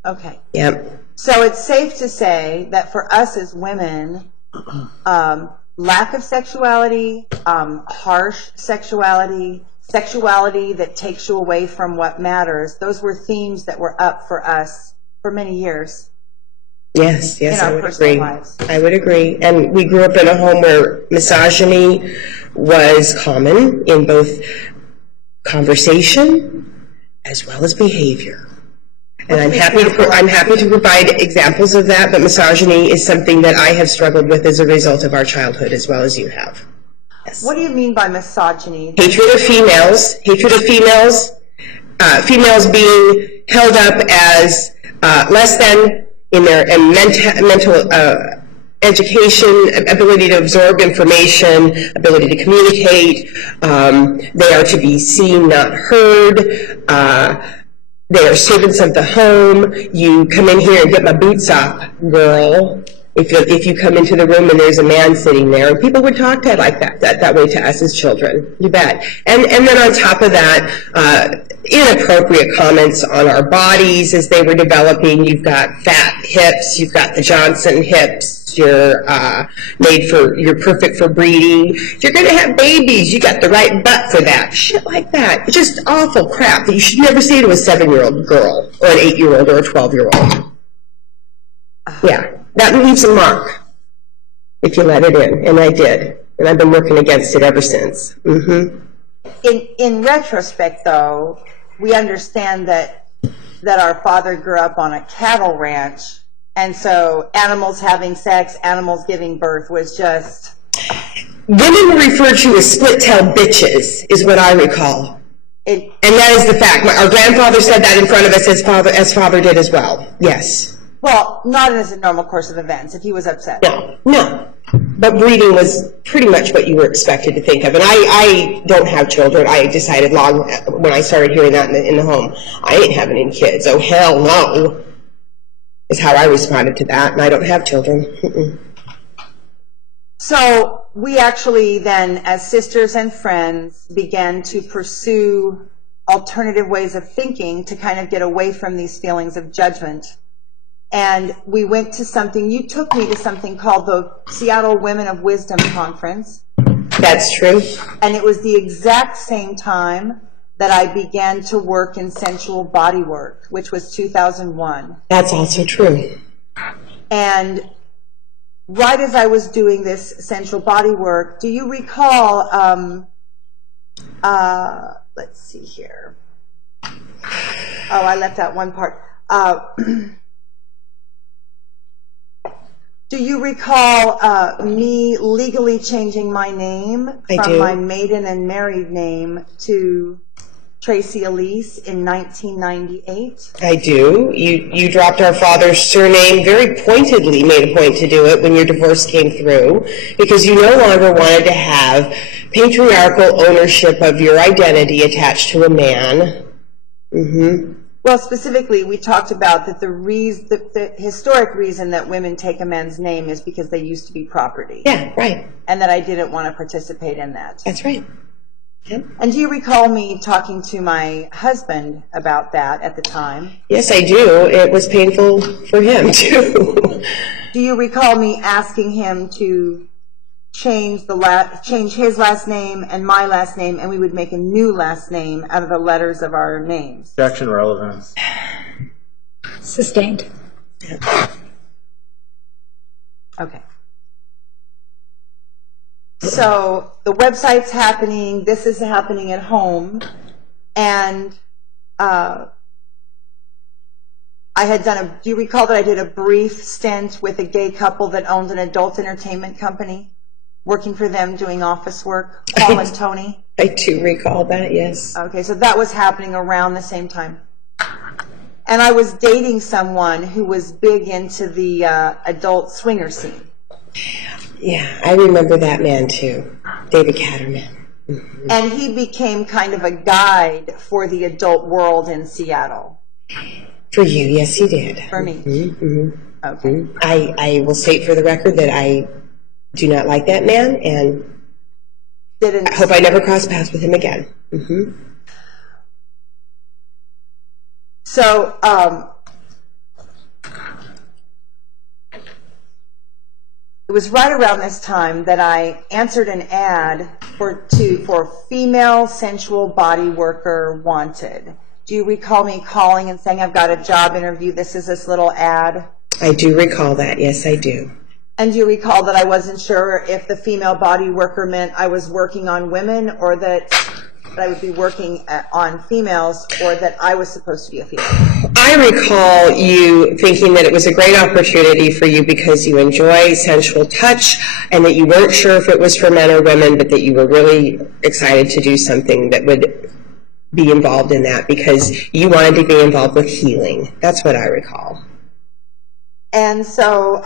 Okay. Yep. So it's safe to say that for us as women, lack of sexuality, harsh sexuality, sexuality that takes you away from what matters, those were themes that were up for us for many years. Yes, I would agree. I would agree. And we grew up in a home where misogyny was common in both conversation as well as behavior. And I'm happy to provide examples of that, but misogyny is something that I have struggled with as a result of our childhood as well as you have. Yes. What do you mean by misogyny? Hatred of females, females being held up as less than in their mental education, ability to absorb information, ability to communicate. They are to be seen, not heard. They are servants of the home. You come in here and get my boots up, girl. If you come into the room and there's a man sitting there, and people would talk like that way to us as children. You bet. And then on top of that, inappropriate comments on our bodies as they were developing. You've got fat hips. You've got the Johnson hips. You're you're perfect for breeding. You're going to have babies. You got the right butt for that. Shit like that. Just awful crap that you should never say to a 7-year-old girl or an 8-year-old or a 12-year-old. Yeah. That leaves a mark if you let it in, and I did, and I've been working against it ever since. In retrospect, though, we understand that our father grew up on a cattle ranch, and so animals having sex, animals giving birth was just... Women were referred to as split-tailed bitches, is what I recall. And that is the fact. Our grandfather said that in front of us, as father did as well. Yes. Well, not as a normal course of events, if he was upset. No. But breeding was pretty much what you were expected to think of. And I don't have children. I decided long when I started hearing that in the home, I ain't having any kids. Oh, hell no, is how I responded to that. And I don't have children. So we actually then, as sisters and friends, began to pursue alternative ways of thinking to kind of get away from these feelings of judgment. And we went to something, you took me to something called the Seattle Women of Wisdom Conference. That's true. And it was the exact same time that I began to work in sensual body work, which was 2001. That's also true. And right as I was doing this sensual body work, do you recall, let's see here. Oh, I left out one part. Do you recall me legally changing my name from my maiden and married name to Tracy Elise in 1998? I do. You dropped our father's surname very pointedly, made a point to do it when your divorce came through, because you no longer wanted to have patriarchal ownership of your identity attached to a man. Well, specifically, we talked about that the historic reason that women take a man's name is because they used to be property. Yeah, right. And that I didn't want to participate in that. That's right. Yep. And do you recall me talking to my husband about that at the time? Yes, I do. It was painful for him, too. Do you recall me asking him to change his last name and my last name, and we would make a new last name out of the letters of our names? Objection, relevance. Sustained. Okay. So the website's happening, this is happening at home, and I had done do you recall that I did a brief stint with a gay couple that owned an adult entertainment company, working for them doing office work, Paul and Tony? I do recall that, yes. Okay, so that was happening around the same time. And I was dating someone who was big into the adult swinger scene. Yeah, I remember that man too, David Catterman. And he became kind of a guide for the adult world in Seattle. For you, yes, he did. For me. Okay. I will state for the record that I do not like that man, and I hope I never cross paths with him again. So, it was right around this time that I answered an ad for female sensual body worker wanted. Do you recall me calling and saying, I've got a job interview, this is this little ad? I do recall that, yes I do. And do you recall that I wasn't sure if the female body worker meant I was working on women, or that I would be working on females, or that I was supposed to be a female? I recall you thinking that it was a great opportunity for you because you enjoy sensual touch, and that you weren't sure if it was for men or women, but that you were really excited to do something that would be involved in that because you wanted to be involved with healing. That's what I recall. And so,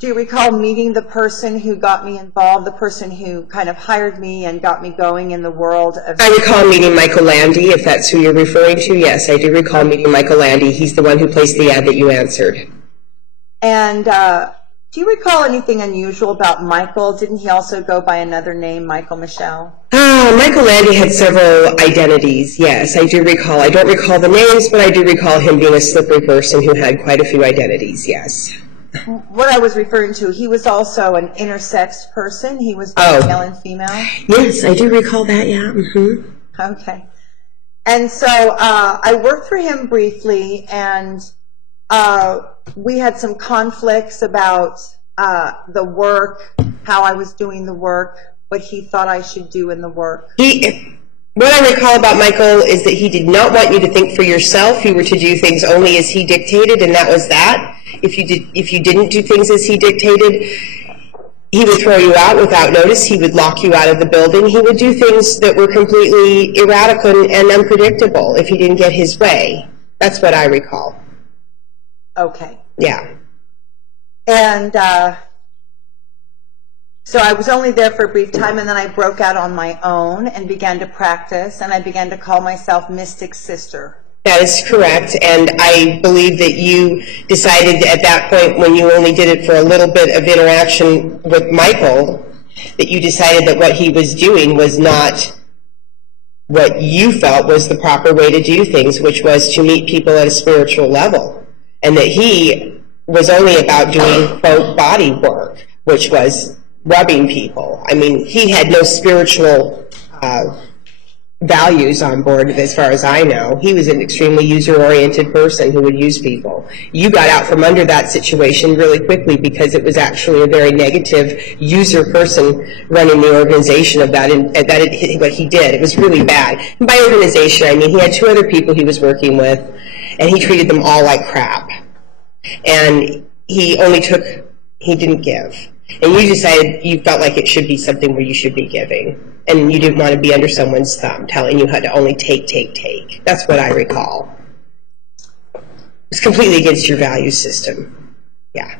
do you recall meeting the person who got me involved, the person who kind of hired me and got me going in the world of... I recall meeting Michael Landy, if that's who you're referring to. Yes, I do recall meeting Michael Landy. He's the one who placed the ad that you answered. And do you recall anything unusual about Michael? Didn't he also go by another name, Michael Michelle? Michael Landy had several identities, yes, I do recall. I don't recall the names, but I do recall him being a slippery person who had quite a few identities, yes. What I was referring to, he was also an intersex person. He was male and female. Yes, I do recall that, yeah. Mm-hmm. Okay. And so I worked for him briefly, and we had some conflicts about the work, how I was doing the work, what he thought I should do in the work. What I recall about Michael is that he did not want you to think for yourself. You were to do things only as he dictated, and that was that. If you didn't do things as he dictated, he would throw you out without notice. He would lock you out of the building. He would do things that were completely erratic and unpredictable if he didn't get his way. That's what I recall. Okay. Yeah. And so I was only there for a brief time, and then I broke out on my own and began to practice, and I began to call myself Mystic Sister. That is correct, and I believe that you decided at that point, when you only did it for a little bit of interaction with Michael, that you decided that what he was doing was not what you felt was the proper way to do things, which was to meet people at a spiritual level, and that he was only about doing, quote, body work, which was rubbing people. I mean, he had no spiritual values on board as far as I know. He was an extremely user-oriented person who would use people. You got out from under that situation really quickly because it was actually a very negative user person running the organization of that, and what he did. It was really bad. And by organization, I mean he had 2 other people he was working with, and he treated them all like crap. And he didn't give. And you decided you felt like it should be something where you should be giving. And you didn't want to be under someone's thumb, telling you how to only take. That's what I recall. It's completely against your value system. Yeah.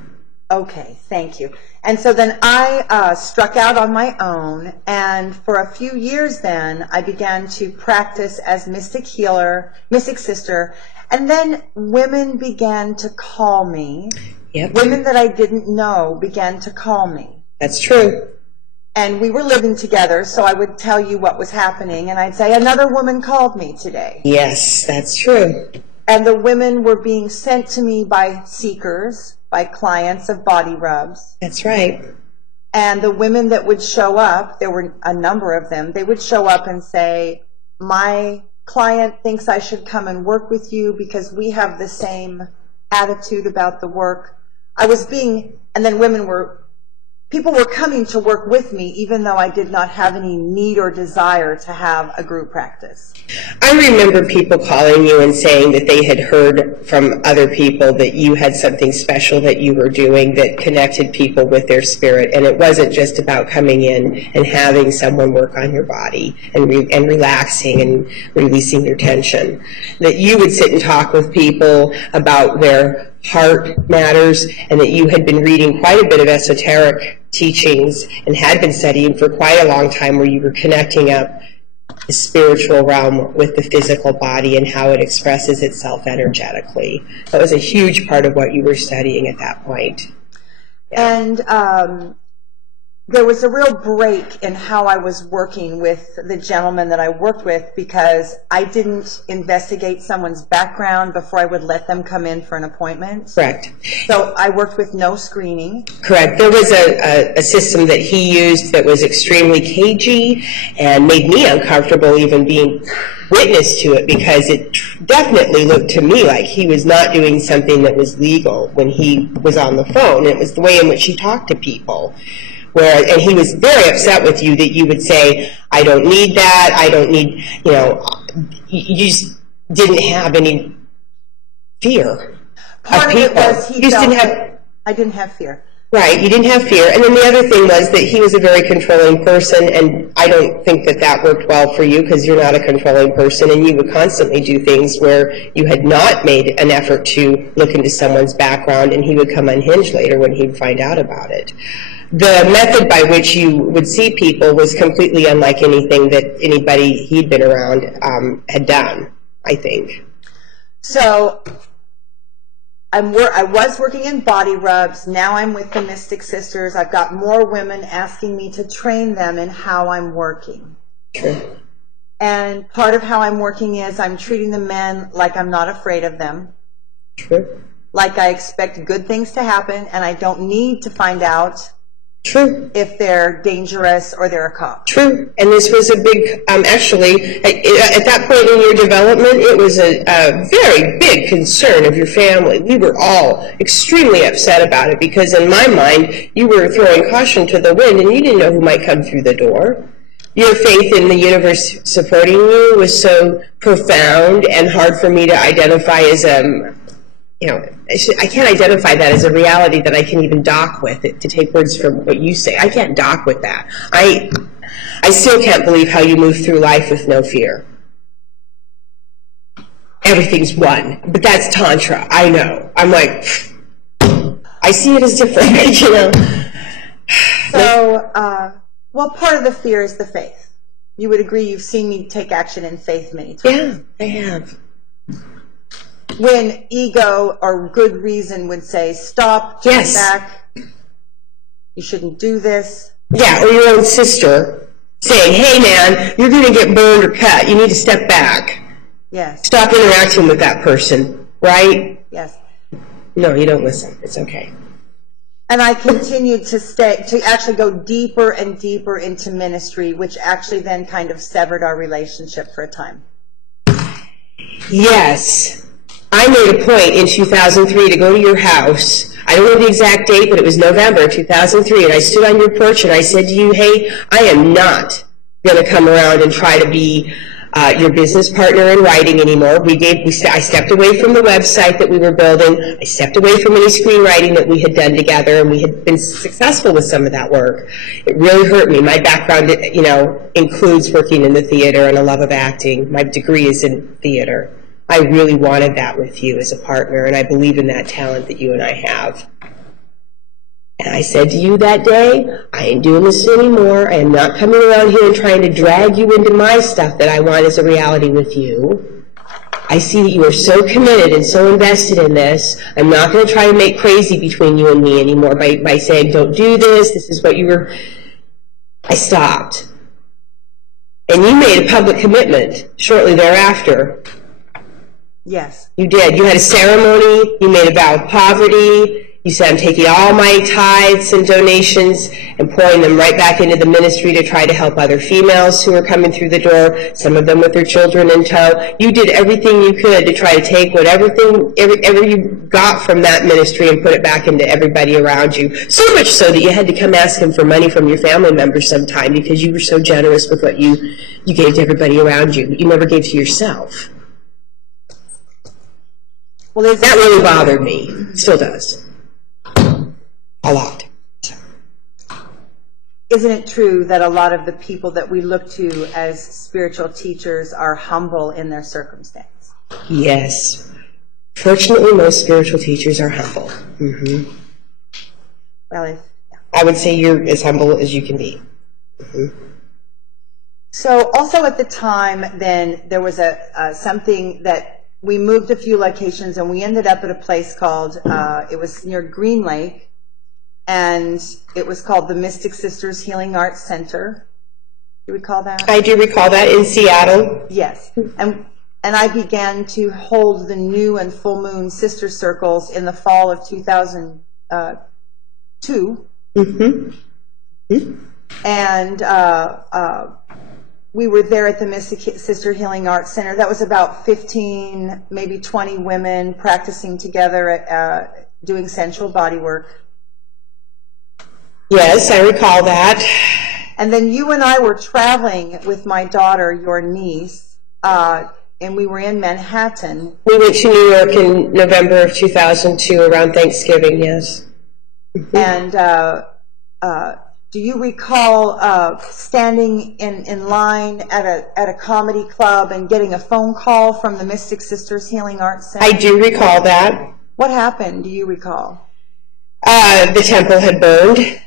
Okay, thank you. And so then I struck out on my own, and for a few years then, I began to practice as Mystic Healer, Mystic Sister, and then women began to call me. Yep. Women that I didn't know began to call me. That's true. And we were living together, so I would tell you what was happening, and I'd say, another woman called me today. Yes, that's true. And the women were being sent to me by seekers, by clients of body rubs. That's right. And the women that would show up, there were a number of them, they would show up and say, my client thinks I should come and work with you because we have the same attitude about the work. And then people were coming to work with me even though I did not have any need or desire to have a group practice. I remember people calling you and saying that they had heard from other people that you had something special that you were doing that connected people with their spirit, and it wasn't just about coming in and having someone work on your body and relaxing and releasing your tension. That you would sit and talk with people about their heart matters, and that you had been reading quite a bit of esoteric teachings and had been studying for quite a long time, where you were connecting up the spiritual realm with the physical body and how it expresses itself energetically. That was a huge part of what you were studying at that point. Yeah. And there was a real break in how I was working with the gentleman that I worked with, because I didn't investigate someone's background before I would let them come in for an appointment. Correct. So I worked with no screening. Correct. There was a system that he used that was extremely cagey and made me uncomfortable even being witness to it, because it definitely looked to me like he was not doing something that was legal when he was on the phone. It was the way in which he talked to people. And he was very upset with you that you would say, I don't need that, I don't need, you just didn't have any fear Part of people. It was he you just felt didn't have, that I didn't have fear. Right, you didn't have fear. And then the other thing was that he was a very controlling person, and I don't think that that worked well for you, because you're not a controlling person, and you would constantly do things where you had not made an effort to look into someone's background, and he would come unhinged later when he'd find out about it. The method by which you would see people was completely unlike anything that anybody he'd been around had done, I think. So I was working in body rubs. Now I'm with the Mystic Sisters. I've got more women asking me to train them in how I'm working. True. And part of how I'm working is I'm treating the men like I'm not afraid of them. True. Like I expect good things to happen, and I don't need to find out True. if they're dangerous or they're a cop. True. And this was a big, actually, at that point in your development, it was a very big concern of your family. We were all extremely upset about it because in my mind, you were throwing caution to the wind and you didn't know who might come through the door. Your faith in the universe supporting you was so profound and hard for me to identify as I can't identify that as a reality that I can even dock with it, to take words from what you say. I can't dock with that. I still can't believe how you move through life with no fear. Everything's one. But that's Tantra. I know. I'm like, I see it as different, you know. So, well, part of the fear is the faith. You would agree you've seen me take action in faith many times. Yeah, I have. When ego or good reason would say, stop, turn back, you shouldn't do this. Yeah, or your own sister saying, hey man, you're going to get burned or cut. You need to step back. Yes. Stop interacting with that person, right? Yes. No, you don't listen. It's okay. And I continued to actually go deeper and deeper into ministry, which actually then kind of severed our relationship for a time. Yes. I made a point in 2003 to go to your house. I don't know the exact date, but it was November 2003, and I stood on your porch and I said to you, hey, I am not going to come around and try to be your business partner in writing anymore. I stepped away from the website that we were building. I stepped away from any screenwriting that we had done together, and we had been successful with some of that work. It really hurt me. My background, includes working in the theater and a love of acting. My degree is in theater. I really wanted that with you as a partner, and I believe in that talent that you and I have. And I said to you that day, I ain't doing this anymore. I am not coming around here and trying to drag you into my stuff that I want as a reality with you. I see that you are so committed and so invested in this. I'm not going to try to make crazy between you and me anymore by saying, don't do this, this is what you were... I stopped. And you made a public commitment shortly thereafter. Yes. You did. You had a ceremony. You made a vow of poverty. You said, I'm taking all my tithes and donations and pouring them right back into the ministry to try to help other females who are coming through the door, some of them with their children in tow. You did everything you could to try to take whatever you got from that ministry and put it back into everybody around you. So much so that you had to come asking for money from your family members sometime because you were so generous with what you gave to everybody around you. You never gave to yourself. Well, that really bothered me. Still does. A lot. Isn't it true that a lot of the people that we look to as spiritual teachers are humble in their circumstance? Yes. Fortunately, most spiritual teachers are humble. Mm-hmm. Well, I would say you're as humble as you can be. Mm-hmm. So also at the time, then, there was something that we moved a few locations, and we ended up at a place called, it was near Green Lake, and it was called the Mystic Sisters Healing Arts Center. Do you recall that? I do recall that, in Seattle. Yes. And I began to hold the new and full moon sister circles in the fall of 2002. Mm-hmm. Mm-hmm. And we were there at the Mystic Sister Healing Arts Center. That was about 15, maybe 20 women practicing together, doing sensual body work. Yes, I recall that. And then you and I were traveling with my daughter, your niece, and we were in Manhattan. We went to New York in November of 2002, around Thanksgiving, yes. Mm-hmm. And do you recall standing in line at a comedy club and getting a phone call from the Mystic Sisters Healing Arts Center? I do recall that. What happened, do you recall? The temple had burned.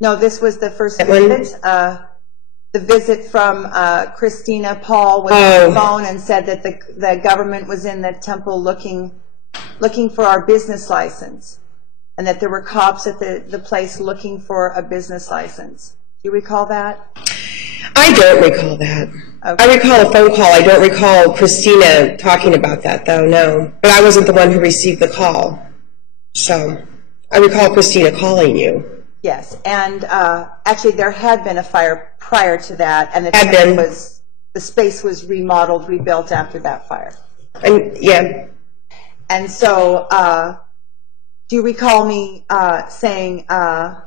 No, this was the first visit. The visit from Christina Paul was on the phone and said that the government was in the temple looking looking for our business license, and that there were cops at the place looking for a business license. Do you recall that? I don't recall that. Okay. I recall a phone call. I don't recall Christina talking about that, though, no. But I wasn't the one who received the call. So I recall Christina calling you. Yes, and actually there had been a fire prior to that, and the space was remodeled, rebuilt after that fire. And yeah. And so, do you recall me saying the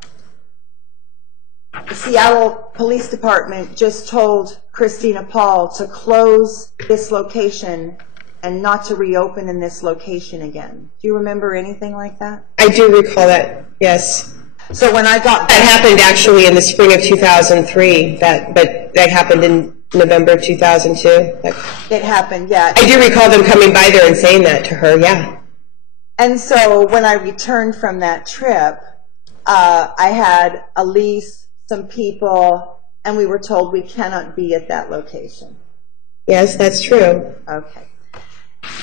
Seattle Police Department just told Christina Paul to close this location and not to reopen in this location again? Do you remember anything like that? I do recall that, yes. So when I got that happened actually in the spring of 2003. But that happened in November of 2002. It happened, yeah. I do recall them coming by there and saying that to her, yeah. And so when I returned from that trip, I had Elise, some people, and we were told we cannot be at that location. Yes, that's true. Okay.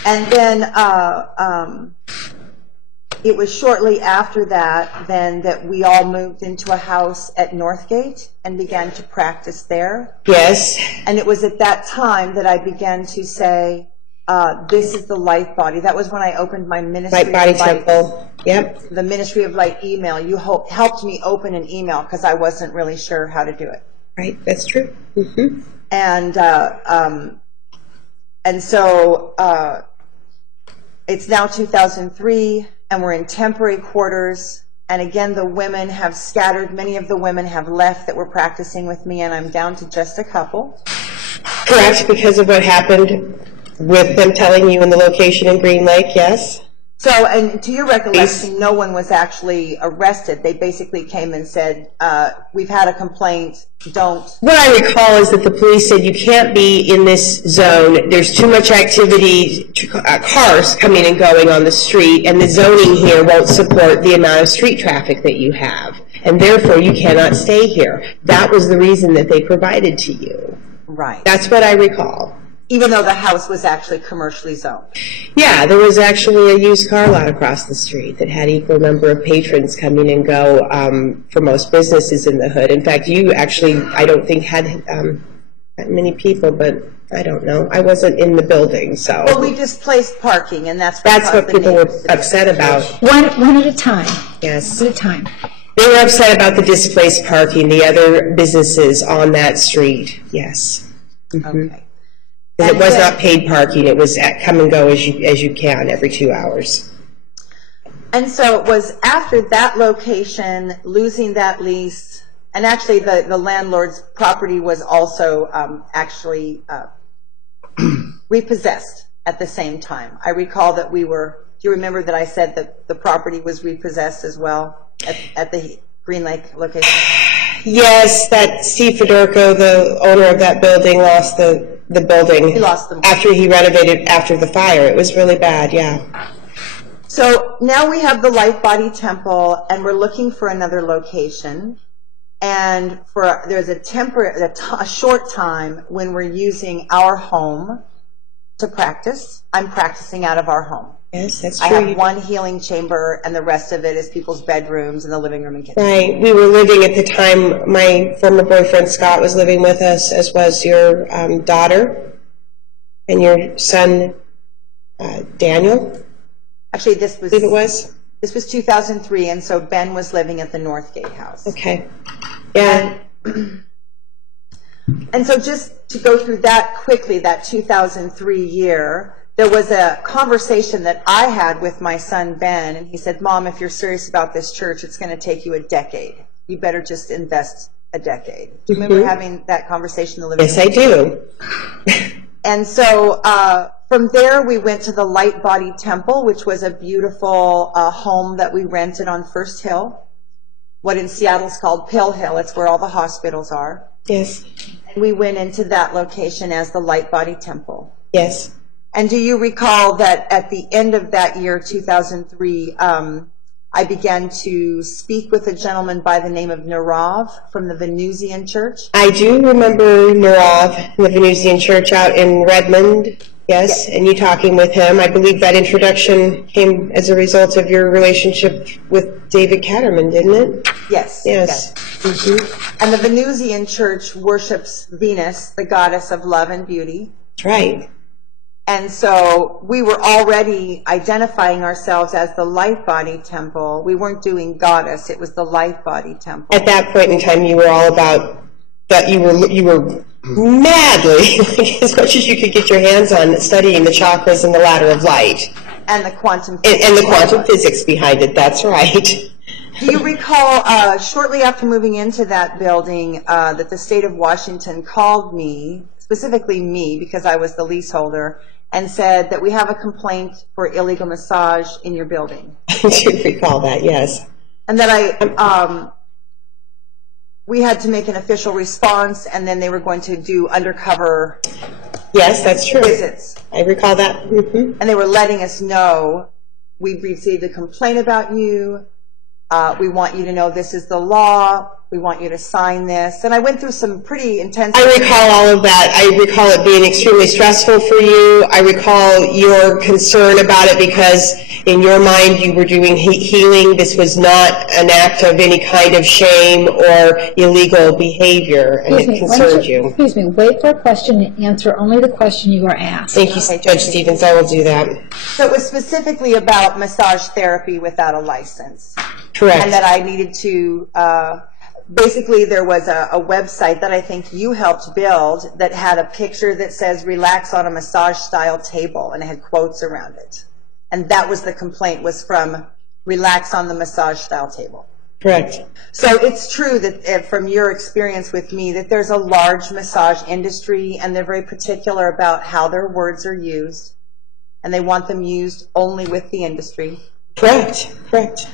And then it was shortly after that then that we all moved into a house at Northgate and began to practice there. Yes. And it was at that time that I began to say, this is the Light Body. That was when I opened my Ministry Light Body of Light Temple. Yep. The Ministry of Light email. You helped me open an email because I wasn't really sure how to do it. Right, that's true. Mm-hmm. And so it's now 2003, and we're in temporary quarters. And again, the women have scattered. Many of the women have left that were practicing with me, and I'm down to just a couple. Correct, because of what happened with them telling you in the location in Green Lake, yes? So, and to your recollection, no one was actually arrested. They basically came and said, we've had a complaint, don't. What I recall is that the police said you can't be in this zone. There's too much activity, cars coming and going on the street, and the zoning here won't support the amount of street traffic that you have. And therefore, you cannot stay here. That was the reason that they provided to you. Right. That's what I recall. Even though the house was actually commercially zoned. Yeah, there was actually a used car lot across the street that had equal number of patrons coming and go for most businesses in the hood. In fact, you actually, I don't think, had that many people, but I don't know. I wasn't in the building, so. Well, we displaced parking, and that's what people were upset about. One at a time. Yes. One at a time. They were upset about the displaced parking, the other businesses on that street, yes. Mm-hmm. Okay. Because it was not paid parking. It was come and go as you can every 2 hours. And so it was after that location, losing that lease, and actually the landlord's property was also actually repossessed at the same time. I recall that we were, do you remember that I said that the property was repossessed as well at the Green Lake location? Yes, that Steve Fedorko, the owner of that building, lost the building. He lost them. After he renovated after the fire. It was really bad, yeah. So now we have the Light Body Temple, and we're looking for another location. And there's a short time when we're using our home to practice. I'm practicing out of our home. Yes, that's true. I have one healing chamber, and the rest of it is people's bedrooms and the living room and kitchen. Right. We were living at the time, my former boyfriend Scott was living with us, as was your daughter and your son Daniel. Actually, I believe it was. This was 2003, and so Ben was living at the Northgate house. Okay. Yeah. And so just to go through that quickly, that 2003 year, there was a conversation that I had with my son Ben, and he said, Mom, if you're serious about this church, it's going to take you a decade. You better just invest a decade. Do you remember having that conversation in the living room? Yes, I do. And so from there, we went to the Light Body Temple, which was a beautiful home that we rented on First Hill, what in Seattle is called Pill Hill. It's where all the hospitals are. Yes. And we went into that location as the Light Body Temple. Yes. And do you recall that at the end of that year, 2003, I began to speak with a gentleman by the name of Narav from the Venusian Church? I do remember Narav, the Venusian Church out in Redmond. Yes, and you talking with him. I believe that introduction came as a result of your relationship with David Catterman, didn't it? Yes. Yes. And the Venusian Church worships Venus, the goddess of love and beauty. That's right. And so we were already identifying ourselves as the Light Body Temple. We weren't doing goddess, it was the Light Body Temple. At that point in time, you were all about that. You were madly, as much as you could get your hands on, studying the chakras and the ladder of light. And the quantum physics. And the quantum physics behind it, that's right. Do you recall, shortly after moving into that building, that the state of Washington called me, specifically me, because I was the leaseholder, and said that we have a complaint for illegal massage in your building? I do recall that, yes. And that we had to make an official response, and then they were going to do undercover Yes, that's true. visits. I recall that. Mm-hmm. And they were letting us know, we've received a complaint about you. We want you to know this is the law. We want you to sign this. And I went through some pretty intense... I recall all of that. I recall it being extremely stressful for you. I recall your concern about it because in your mind you were doing healing. This was not an act of any kind of shame or illegal behavior, and it concerned you. Excuse me, wait for a question and answer only the question you are asked. Thank you, Judge Stevens. I will do that. So it was specifically about massage therapy without a license. Correct. And that I needed to... basically, there was a website that I think you helped build that had a picture that says relax on a massage-style table, and it had quotes around it. And that was the complaint, was from relax on the massage-style table. Correct. So it's true that from your experience with me that there's a large massage industry, and they're very particular about how their words are used, and they want them used only with the industry. Correct. Correct.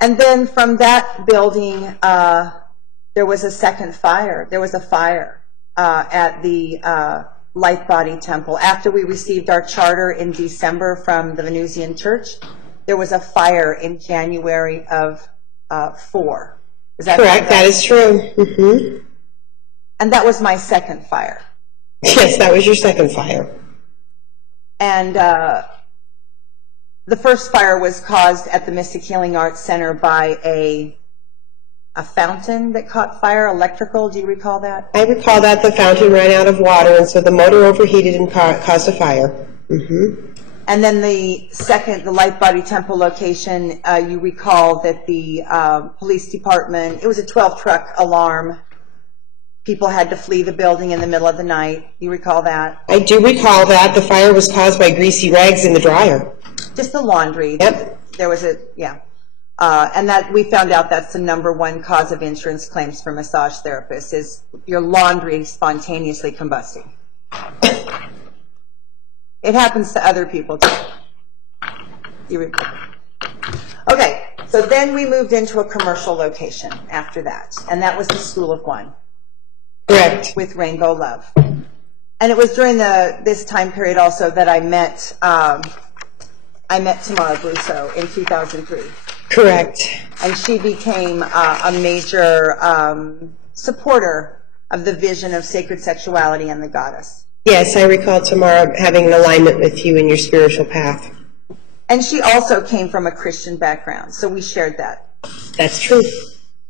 And then from that building, there was a second fire. There was a fire at the Light Body Temple. After we received our charter in December from the Venusian Church, there was a fire in January of 4. Is that correct? That is true. Mm-hmm. And that was my second fire. Yes, that was your second fire. And the first fire was caused at the Mystic Healing Arts Center by a fountain that caught fire, electrical. Do you recall that? I recall that the fountain ran out of water, and so the motor overheated and caused a fire. Mm-hmm. And then the second, the Light Body Temple location, you recall that the police department, it was a 12-truck alarm. People had to flee the building in the middle of the night. You recall that? I do recall that. The fire was caused by greasy rags in the dryer. Just the laundry. Yep. There was and that we found out that's the #1 cause of insurance claims for massage therapists is your laundry spontaneously combusting. It happens to other people too. Okay, so then we moved into a commercial location after that, and that was the School of One. Correct. With Rainbow Love. And it was during this time period also that I met Tamara Brusso in 2003. Correct. And she became a major supporter of the vision of sacred sexuality and the goddess. Yes, I recall Tamara having an alignment with you in your spiritual path. And she also came from a Christian background, so we shared that. That's true.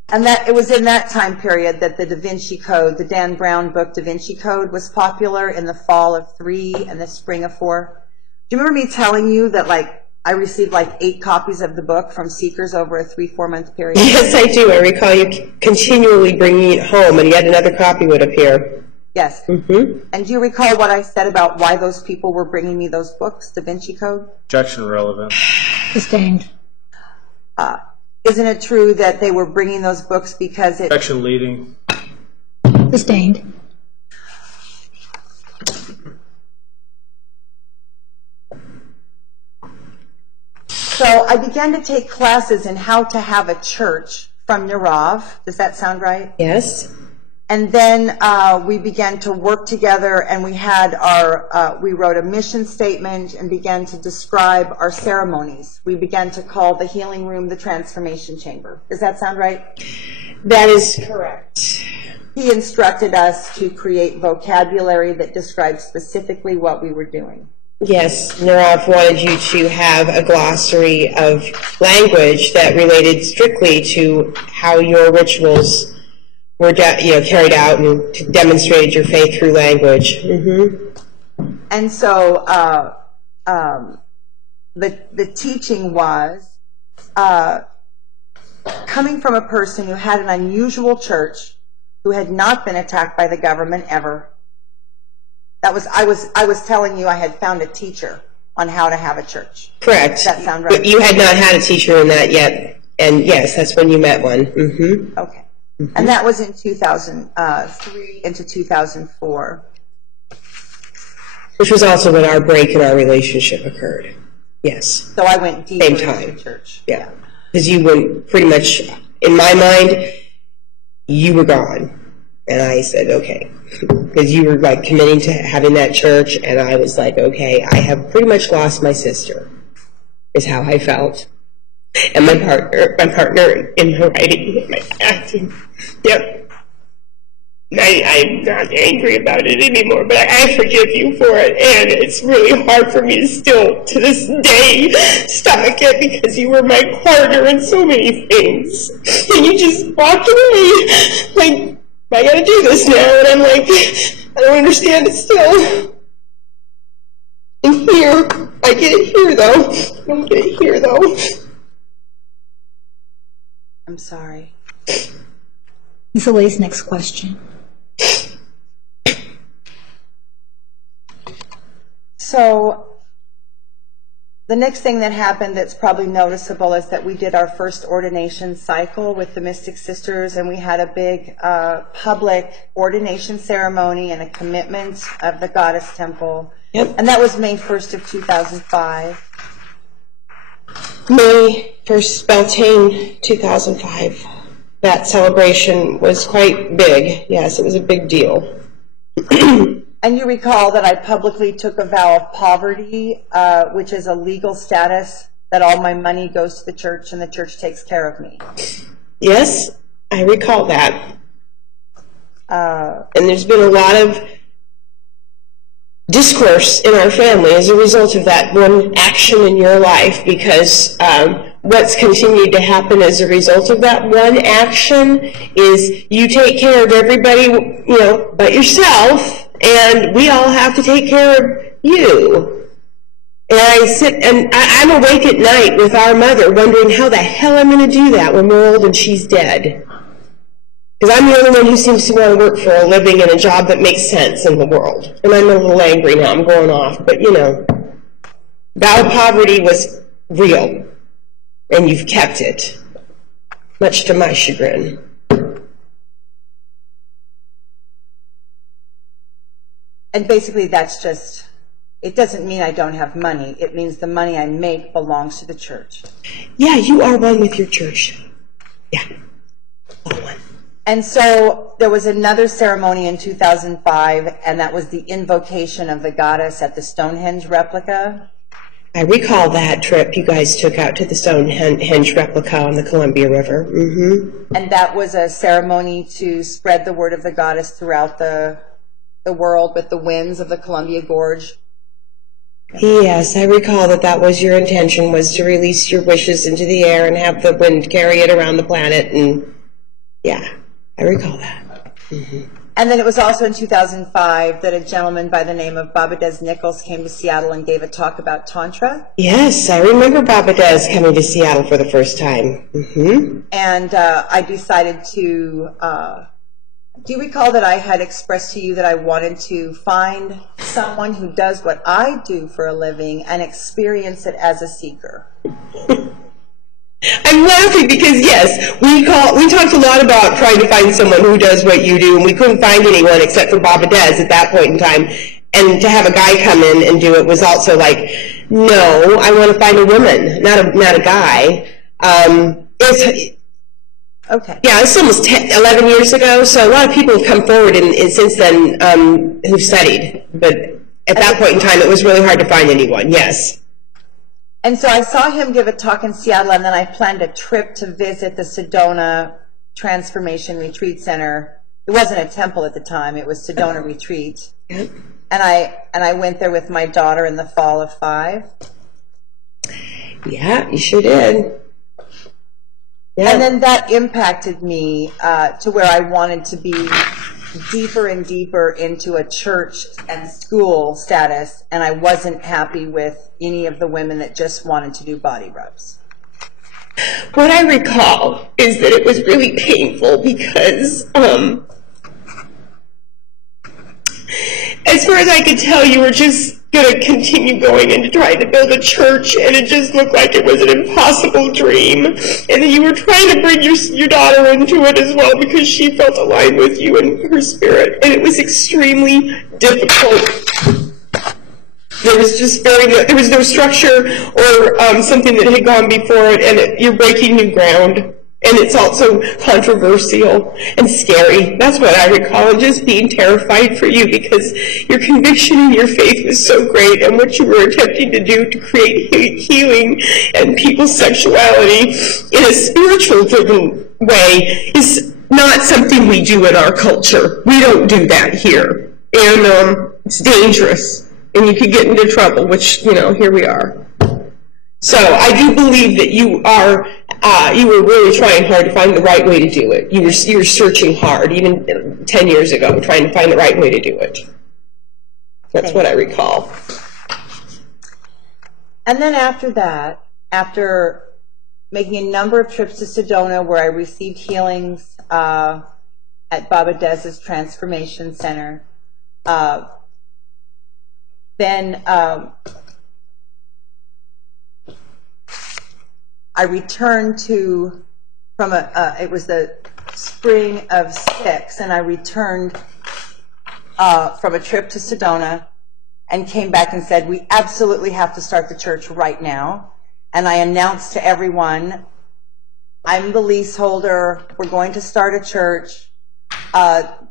And that it was in that time period that the Da Vinci Code, the Dan Brown book Da Vinci Code, was popular in the fall of 3 and the spring of 4. Do you remember me telling you that I received 8 copies of the book from seekers over a 3-4 month period? Yes, I do. I recall you continually bringing it home, and yet another copy would appear. Yes. Mm-hmm. And do you recall what I said about why those people were bringing me those books, Da Vinci Code? Objection relevant. Sustained. Isn't it true that they were bringing those books because it... Objection leading. Sustained. So I began to take classes in how to have a church from Nirav. Does that sound right? Yes. And then we began to work together, and we had we wrote a mission statement and began to describe our ceremonies. We began to call the healing room the transformation chamber. Does that sound right? That is correct. he instructed us to create vocabulary that described specifically what we were doing. Yes, Narav wanted you to have a glossary of language that related strictly to how your rituals were carried out and demonstrated your faith through language. Mm-hmm. And so the teaching was coming from a person who had an unusual church, who had not been attacked by the government ever. That was I was telling you I had found a teacher on how to have a church. Correct. Does that sound right? But you had not had a teacher in that yet, and yes, that's when you met one. Mm-hmm. Okay. Mm-hmm. And that was in 2003 into 2004. Which was also when our break in our relationship occurred. Yes. So I went deeper Same into time. the church. Yeah. Because you went pretty much, in my mind, you were gone. And I said, okay. Because you were like committing to having that church, and I was like, okay, I have pretty much lost my sister, is how I felt. And my partner in my writing, my acting. Yep. I'm not angry about it anymore, but I forgive you for it, and it's really hard for me to still, to this day, stomach it, because you were my partner in so many things, and you just walked away, like, I gotta do this now, and I'm like, I don't understand it still. And here, I get it here, though. I don't get it here, though. I'm sorry. Ms. Elise, next question. So the next thing that happened that's probably noticeable is that we did our first ordination cycle with the Mystic Sisters, and we had a big public ordination ceremony and a commitment of the Goddess Temple. Yep. And that was May 1st of 2005. May 1st, Beltane, 2005. That celebration was quite big. Yes, it was a big deal. And you recall that I publicly took a vow of poverty, which is a legal status that all my money goes to the church and the church takes care of me. Yes, I recall that. And there's been a lot of discourse in our family as a result of that one action in your life, because what's continued to happen as a result of that one action is you take care of everybody, but yourself, and we all have to take care of you. And I sit, and I'm awake at night with our mother wondering how the hell I'm going to do that when we're old and she's dead. Because I'm the only one who seems to want to work for a living in a job that makes sense in the world. And I'm a little angry now, I'm going off. But, vow of poverty was real. And you've kept it, much to my chagrin. And basically that's just, it doesn't mean I don't have money. It means the money I make belongs to the church. Yeah, you are one with your church. Yeah, all one. And so there was another ceremony in 2005, and that was the invocation of the goddess at the Stonehenge replica. I recall that trip you guys took out to the Stonehenge replica on the Columbia River. Mm-hmm. And that was a ceremony to spread the word of the goddess throughout the world with the winds of the Columbia Gorge. Yes, I recall that was your intention, was to release your wishes into the air and have the wind carry it around the planet. And yeah, I recall that. Mm-hmm. And then it was also in 2005 that a gentleman by the name of Babadez Nichols came to Seattle and gave a talk about Tantra. Yes, I remember Babadez coming to Seattle for the first time. Mm-hmm. And I decided to, do you recall that I had expressed to you that I wanted to find someone who does what I do for a living and experience it as a seeker? I'm laughing because, yes, we talked a lot about trying to find someone who does what you do, and we couldn't find anyone except for Babadez at that point in time. And to have a guy come in and do it was also like, no, I want to find a woman, not a guy. Okay. Yeah, it's almost 11 years ago, so a lot of people have come forward and since then who've studied. But at that point in time, it was really hard to find anyone, yes. And so I saw him give a talk in Seattle, and then I planned a trip to visit the Sedona Transformation Retreat Center it wasn't a temple at the time, it was Sedona Retreat. Yep. And I went there with my daughter in the fall of 5. Yeah, you sure did. Yeah. And then that impacted me to where I wanted to be deeper and deeper into a church and school status, and I wasn't happy with any of the women that just wanted to do body rubs. What I recall is that it was really painful because, as far as I could tell, you were just going to continue going and trying to build a church, and it just looked like it was an impossible dream. And then you were trying to bring your daughter into it as well because she felt aligned with you and her spirit, and it was extremely difficult. There was no structure or something that had gone before it, and you're breaking new ground. And it's also controversial and scary. That's what I recall, and just being terrified for you because your conviction and your faith was so great, and what you were attempting to do to create healing and people's sexuality in a spiritual-driven way is not something we do in our culture. We don't do that here. And it's dangerous, and you could get into trouble, which, here we are. So I do believe that you were really trying hard to find the right way to do it. You were searching hard, even 10 years ago, trying to find the right way to do it. That's what I recall. And then after that, after making a number of trips to Sedona where I received healings at Baba Dez's Transformation Center, then I returned from it was the spring of 6, and I returned from a trip to Sedona and came back and said, we absolutely have to start the church right now. And I announced to everyone, I'm the leaseholder, we're going to start a church.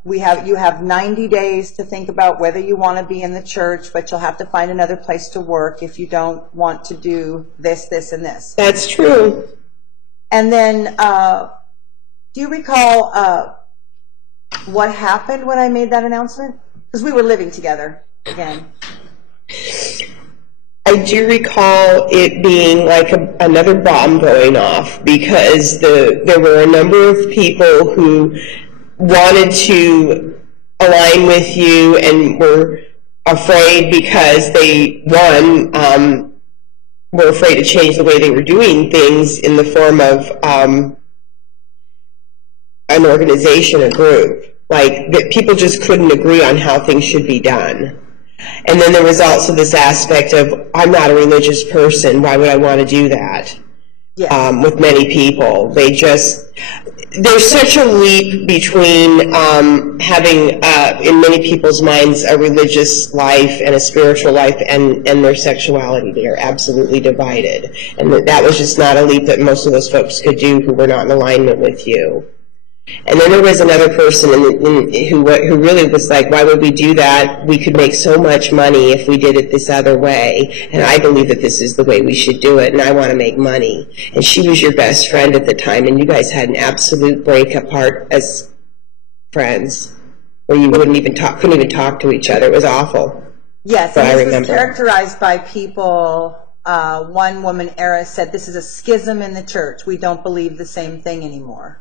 You have 90 days to think about whether you want to be in the church, but you'll have to find another place to work if you don't want to do this, this, and this. That's true. And then, do you recall what happened when I made that announcement? Because we were living together again. I do recall it being like another bomb going off because there were a number of people who wanted to align with you and were afraid because they, were afraid to change the way they were doing things in the form of an organization, a group. Like, that people just couldn't agree on how things should be done. And then there was also this aspect of, I'm not a religious person, why would I want to do that? Yes. With many people. There's such a leap between having, in many people's minds, a religious life and a spiritual life and their sexuality. They are absolutely divided. And that was just not a leap that most of those folks could do who were not in alignment with you. And then there was another person who really was like, why would we do that? We could make so much money if we did it this other way. And I believe that this is the way we should do it, and I want to make money. And she was your best friend at the time, and you guys had an absolute break apart as friends, where you couldn't even talk to each other. It was awful. Yes, but and this I remember. was characterized by people. One woman, Eris, said, this is a schism in the church. We don't believe the same thing anymore.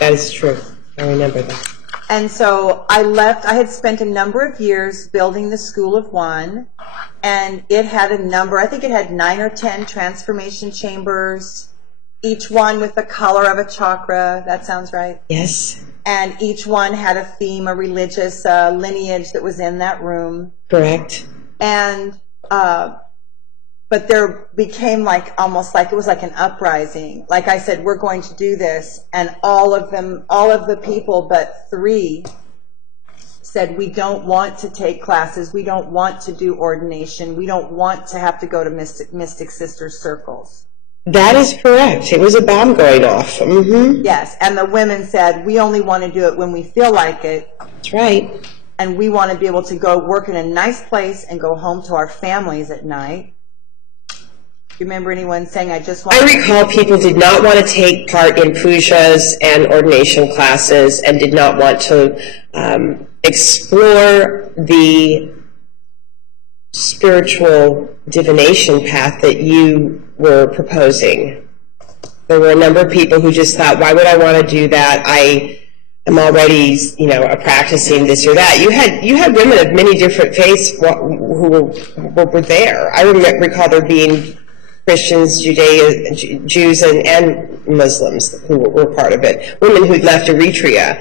That is true. I remember that. And so I left. I had spent a number of years building the School of One, and it had a number, I think it had 9 or 10 transformation chambers, each one with the color of a chakra. That sounds right? Yes. And each one had a theme, a religious lineage that was in that room. Correct. And but there became almost like it was like an uprising. Like I said, we're going to do this, and all of the people but 3 said, we don't want to take classes, we don't want to do ordination, we don't want to have to go to Mystic Sisters circles. That is correct. It was a bomb going off. Mm-hmm. Yes, and the women said, we only want to do it when we feel like it. That's right. And we want to be able to go work in a nice place and go home to our families at night. Do you remember anyone saying, I just want I recall people did not want to take part in pujas and ordination classes and did not want to explore the spiritual divination path that you were proposing. There were a number of people who just thought, why would I want to do that? I am already, practicing this or that. You had women of many different faiths who were there. I recall there being Christians, Jews, and Muslims who were part of it. Women who'd left Eritrea.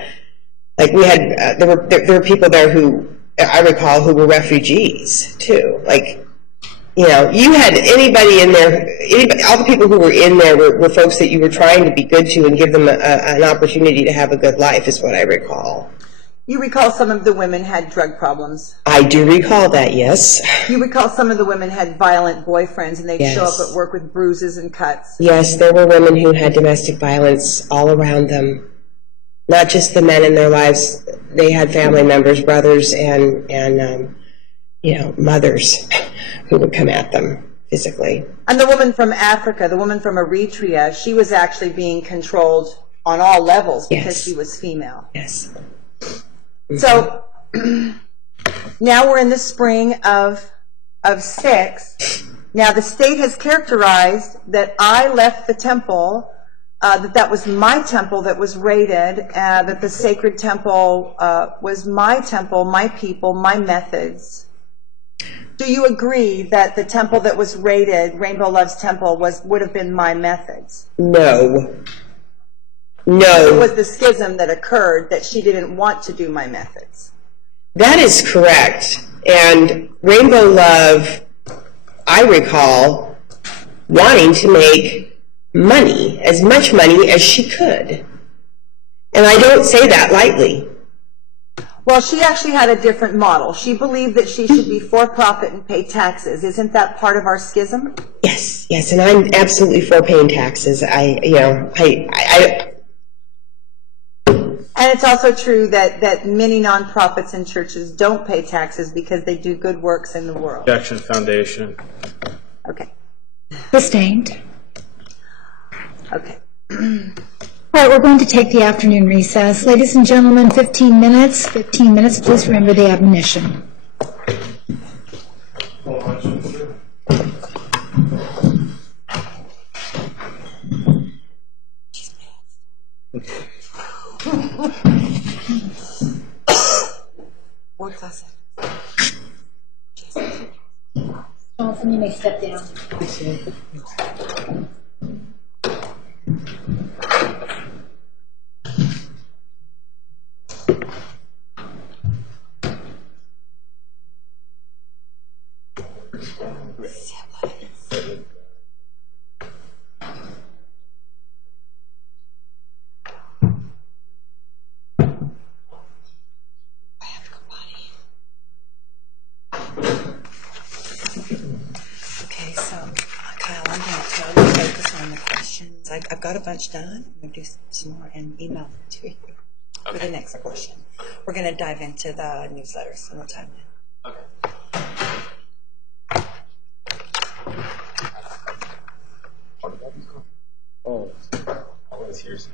Like we had, there were people there who I recall who were refugees too. Like, you had anybody in there. All the people who were in there were folks that you were trying to be good to and give them an opportunity to have a good life, is what I recall. You recall some of the women had drug problems. I do recall that, yes. You recall some of the women had violent boyfriends and they'd Yes. show up at work with bruises and cuts. Yes, there were women who had domestic violence all around them. Not just the men in their lives. They had family members, brothers, and mothers who would come at them physically. And the woman from Africa, the woman from Eritrea, she was actually being controlled on all levels because Yes. she was female. Yes. So now we're in the spring of 6. Now the state has characterized that I left the temple, that was my temple that was raided, that the sacred temple was my temple, my people, my methods. Do you agree that the temple that was raided, Rainbow Love's temple, would have been my methods? No. It was the schism that occurred that she didn't want to do my methods. That is correct. And Rainbow Love, I recall, wanting to make money, as much money as she could. And I don't say that lightly. Well, she actually had a different model. She believed that she should be for-profit and pay taxes. Isn't that part of our schism? Yes, and I'm absolutely for paying taxes. And it's also true that many nonprofits and churches don't pay taxes because they do good works in the world. Jackson Foundation. Okay. Sustained. Okay. All right, we're going to take the afternoon recess. Ladies and gentlemen, 15 minutes. 15 minutes. Please remember the admonition. What class? Jonathan, you may step down. Okay, so Kyle, I'm going to totally focus on the questions. I've got a bunch done. I'm going to do some more and email them to you for the next portion. We're going to dive into the newsletters and we'll time it. Okay. Oh, Always here's.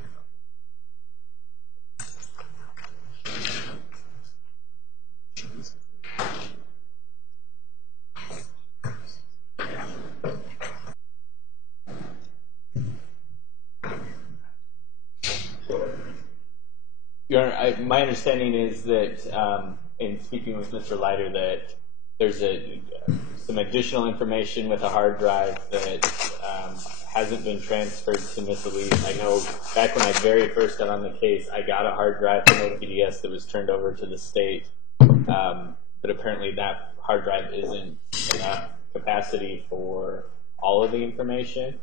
Your Honor, my understanding is that, in speaking with Mr. Leiter, that there's some additional information with a hard drive that hasn't been transferred to Ms. Elise. I know back when I very first got on the case, I got a hard drive from OPDS that was turned over to the state, but apparently that hard drive isn't enough capacity for all of the information.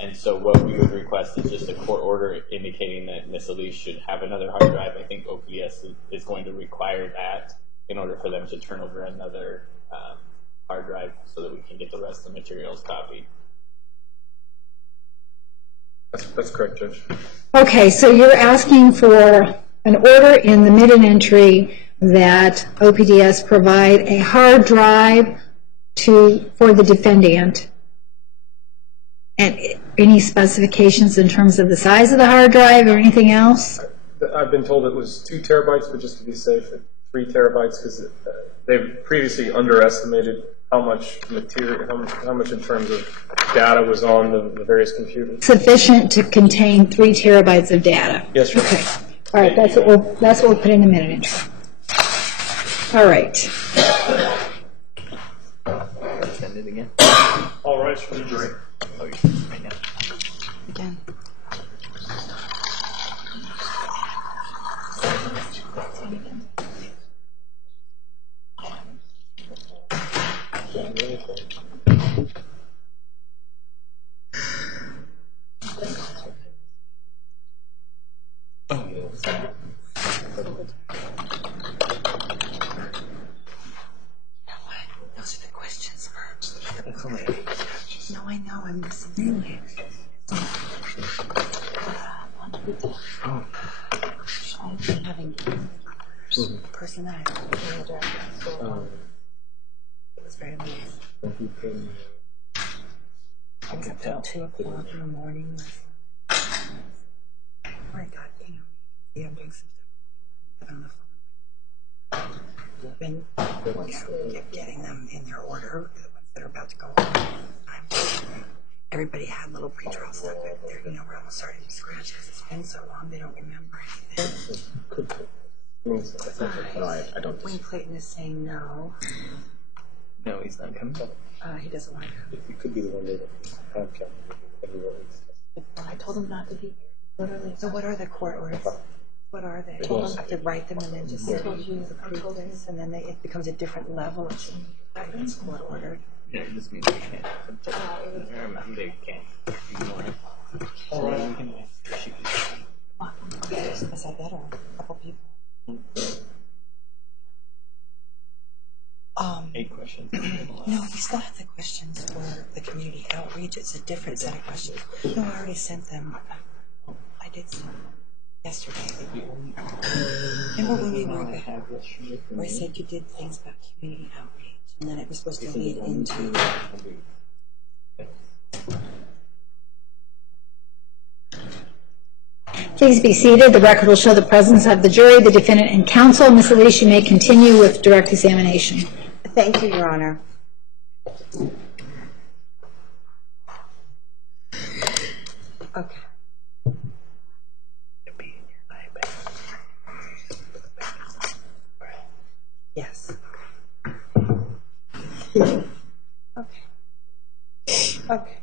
And so what we would request is just a court order indicating that Ms. Elise should have another hard drive. I think OPS is going to require that in order for them to turn over another hard drive so that we can get the rest of the materials copied. that's correct, Judge. Okay, so you're asking for an order in the midden entry that OPDS provide a hard drive for the defendant And any specifications in terms of the size of the hard drive or anything else? I've been told it was 2 terabytes, but just to be safe, 3 terabytes because they've previously underestimated how much material, how much in terms of data was on the various computers. Sufficient to contain 3 terabytes of data. Yes, sir. Okay. All right. That's what we'll put in the minute entry. All right. Send it again. All right, for the jury. Oh, you're right now. Again. Those are the questions first. No, I know. I'm listening. I've been having person that I it was very nice. I was up till 2 o'clock in the morning. Oh my God, yeah, I'm doing some stuff on the phone. We've been getting them in their order, the ones that are about to go on. Everybody had little pre-trial stuff, but we're almost starting from scratch because it's been so long they don't remember anything. I don't. Wayne Clayton is saying no. No, he's not coming. He doesn't want to come. It could be the one that have kept everywhere. I told him not to be here. So what are the court orders? What are they? I told them to write them and then just approve this, and then it becomes a different level. It's court ordered. Yeah, it just means they can't. They can't ignore it. All right. Is that better? A couple people. 8 questions. No, we still have the questions for the community outreach. It's a different set of questions. No, I already sent them. I did send them yesterday. Remember when we were where I said you did things about community outreach, and then it was supposed to lead into. Please be seated. The record will show the presence of the jury, the defendant, and counsel. Ms. Elise, you may continue with direct examination. Thank you, Your Honor. Okay. Yes. Okay. Okay.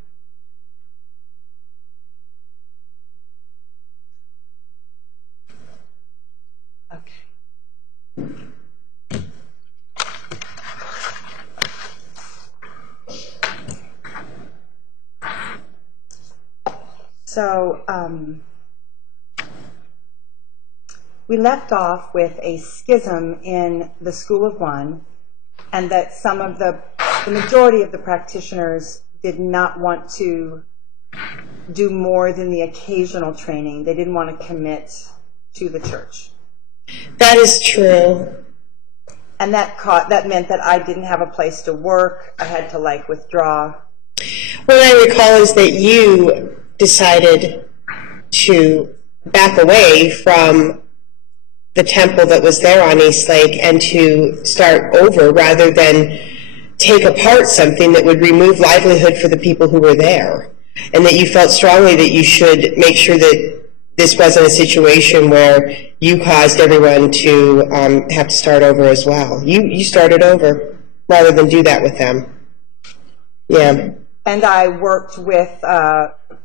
So we left off with a schism in the School of One, and that some of the majority of the practitioners did not want to do more than the occasional training. They didn't want to commit to the church. That is true. And that meant that I didn't have a place to work. I had to withdraw. What I recall is that you decided to back away from the temple that was there on East Lake and to start over rather than take apart something that would remove livelihood for the people who were there. And that you felt strongly that you should make sure that this wasn't a situation where you caused everyone to have to start over as well. You started over rather than do that with them. Yeah. And I worked with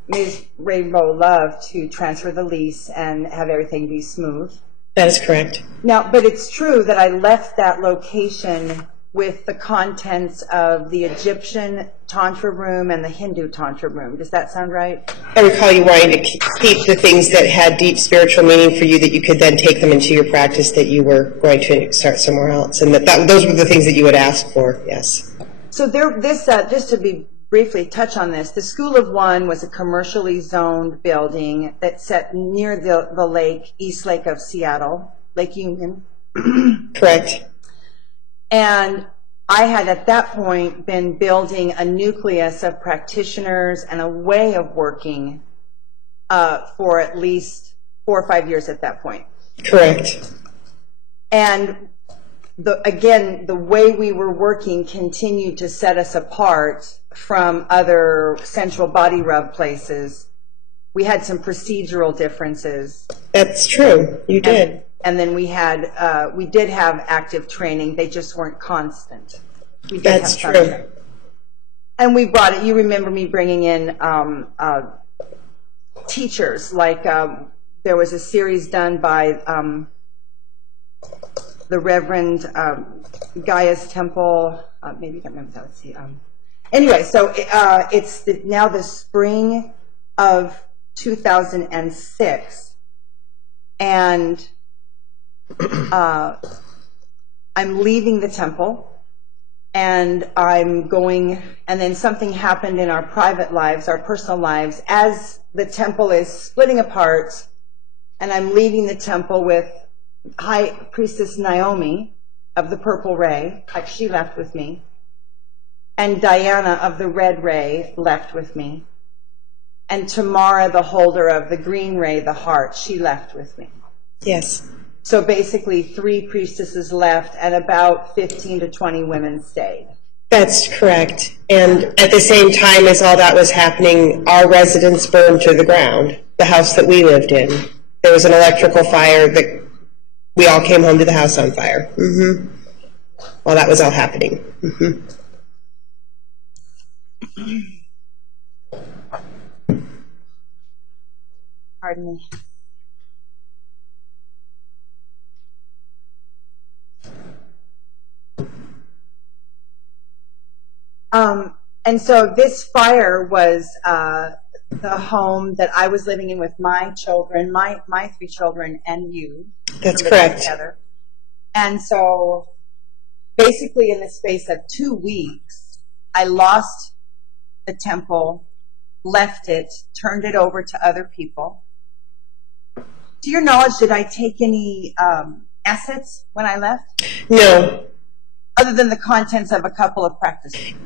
Ms. Rainbow Love to transfer the lease and have everything be smooth. That is correct. Now, but it's true that I left that location with the contents of the Egyptian Tantra room and the Hindu Tantra room. Does that sound right? I recall you wanting to keep the things that had deep spiritual meaning for you that you could then take them into your practice that you were going to start somewhere else. And those were the things that you would ask for, yes. So just to briefly touch on this, the School of One was a commercially zoned building that sat near the lake, East Lake of Seattle, Lake Union. Correct. And I had at that point been building a nucleus of practitioners and a way of working for at least 4 or 5 years at that point. Correct. And again, the way we were working continued to set us apart from other central body rub places. We had some procedural differences. That's true. You did. And then we did have active training. They just weren't constant. We did That's have true. some. And we brought it. You remember me bringing in teachers. Like there was a series done by the Reverend Gaia's Temple. Maybe you can't remember that. Let's see. Anyway, so it's now the spring of 2006, and I'm leaving the temple, and I'm going, and then something happened in our private lives, our personal lives, as the temple is splitting apart, and I'm leaving the temple with High Priestess Naomi of the Purple Ray. She left with me, and Diana of the Red Ray left with me, and Tamara, the holder of the Green Ray, the Heart, she left with me. Yes. So basically 3 priestesses left and about 15 to 20 women stayed. That's correct. And at the same time as all that was happening, our residence burned to the ground, the house that we lived in. There was an electrical fire that we all came home to the house on fire. While that was all happening. Pardon me. And so this fire was the home that I was living in with my children, my 3 children, and you. That's correct. Together. And so basically in the space of 2 weeks, I lost the temple, left it, turned it over to other people. To your knowledge, did I take any assets when I left? No. Other than the contents of a couple of practice rooms?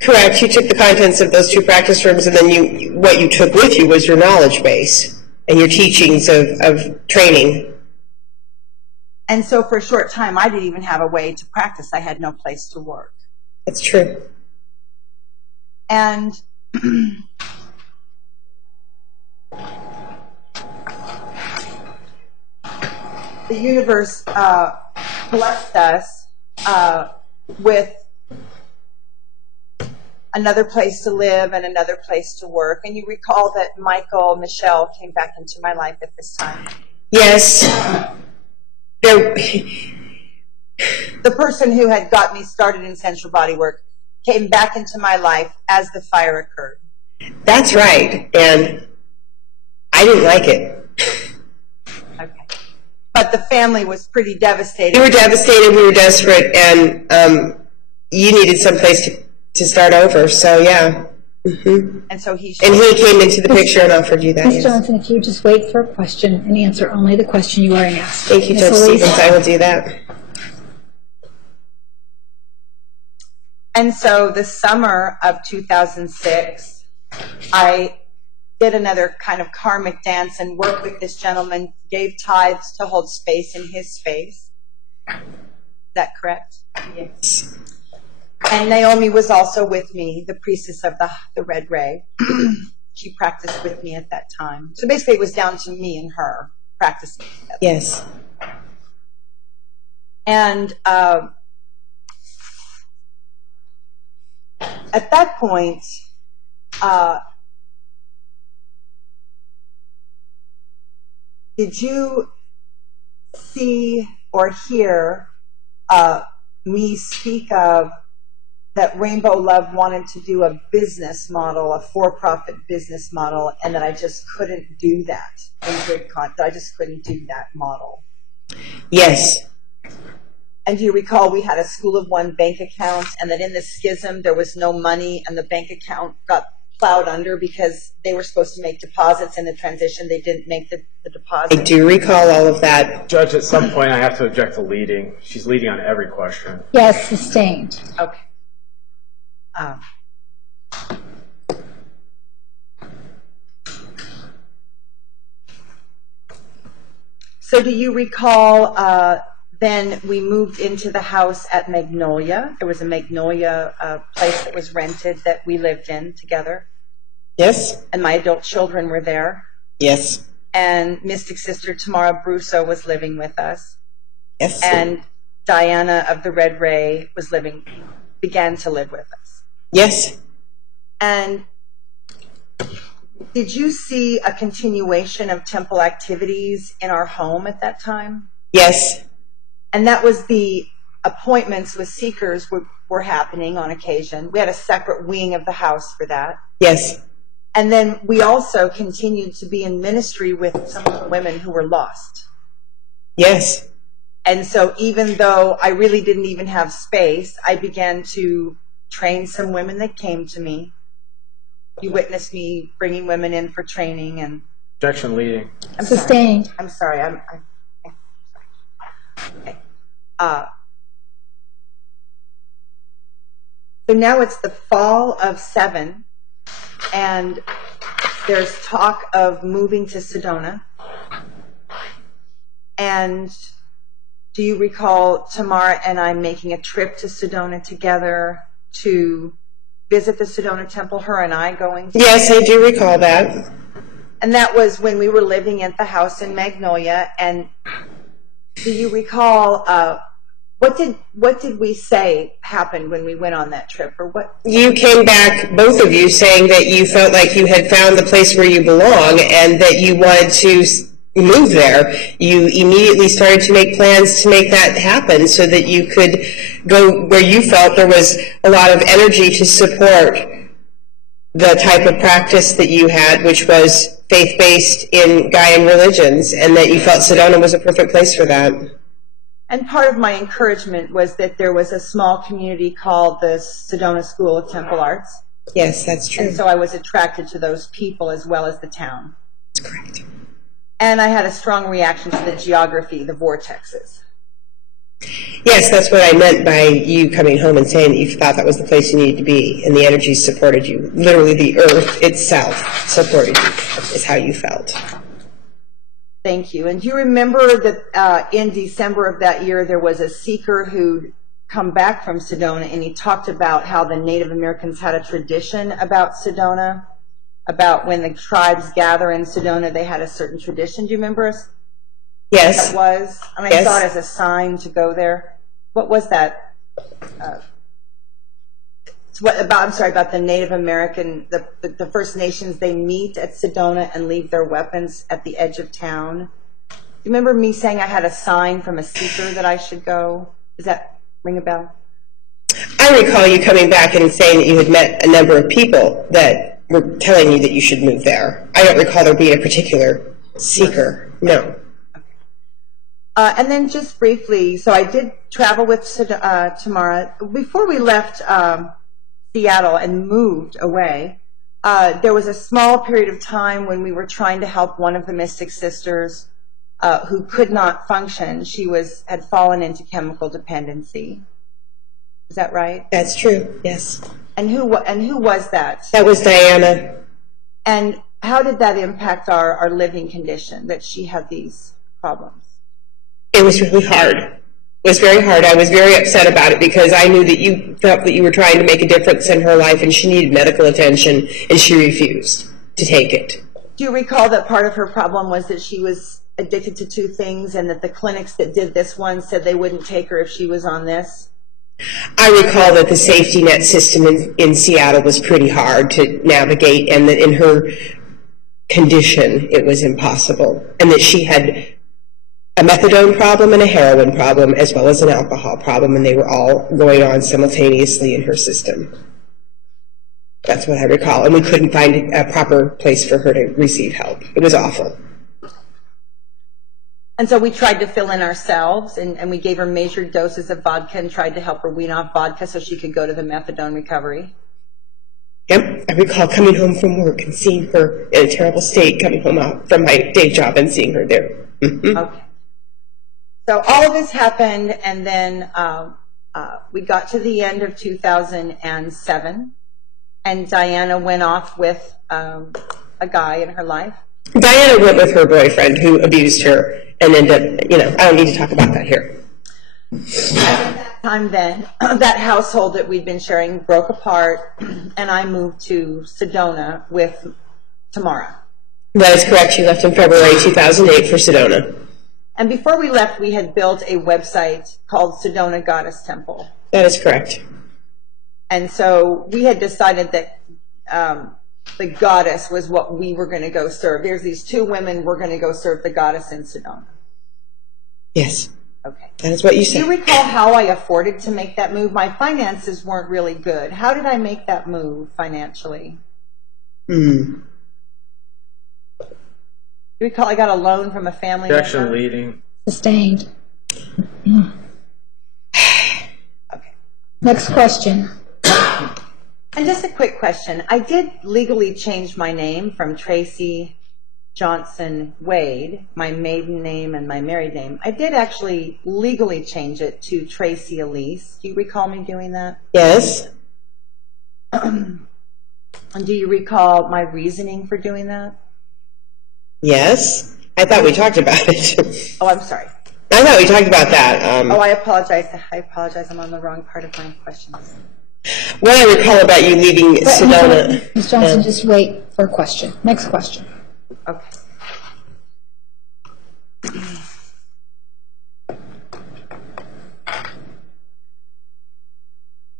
Correct. You took the contents of those 2 practice rooms, and then what you took with you was your knowledge base and your teachings of training. And so for a short time, I didn't even have a way to practice. I had no place to work. That's true. And the universe blessed us with another place to live and another place to work. And you recall that Michael Michelle came back into my life at this time. Yes. The person who had got me started in sensual body work came back into my life as the fire occurred. That's right. And I didn't like it. Okay. But the family was pretty devastated. We were devastated, we were desperate, and you needed some place to start over, so yeah. And so he came into the picture and offered you that. Ms. Yes. Johnson, if you would just wait for a question and answer only the question you are asked. Thank you, Ms. Judge Elise? Stevens. I will do that. And so the summer of 2006, I did another kind of karmic dance and worked with this gentleman, gave tithes to hold space in his space. Is that correct? Yes. And Naomi was also with me, the priestess of the Red Ray. She practiced with me at that time. So basically it was down to me and her practicing together. Yes. And at that point, did you see or hear me speak of that Rainbow Love wanted to do a business model, a for-profit business model, and that I just couldn't do that in good content? I just couldn't do that model. Yes. And do you recall we had a School of One bank account, and that in the schism there was no money, and the bank account got plowed under because they were supposed to make deposits in the transition. They didn't make the deposit. I do recall all of that. Judge, at some point I have to object to leading. She's leading on every question. Yes, sustained. Okay. So do you recall then we moved into the house at Magnolia? There was a Magnolia place that was rented that we lived in together. Yes. And my adult children were there. Yes. And Mystic Sister Tamara Brusso was living with us. Yes. And Diana of the Red Ray began to live with us. Yes. And did you see a continuation of temple activities in our home at that time? Yes. And that was the appointments with seekers were happening on occasion. We had a separate wing of the house for that. Yes. And then we also continued to be in ministry with some of the women who were lost. Yes. And so even though I really didn't even have space, I began to train some women that came to me. You witnessed me bringing women in for training and... Objection leading. Sustained. I'm sorry. Okay. So now it's the fall of 7, and there's talk of moving to Sedona. And do you recall Tamara and I making a trip to Sedona together to visit the Sedona Temple, her and I going to? Yes, I do recall that. And that was when we were living at the house in Magnolia. And do you recall what did we say happened when we went on that trip, or what? You came back, both of you, saying that you felt like you had found the place where you belong and that you wanted to move there. You immediately started to make plans to make that happen so that you could go where you felt there was a lot of energy to support the type of practice that you had, which was faith-based in Gaian religions, and that you felt Sedona was a perfect place for that. And part of my encouragement was that there was a small community called the Sedona School of Temple Arts. Yes, that's true. And so I was attracted to those people as well as the town. That's correct. And I had a strong reaction to the geography, the vortexes. Yes, that's what I meant by you coming home and saying that you thought that was the place you needed to be, and the energy supported you. Literally, the earth itself supported you, is how you felt. Thank you. And do you remember that in December of that year, there was a seeker who'd come back from Sedona, and he talked about how the Native Americans had a tradition about Sedona, about when the tribes gather in Sedona, they had a certain tradition. Do you remember us? Yes. That was? And I Yes. saw it as a sign to go there. What was that? About the Native American, the First Nations, they meet at Sedona and leave their weapons at the edge of town. Do you remember me saying I had a sign from a seeker that I should go? Does that ring a bell? I recall you coming back and saying that you had met a number of people that were telling you that you should move there. I don't recall there being a particular seeker. No. And then just briefly, so I did travel with Tamara. Before we left Seattle and moved away, there was a small period of time when we were trying to help one of the Mystic Sisters who could not function. She had fallen into chemical dependency. Is that right? That's true, yes. And who was that? That was Diana. And how did that impact our living condition, that she had these problems? It was really hard. It was very hard. I was very upset about it because I knew that you felt that you were trying to make a difference in her life and she needed medical attention, and she refused to take it. Do you recall that part of her problem was that she was addicted to 2 things, and that the clinics that did this one said they wouldn't take her if she was on this? I recall that the safety net system in Seattle was pretty hard to navigate, and that in her condition it was impossible, and that she had a methadone problem and a heroin problem as well as an alcohol problem, and they were all going on simultaneously in her system. That's what I recall, and we couldn't find a proper place for her to receive help. It was awful. And so we tried to fill in ourselves, and we gave her measured doses of vodka and tried to help her wean off vodka so she could go to the methadone recovery. Yep, I recall coming home from work and seeing her in a terrible state, coming home out from my day job and seeing her there. Okay. So all of this happened, and then we got to the end of 2007, and Diana went off with a guy in her life. Diana went with her boyfriend who abused her and ended up, I don't need to talk about that here. At that time then, that household that we'd been sharing broke apart, and I moved to Sedona with Tamara. That is correct. You left in February 2008 for Sedona. And before we left, we had built a website called Sedona Goddess Temple. That is correct. And so we had decided that the goddess was what we were going to go serve. There's these two women, we're going to go serve the goddess in Sedona. Yes. Okay. That is what you said. Do you recall how I afforded to make that move? My finances weren't really good. How did I make that move financially? Do you recall I got a loan from a family member? Objection leading. Sustained. Okay. Next question. And just a quick question. I did legally change my name from Tracy Johnson Wade, my maiden name and my married name. I did actually legally change it to Tracy Elise. Do you recall me doing that? Yes. And do you recall my reasoning for doing that? Yes. I thought we talked about it. Oh, I'm sorry. I thought we talked about that. I apologize. I'm on the wrong part of my questions. What I recall about you leaving Sedona. Ms. Johnson, just wait for a question. Next question. Okay.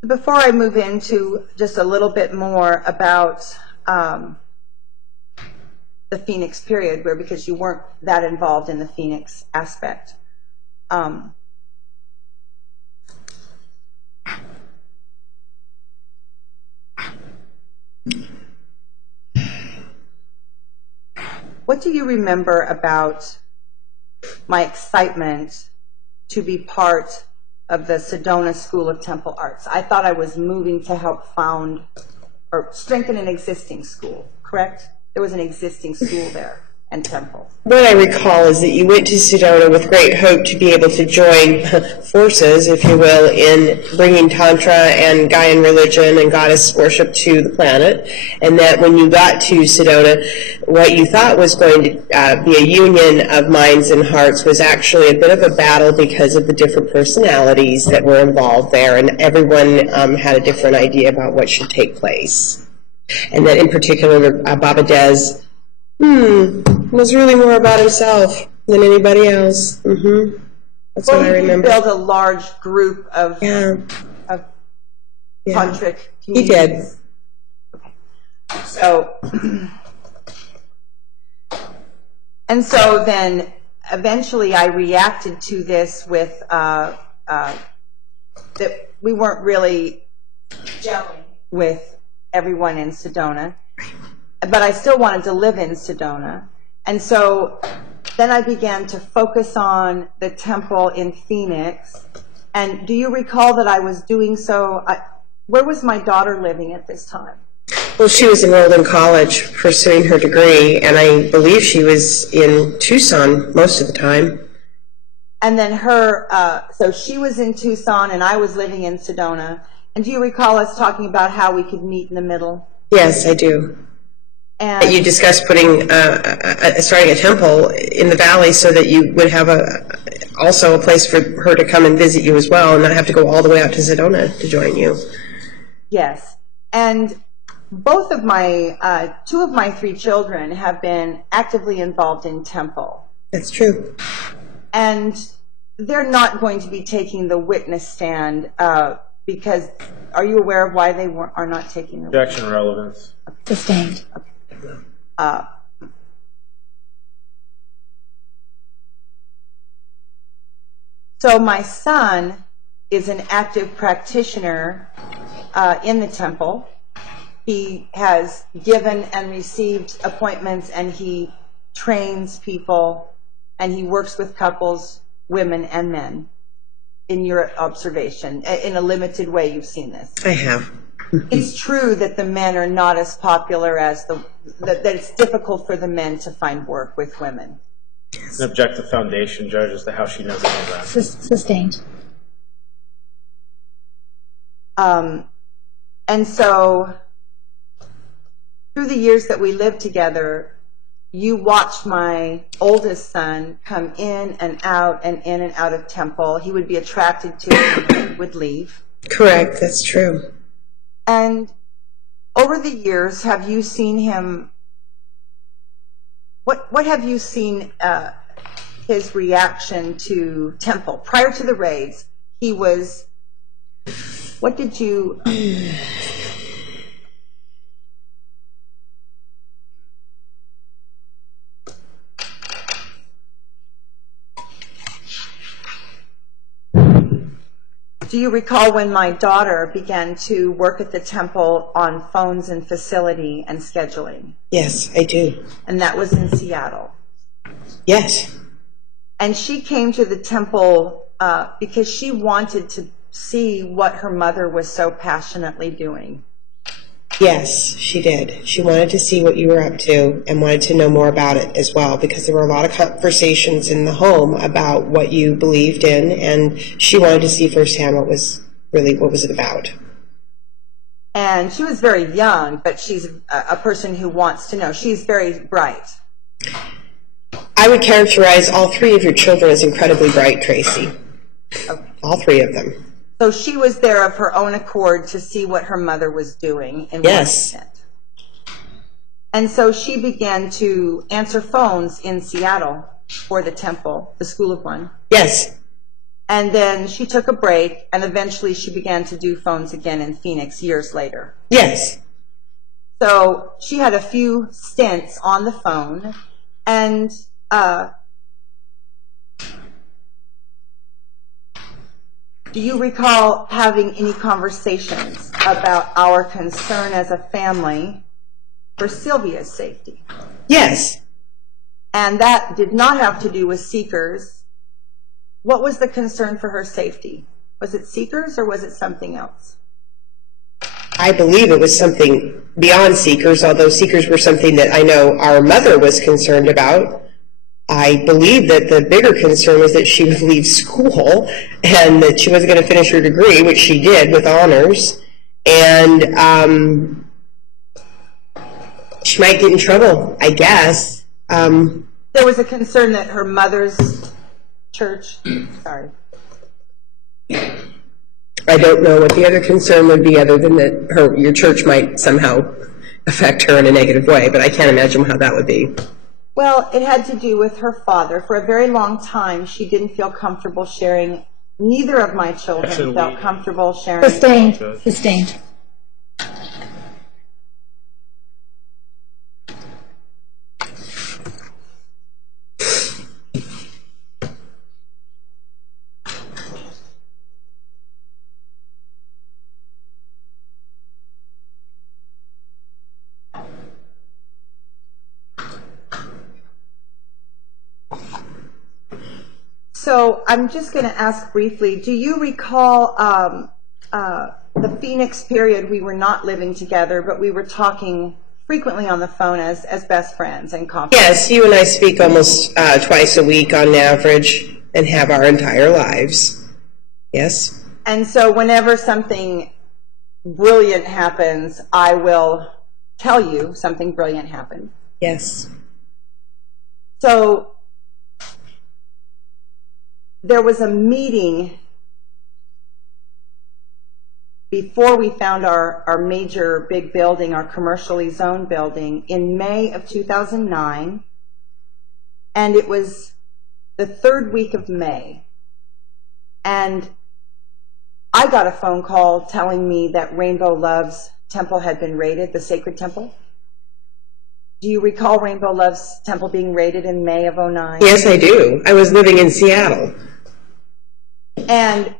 Before I move into just a little bit more about the Phoenix period, because you weren't that involved in the Phoenix aspect. What do you remember about my excitement to be part of the Sedona School of Temple Arts? I thought I was moving to help found or strengthen an existing school, correct? There was an existing school there and temple. What I recall is that you went to Sedona with great hope to be able to join forces, if you will, in bringing Tantra and Gaian religion and goddess worship to the planet, and that when you got to Sedona, what you thought was going to be a union of minds and hearts was actually a bit of a battle because of the different personalities that were involved there, and everyone had a different idea about what should take place. And that in particular, Baba Des was really more about himself than anybody else. That's what I remember. He built a large group of tantric communities. He did. Okay. So, and so then eventually I reacted to this with that we weren't really gelling with everyone in Sedona, but I still wanted to live in Sedona. And so then I began to focus on the temple in Phoenix. And do you recall that I was doing so? Where was my daughter living at this time? Well, she was enrolled in college pursuing her degree, and I believe she was in Tucson most of the time. And then so she was in Tucson and I was living in Sedona. And do you recall us talking about how we could meet in the middle? Yes, I do. And you discussed putting starting a temple in the valley so that you would have also a place for her to come and visit you as well, and not have to go all the way out to Sedona to join you. Yes, and both of my 2 of my 3 children have been actively involved in temple. That's true. And they're not going to be taking the witness stand because. Are you aware of why they are not taking the witness? Objection relevance. Sustained. Okay. So my son is an active practitioner in the temple. He has given and received appointments, and he trains people, and he works with couples, women and men. In your observation, in a limited way, you've seen this. I have. it's true that the men are not as popular as that it's difficult for the men to find work with women. An objective foundation, Judge, as to how she knows any of that. Sustained. And so, through the years that we lived together, you watched my oldest son come in and out of Temple. He would be attracted to it and would leave. Correct, that's true. And over the years, have you seen him, what have you seen his reaction to Temple? Prior to the raids, he was, what did you... Do you recall when my daughter began to work at the Temple on phones and facility and scheduling? Yes, I do. And that was in Seattle? Yes. And she came to the Temple because she wanted to see what her mother was so passionately doing. Yes, she did. She wanted to see what you were up to and wanted to know more about it as well, because there were a lot of conversations in the home about what you believed in, and she wanted to see firsthand what was it about. And she was very young, but she's a person who wants to know. She's very bright. I would characterize all three of your children as incredibly bright, Tracy. Okay. All three of them. So she was there of her own accord to see what her mother was doing. Yes. And so she began to answer phones in Seattle for the Temple, the School of One. Yes. And then she took a break, and eventually she began to do phones again in Phoenix years later. Yes. So she had a few stints on the phone, and do you recall having any conversations about our concern as a family for Sylvia's safety? Yes. And that did not have to do with seekers. What was the concern for her safety? Was it seekers or was it something else? I believe it was something beyond seekers, although seekers were something that I know our mother was concerned about. I believe that the bigger concern was that she would leave school and that she wasn't going to finish her degree, which she did with honors, and she might get in trouble, I guess. There was a concern that her mother's church, sorry. I don't know what the other concern would be other than that your church might somehow affect her in a negative way, but I can't imagine how that would be. Well, it had to do with her father. For a very long time, she didn't feel comfortable sharing. Neither of my children felt comfortable sharing. Sustained. Sustained. So I'm just going to ask briefly, do you recall the Phoenix period we were not living together, but we were talking frequently on the phone as best friends and confidants? Yes, you and I speak almost twice a week on average and have our entire lives. Yes. And so whenever something brilliant happens, I will tell you something brilliant happened. Yes. So there was a meeting before we found our major big building, our commercially zoned building, in May of 2009, and it was the third week of May. And I got a phone call telling me that Rainbow Love's temple had been raided, the sacred temple. Do you recall Rainbow Love's temple being raided in May of 2009? Yes, I do. I was living in Seattle. And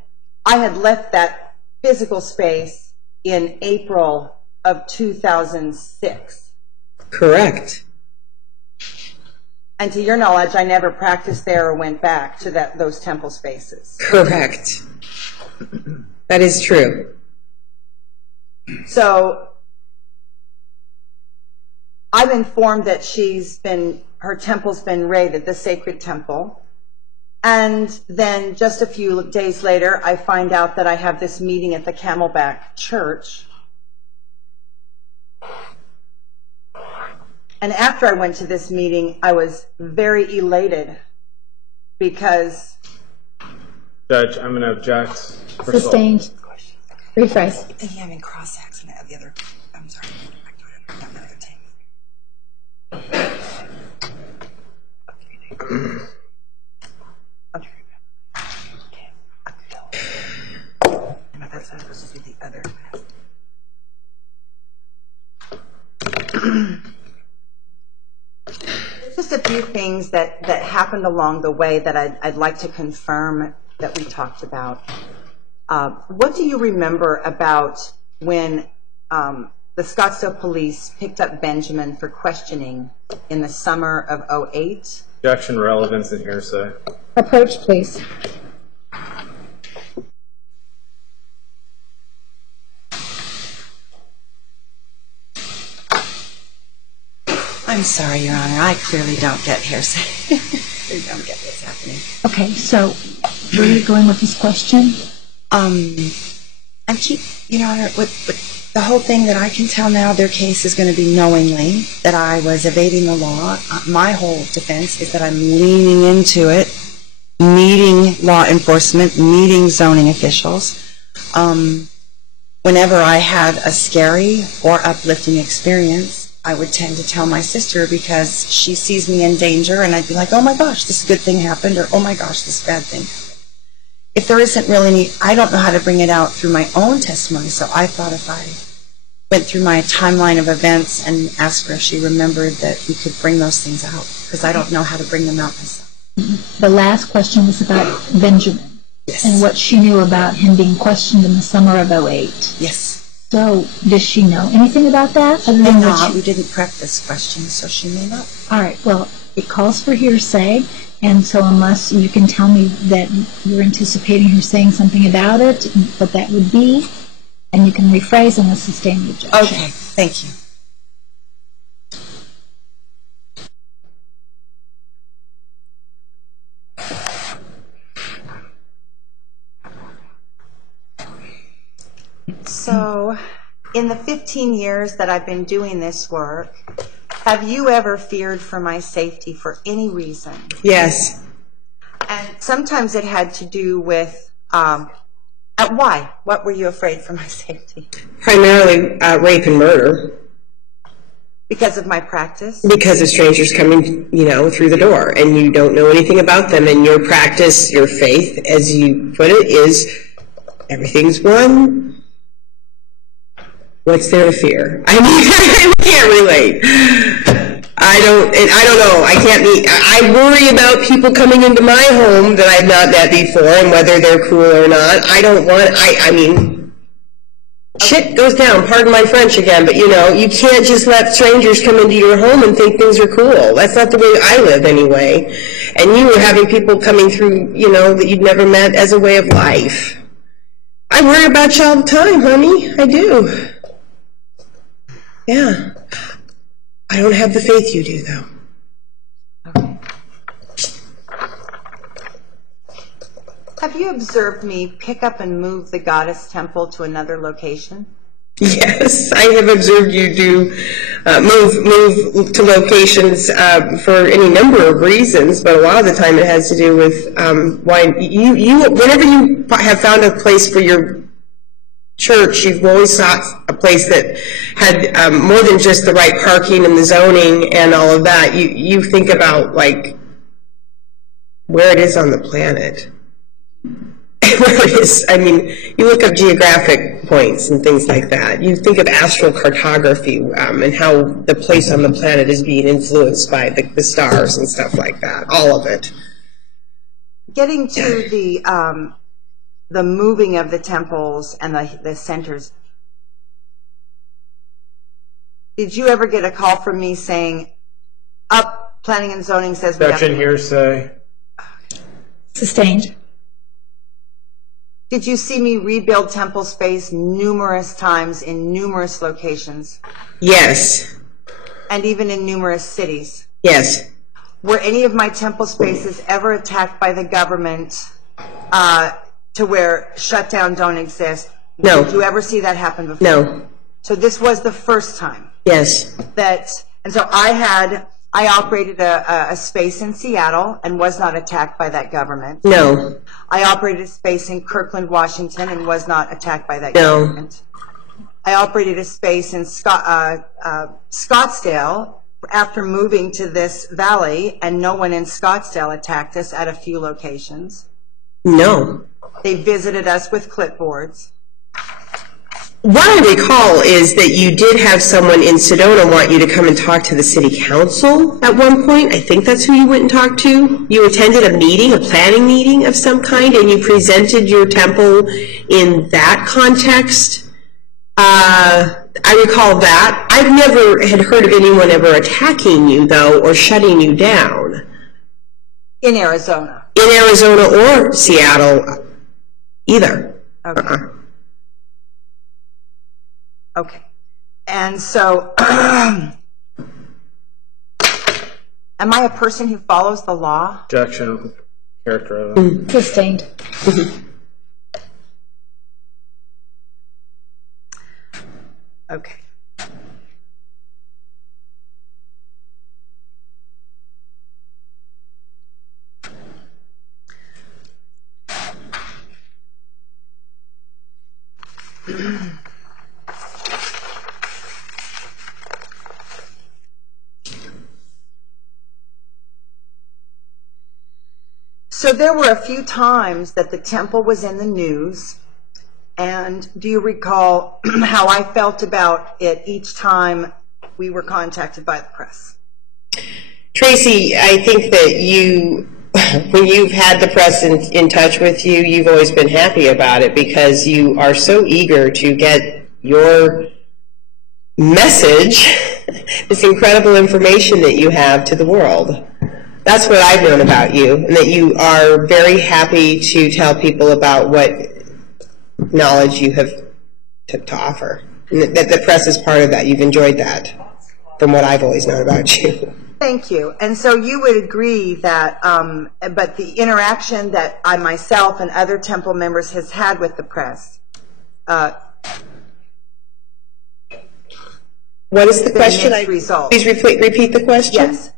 I had left that physical space in April of 2006. Correct. And to your knowledge, I never practiced there or went back to those temple spaces. Correct. That is true. So I'm informed that her temple's been raided, the sacred temple. And then just a few days later, I find out that I have this meeting at the Camelback Church. And after I went to this meeting, I was very elated because... Judge, I'm going to object. Sustained. Rephrase. I'm having cross-sex and the other... I'm sorry. Just a few things that happened along the way that I'd like to confirm that we talked about. What do you remember about when the Scottsdale police picked up Benjamin for questioning in the summer of '08? Objection, relevance, and hearsay. Approach, please. I'm sorry, Your Honor. I clearly don't get hearsay. I don't get what's happening. Okay, so where are you going with this question? Your Honor, with the whole thing that I can tell now, their case is going to be knowingly that I was evading the law. My whole defense is that I'm leaning into it, meeting law enforcement, meeting zoning officials. Whenever I had a scary or uplifting experience, I would tend to tell my sister because she sees me in danger, and I'd be like, oh my gosh, this good thing happened, or oh my gosh, this bad thing happened. If there isn't really any, I don't know how to bring it out through my own testimony, so I thought if I went through my timeline of events and asked her if she remembered that we could bring those things out, because I don't know how to bring them out myself. The last question was about Benjamin. Yes. And what she knew about him being questioned in the summer of '08. Yes. So, does she know anything about that? Other than We didn't prep this question, so she may not. All right, well, it calls for hearsay, and so unless you can tell me that you're anticipating her saying something about it, what that would be, and you can rephrase and sustain the objection. Okay, thank you. So, in the 15 years that I've been doing this work, have you ever feared for my safety for any reason? Yes. And sometimes it had to do with, why? What were you afraid for my safety? Primarily rape and murder. Because of my practice? Because of strangers coming, through the door, and you don't know anything about them, and your practice, your faith, as you put it, is everything's one. What's there to fear? I mean, I can't relate. I don't know. I worry about people coming into my home that I've not met before and whether they're cool or not. Shit goes down, pardon my French again, but you can't just let strangers come into your home and think things are cool. That's not the way I live anyway. And you were having people coming through, that you'd never met as a way of life. I worry about you all the time, honey. I do. Yeah. I don't have the faith you do, though. Okay. Have you observed me pick up and move the goddess temple to another location? Yes, I have observed you do move to locations for any number of reasons, but a lot of the time it has to do with why whenever you have found a place for your church, you've always sought a place that had more than just the right parking and the zoning and all of that. You think about like where it is on the planet. Where it is, you look up geographic points and things like that. You think of astral cartography and how the place on the planet is being influenced by the stars and stuff like that. All of it. Getting to the moving of the temples and the centers. Did you ever get a call from me saying, planning and zoning says we have to... Objection, hearsay. Sustained. Did you see me rebuild temple space numerous times in numerous locations? Yes. And even in numerous cities? Yes. Were any of my temple spaces ever attacked by the government to where shutdown don't exist? No. Did you ever see that happen before? No. So this was the first time? Yes. And so I operated a space in Seattle and was not attacked by that government. No. I operated a space in Kirkland, Washington, and was not attacked by that No. government. I operated a space in Scottsdale after moving to this valley, and no one in Scottsdale attacked us at a few locations. No. They visited us with clipboards. What I recall is that you did have someone in Sedona want you to come and talk to the city council at one point. I think that's who you went and talked to. You attended a meeting, a planning meeting of some kind, and you presented your temple in that context. I recall that. I've never had heard of anyone ever attacking you, though, or shutting you down. In Arizona? In Arizona or Seattle, either. Okay. Okay. And so, am I a person who follows the law? Objection. Character of it. Sustained. Okay. So there were a few times that the temple was in the news, and do you recall how I felt about it each time we were contacted by the press? Tracy, I think that you, when you've had the press in touch with you, you've always been happy about it because you are so eager to get your message, this incredible information that you have to the world. That's what I've known about you, and that you are very happy to tell people about what knowledge you have to offer. And that the press is part of that. You've enjoyed that from what I've always known about you. Thank you. And so you would agree that, but the interaction that I myself and other temple members has had with the press. What is the question? Please repeat the question. Yes.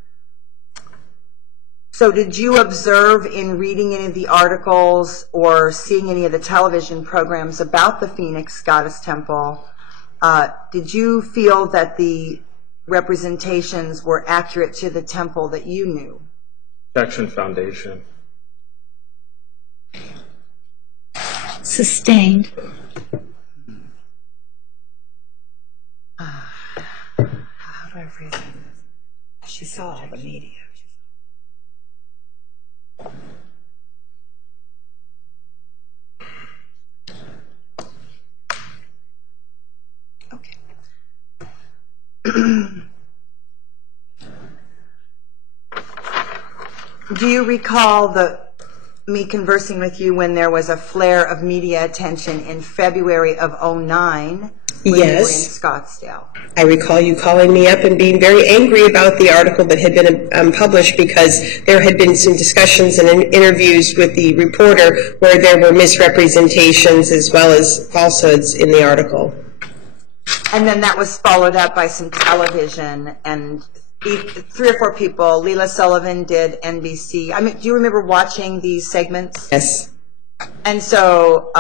So did you observe in reading any of the articles or seeing any of the television programs about the Phoenix Goddess Temple, did you feel that the representations were accurate to the temple that you knew? Objection. Foundation. Sustained. How do I phrase this? She saw all the media. Okay. Do you recall me conversing with you when there was a flare of media attention in February of '09? When you were in Scottsdale. I recall you calling me up and being very angry about the article that had been published because there had been some discussions and interviews with the reporter where there were misrepresentations as well as falsehoods in the article. And then that was followed up by some television, and 3 or 4 people. Leila Sullivan did NBC. I mean, do you remember watching these segments? Yes. And so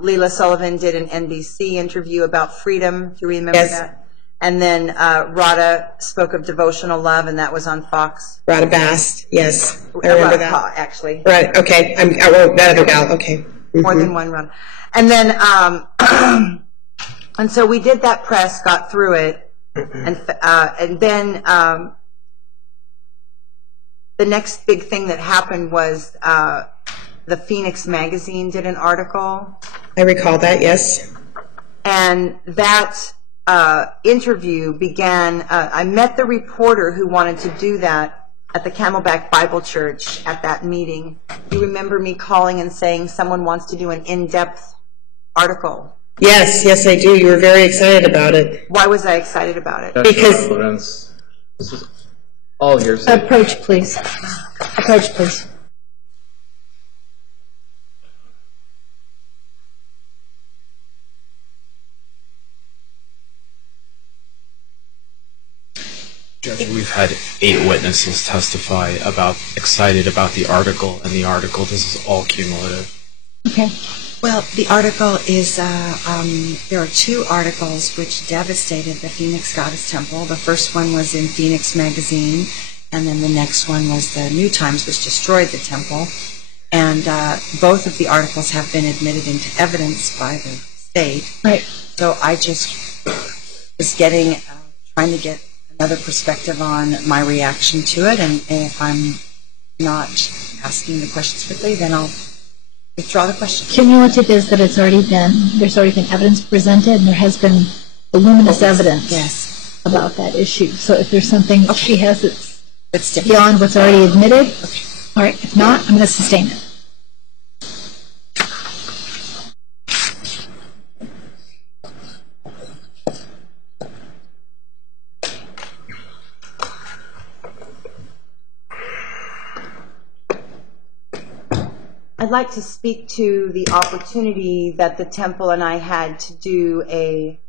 Leila Sullivan did an NBC interview about freedom. Do you remember that? And then Radha spoke of devotional love, and that was on Fox. Radha Bast, yes. I remember that. Actually. Right, okay. I wrote that other gal, okay. Mm-hmm. More than one Radha. And then, and so we did that press, got through it, and then the next big thing that happened was the Phoenix Magazine did an article. I recall that, yes. And that interview began, I met the reporter who wanted to do that at the Camelback Bible Church at that meeting, you remember me calling and saying someone wants to do an in-depth article. Yes, yes, I do. You were very excited about it. Why was I excited about it? Because this is all yours. Approach, please. Approach, please. Judge, we've had 8 witnesses testify excited about the article, and the article, this is all cumulative. Okay. Well, the article is, there are 2 articles which devastated the Phoenix Goddess Temple. The first one was in Phoenix Magazine, and then the next one was the New Times, which destroyed the temple. And both of the articles have been admitted into evidence by the state. Right. So I just was trying to get another perspective on my reaction to it, and if I'm not asking the questions quickly, then I'll withdraw the question. Cumulative is that there's already been evidence presented, and there has been voluminous evidence about that issue. So if there's something she has that's beyond what's already admitted, all right. If not, I'm going to sustain it. I'd like to speak to the opportunity that the temple and I had to do a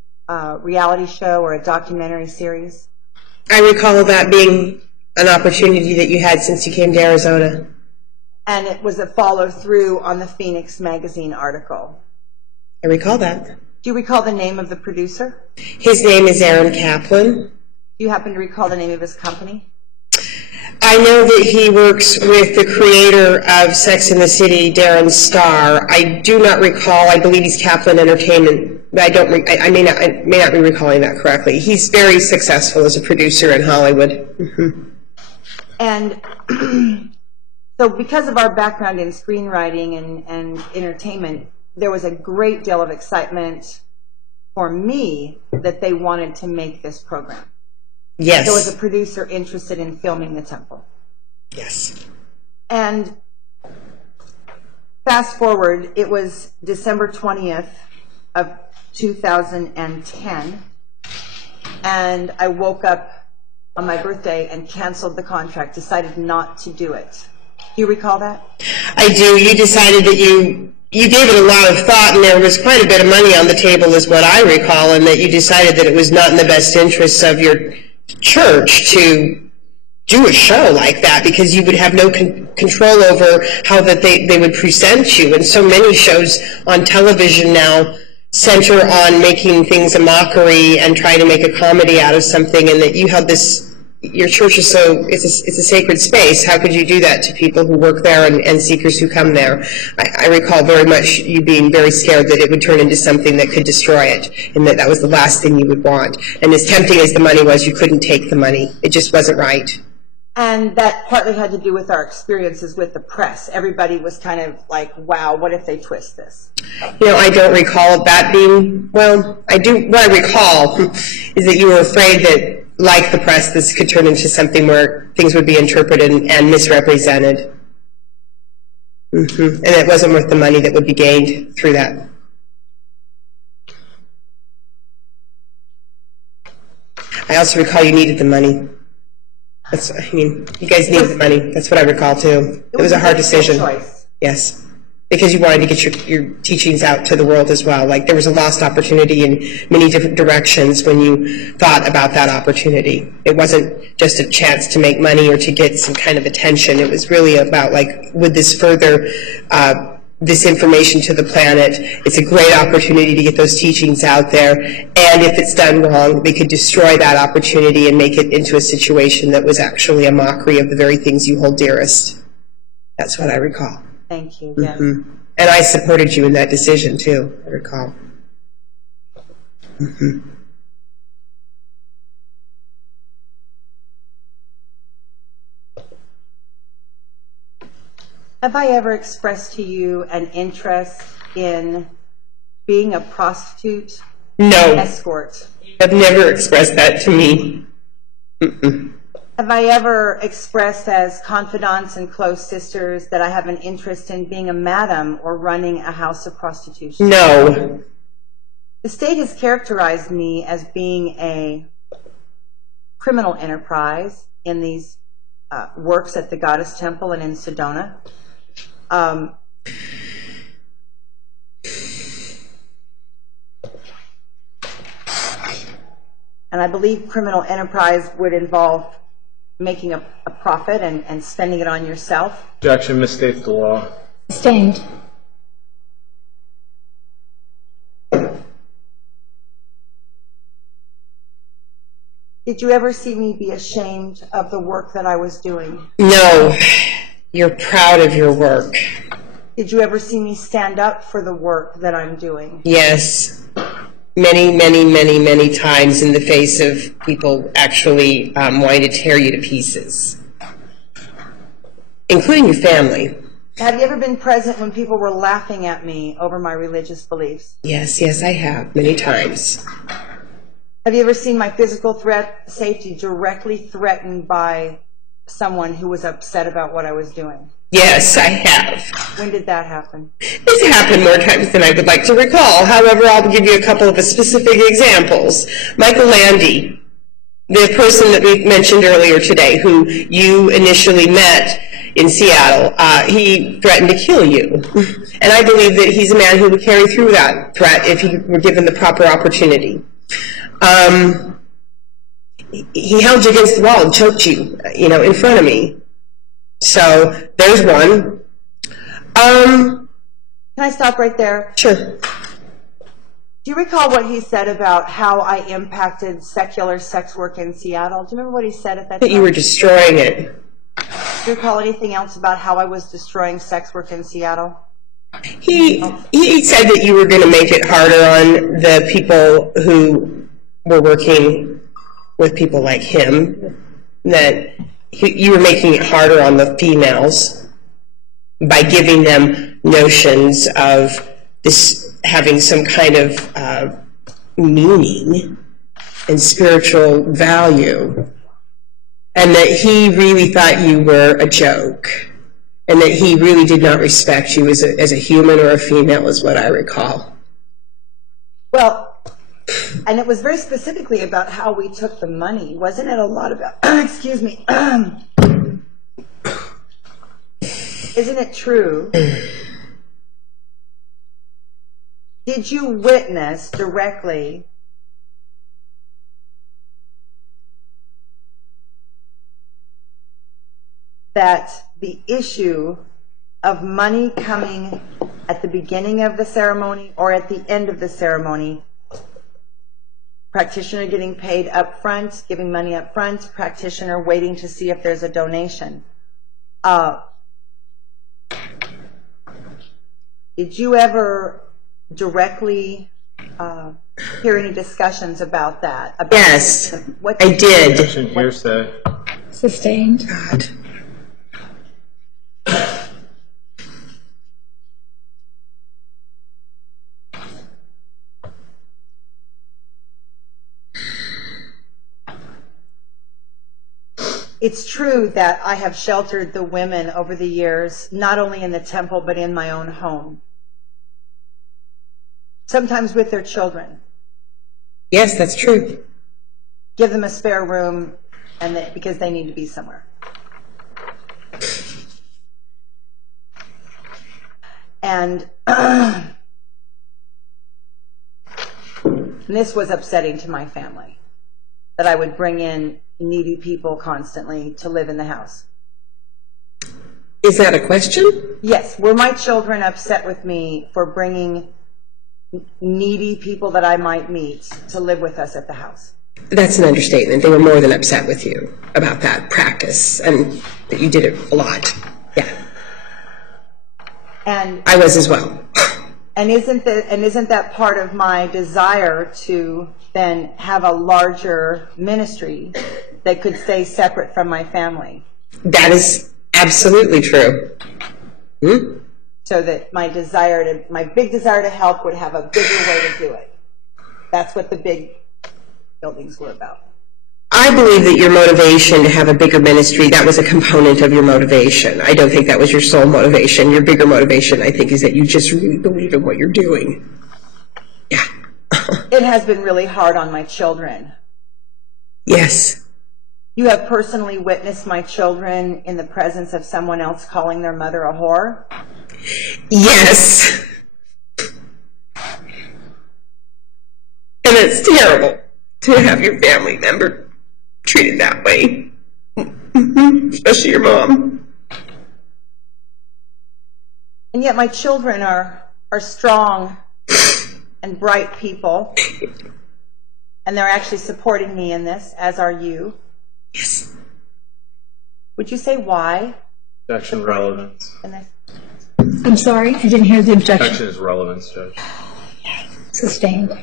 reality show or a documentary series. I recall that being an opportunity that you had since you came to Arizona. And it was a follow-through on the Phoenix Magazine article. I recall that. Do you recall the name of the producer? His name is Aaron Kaplan. Do you happen to recall the name of his company? I know that he works with the creator of Sex and the City, Darren Star. I do not recall. I believe he's Kaplan Entertainment. I may not be recalling that correctly. He's very successful as a producer in Hollywood. Mm-hmm. And so because of our background in screenwriting and entertainment, there was a great deal of excitement for me that they wanted to make this program. Yes. There was a producer interested in filming the temple. Yes. And fast forward, it was December 20th of 2010, and I woke up on my birthday and canceled the contract, decided not to do it. Do you recall that? I do. You decided that you gave it a lot of thought, and there was quite a bit of money on the table is what I recall, and that you decided that it was not in the best interests of your church to do a show like that, because you would have no control over how that they would present you. And so many shows on television now center on making things a mockery and try to make a comedy out of something, and that you held this, your church is so, it's a sacred space. How could you do that to people who work there and seekers who come there? I recall very much you being very scared that it would turn into something that could destroy it, and that was the last thing you would want. And as tempting as the money was, you couldn't take the money. It just wasn't right. And that partly had to do with our experiences with the press. Everybody was kind of like, wow, what if they twist this? You know, I don't recall that being, well, I do, what I recall is that you were afraid that, like the press, this could turn into something where things would be interpreted and misrepresented. Mm-hmm. And it wasn't worth the money that would be gained through that. I also recall you needed the money. You guys needed the money. That's what I recall too. It was a hard decision. Yes. Because you wanted to get your teachings out to the world as well. Like, there was a lost opportunity in many different directions when you thought about that opportunity. It wasn't just a chance to make money or to get some kind of attention. It was really about, like, would this further this information to the planet? It's a great opportunity to get those teachings out there. And if it's done wrong, they could destroy that opportunity and make it into a situation that was actually a mockery of the very things you hold dearest. That's what I recall. Thank you. Yes. Mm-hmm. And I supported you in that decision too, I recall. Mm-hmm. Have I ever expressed to you an interest in being a prostitute? No. Escort? You have never expressed that to me. Mm-mm. Have I ever expressed as confidants and close sisters that I have an interest in being a madam or running a house of prostitution? No. The state has characterized me as being a criminal enterprise in these works at the Goddess Temple and in Sedona. And I believe criminal enterprise would involve making a profit and spending it on yourself. Objection, misstates the law. Sustained. Did you ever see me be ashamed of the work that I was doing? No. You're proud of your work. Did you ever see me stand up for the work that I'm doing? Yes. Many, many, many, many times in the face of people actually wanting to tear you to pieces, including your family. Have you ever been present when people were laughing at me over my religious beliefs? Yes, yes, I have, many times. Have you ever seen my physical safety directly threatened by someone who was upset about what I was doing? Yes, I have. When did that happen? It's happened more times than I would like to recall. However, I'll give you a couple of specific examples. Michael Landy, the person that we mentioned earlier today, who you initially met in Seattle, he threatened to kill you. And I believe that he's a man who would carry through that threat if he were given the proper opportunity. He held you against the wall and choked you, in front of me. So there's one. Can I stop right there? Sure. Do you recall what he said about how I impacted secular sex work in Seattle? Do you remember what he said at that time? That you were destroying it. Do you recall anything else about how I was destroying sex work in Seattle? He said that you were going to make it harder on the people who were working with people like him, that you were making it harder on the females by giving them notions of this having some kind of meaning and spiritual value, and that he really thought you were a joke, and that he really did not respect you as a human or a female, is what I recall. Well, and it was very specifically about how we took the money. Wasn't it a lot about, excuse me, isn't it true? Did you witness directly that the issue of money coming at the beginning of the ceremony or at the end of the ceremony, practitioner getting paid up front, giving money up front, practitioner waiting to see if there's a donation. Did you ever directly hear any discussions about that? Yes, I did. Hearsay. Sustained. God. It's true that I have sheltered the women over the years, not only in the temple, but in my own home. Sometimes with their children. Yes, that's true. Give them a spare room because they need to be somewhere. And this was upsetting to my family, that I would bring in needy people constantly to live in the house. Is that a question? Yes. Were my children upset with me for bringing needy people that I might meet to live with us at the house? That's an understatement. They were more than upset with you about that practice, and that you did it a lot. Yeah. And I was as well. And isn't that part of my desire to then have a larger ministry that could stay separate from my family? That is absolutely true. Hmm? So that my big desire to help would have a bigger way to do it. That's what the big buildings were about. I I believe that your motivation to have a bigger ministry, that was a component of your motivation. I don't think that was your sole motivation. Your bigger motivation, I think, is that you just really believe in what you're doing. Yeah. It has been really hard on my children. Yes. You have personally witnessed my children in the presence of someone else calling their mother a whore? Yes. And it's terrible to have your family member treated that way, especially your mom. And yet my children are strong and bright people, and they're actually supporting me in this, as are you. Yes. Would you say why? Objection relevance. I'm sorry, I didn't hear the objection. Objection is relevance, Judge. Sustained.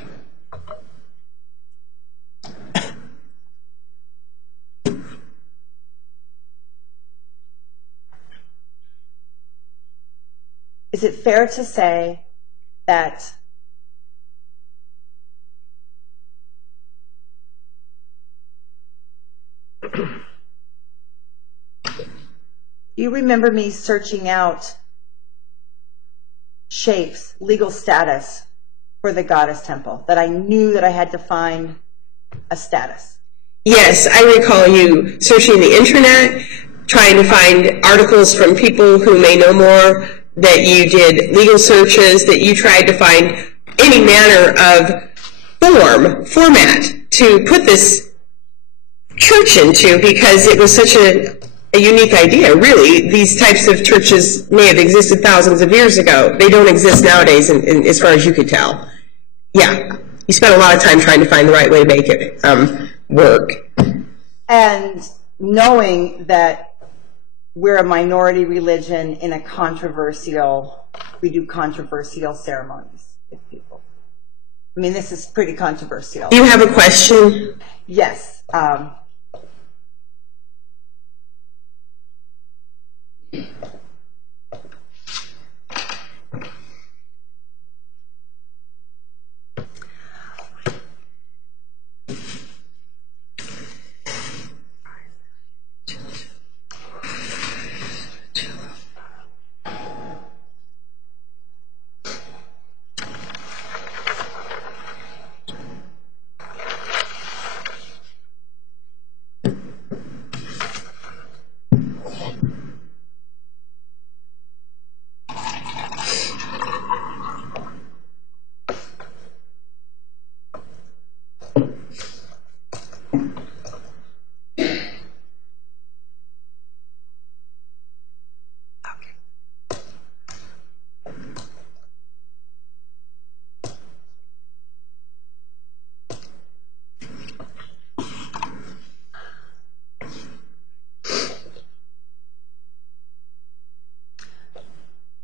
Is it fair to say that you remember me searching out shapes, legal status for the goddess temple, that I knew that I had to find a status? Yes, I recall you searching the internet, trying to find articles from people who may know more, that you did legal searches, that you tried to find any manner of format to put this church into, because it was such a unique idea, really. These types of churches may have existed thousands of years ago. They don't exist nowadays, as far as you could tell. Yeah, you spent a lot of time trying to find the right way to make it work. And knowing that we're a minority religion in a we do controversial ceremonies with people. I mean, this is pretty controversial. Do you have a question? Yes.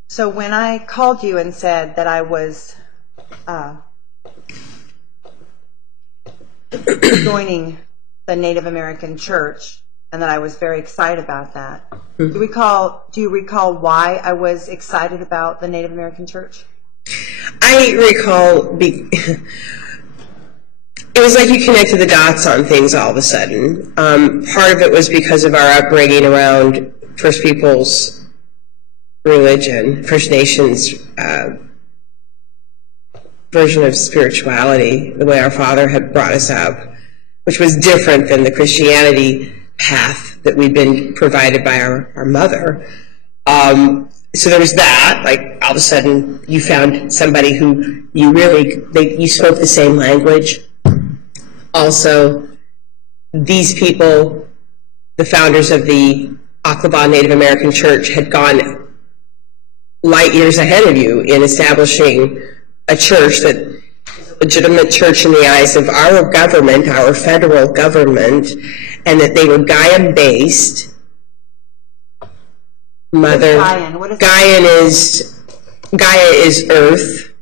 So when I called you and said that I was joining the Native American Church and that I was very excited about that, do you recall why I was excited about the Native American Church? I recall, it was like you connected the dots on things all of a sudden. Part of it was because of our upbringing around First Peoples religion, First Nations version of spirituality, the way our father had brought us up, which was different than the Christianity path that we'd been provided by our mother. So there was that, like all of a sudden you found somebody who you spoke the same language. Also, these people, the founders of the Aclabah Native American Church, had gone light years ahead of you in establishing a church that is a legitimate church in the eyes of our government, our federal government, and that they were Gaian-based. Gaia is earth.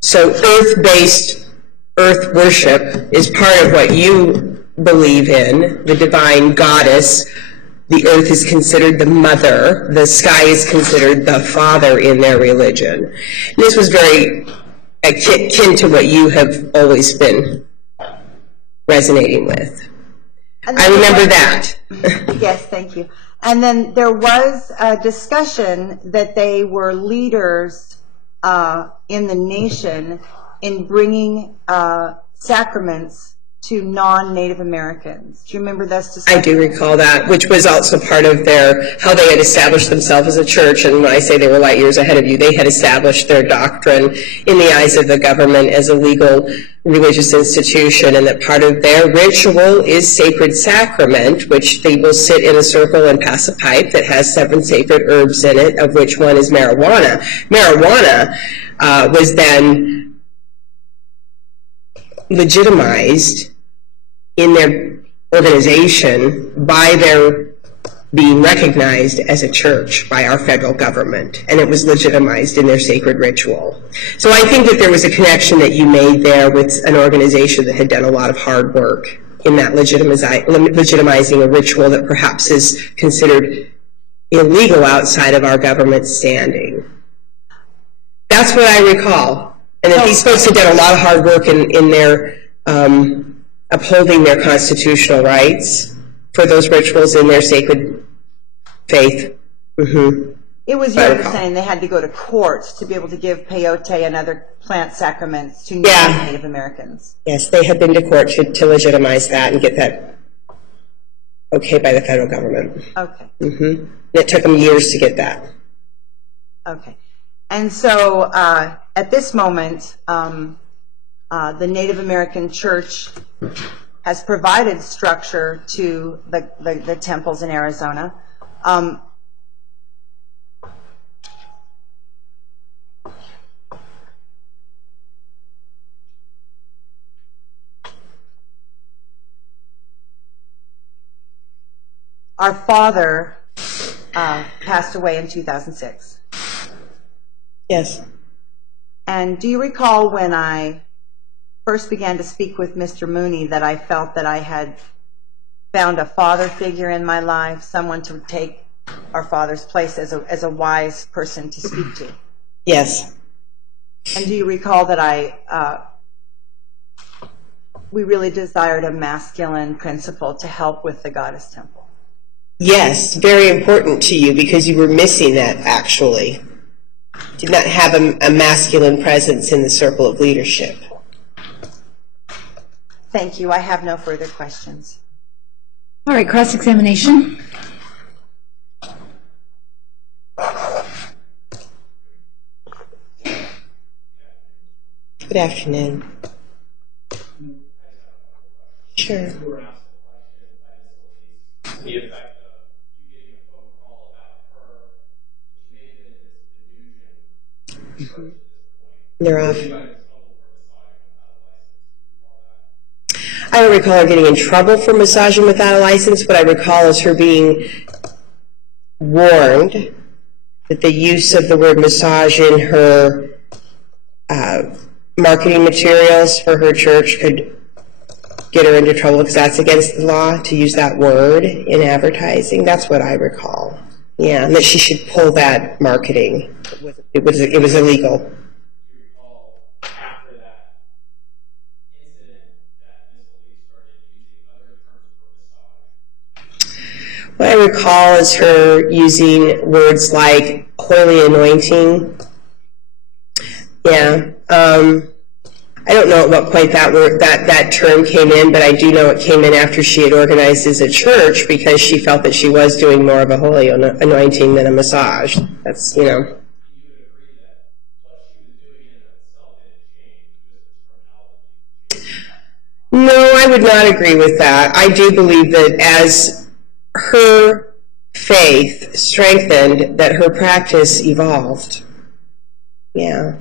So earth-based earth worship is part of what you believe in, the divine goddess. The earth is considered the mother. The sky is considered the father in their religion. And this was very akin to what you have always been resonating with. I remember that. Yes, thank you. And then there was a discussion that they were leaders in the nation in bringing sacraments to non-Native Americans. Do you remember this discussion? I do recall that, which was also part of how they had established themselves as a church. And when I say they were light years ahead of you, they had established their doctrine in the eyes of the government as a legal religious institution, and that part of their ritual is sacred sacrament, which they will sit in a circle and pass a pipe that has 7 sacred herbs in it, of which one is marijuana. Marijuana was then legitimized in their organization by their being recognized as a church by our federal government, and it was legitimized in their sacred ritual. So I think that there was a connection that you made there with an organization that had done a lot of hard work in that legitimizing a ritual that perhaps is considered illegal outside of our government standing. That's what I recall. And that these folks had done a lot of hard work in their upholding their constitutional rights for those rituals in their sacred faith. Mm-hmm. It was your understanding they had to go to court to be able to give peyote and other plant sacraments to non-Native Americans. Yes, they had been to court to legitimize that and get that okay by the federal government. Okay. Mm-hmm. It took them years to get that. Okay. And so at this moment, the Native American Church has provided structure to the temples in Arizona. Our father passed away in 2006. Yes. And do you recall when I first began to speak with Mr. Mooney that I felt that I had found a father figure in my life, someone to take our father's place as a wise person to speak to? Yes. And do you recall that we really desired a masculine principle to help with the Goddess Temple? Yes, very important to you because you were missing that actually. Did not have a masculine presence in the circle of leadership. Thank you. I have no further questions. All right, cross-examination. Good afternoon. Sure. They're off. I don't recall her getting in trouble for massaging without a license. What I recall is her being warned that the use of the word massage in her marketing materials for her church could get her into trouble because that's against the law to use that word in advertising. That's what I recall. Yeah, and that she should pull that marketing. It was illegal. What I recall is her using words like holy anointing. Yeah. I don't know at what point that term came in, but I do know it came in after she had organized as a church because she felt that she was doing more of a holy anointing than a massage. That's, you know. No, I would not agree with that. I do believe that as her faith strengthened, that her practice evolved. Yeah.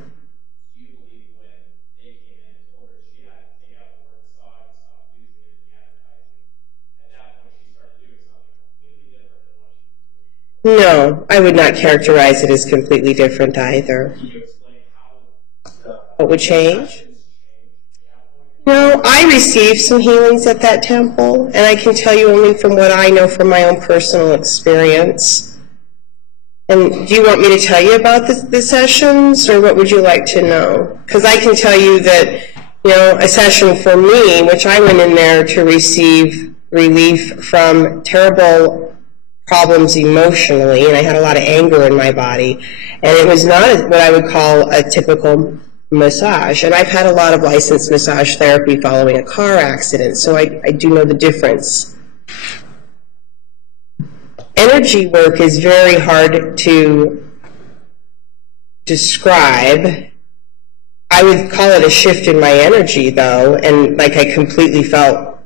No, I would not characterize it as completely different either. What would change? No, I received some healings at that temple, and I can tell you only from what I know from my own personal experience. And do you want me to tell you about the sessions, or what would you like to know? Because I can tell you that, you know, a session for me, which I went in there to receive relief from terrible problems emotionally, and I had a lot of anger in my body, and it was not what I would call a typical massage. And I've had a lot of licensed massage therapy following a car accident, so I do know the difference. Energy work is very hard to describe. I would call it a shift in my energy, though, and like I completely felt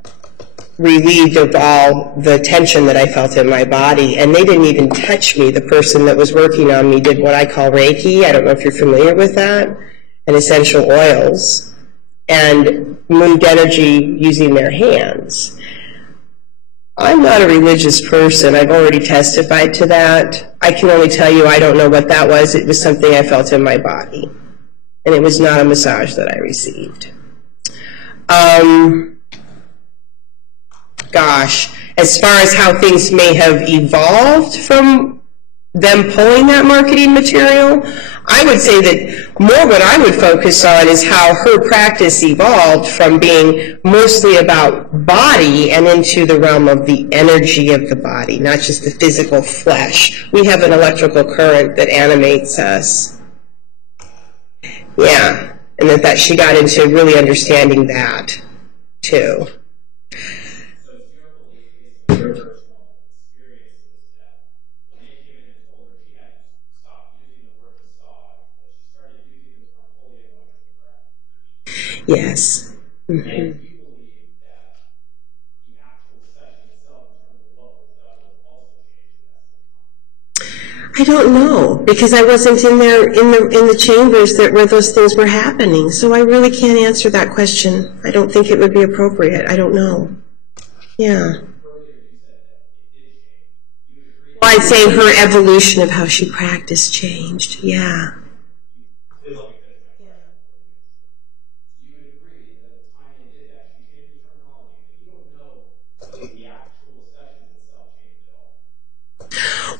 relieved of all the tension that I felt in my body, and they didn't even touch me. The person that was working on me did what I call Reiki. I don't know if you're familiar with that, and essential oils, and moved energy using their hands. I'm not a religious person. I've already testified to that. I can only tell you I don't know what that was. It was something I felt in my body, and it was not a massage that I received. Gosh, as far as how things may have evolved from them pulling that marketing material, I would say that more what I would focus on is how her practice evolved from being mostly about body and into the realm of the energy of the body, not just the physical flesh. We have an electrical current that animates us. Yeah, and that she got into really understanding that, too. Yes. Mm-hmm. I don't know, because I wasn't in there in the chambers where those things were happening, so I really can't answer that question. I don't think it would be appropriate. I don't know. Yeah. Well, I'd say her evolution of how she practiced changed. Yeah.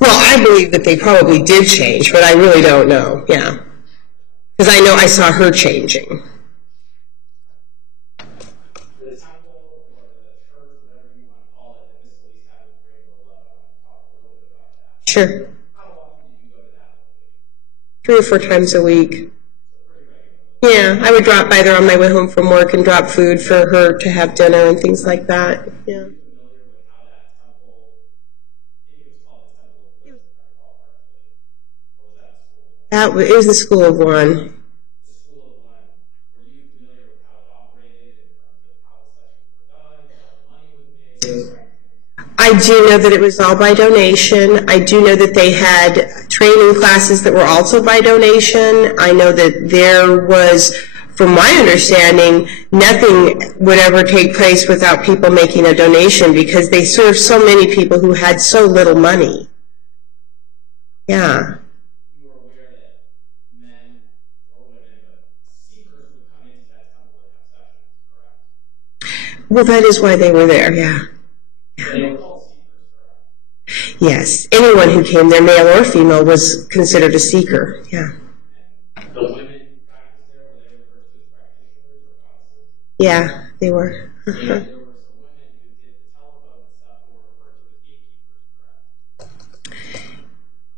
Well, I believe that they probably did change, but I really don't know. Yeah. Because I know I saw her changing. Sure. 3 or 4 times a week. Yeah, I would drop by there on my way home from work and drop food for her to have dinner and things like that. Yeah. It was the School of One. I do know that it was all by donation. I do know that they had training classes that were also by donation. I know that there was, from my understanding, nothing would ever take place without people making a donation because they served so many people who had so little money. Yeah. Well, that is why they were there, yeah. Yes, anyone who came there, male or female, was considered a seeker, yeah. Yeah, they were.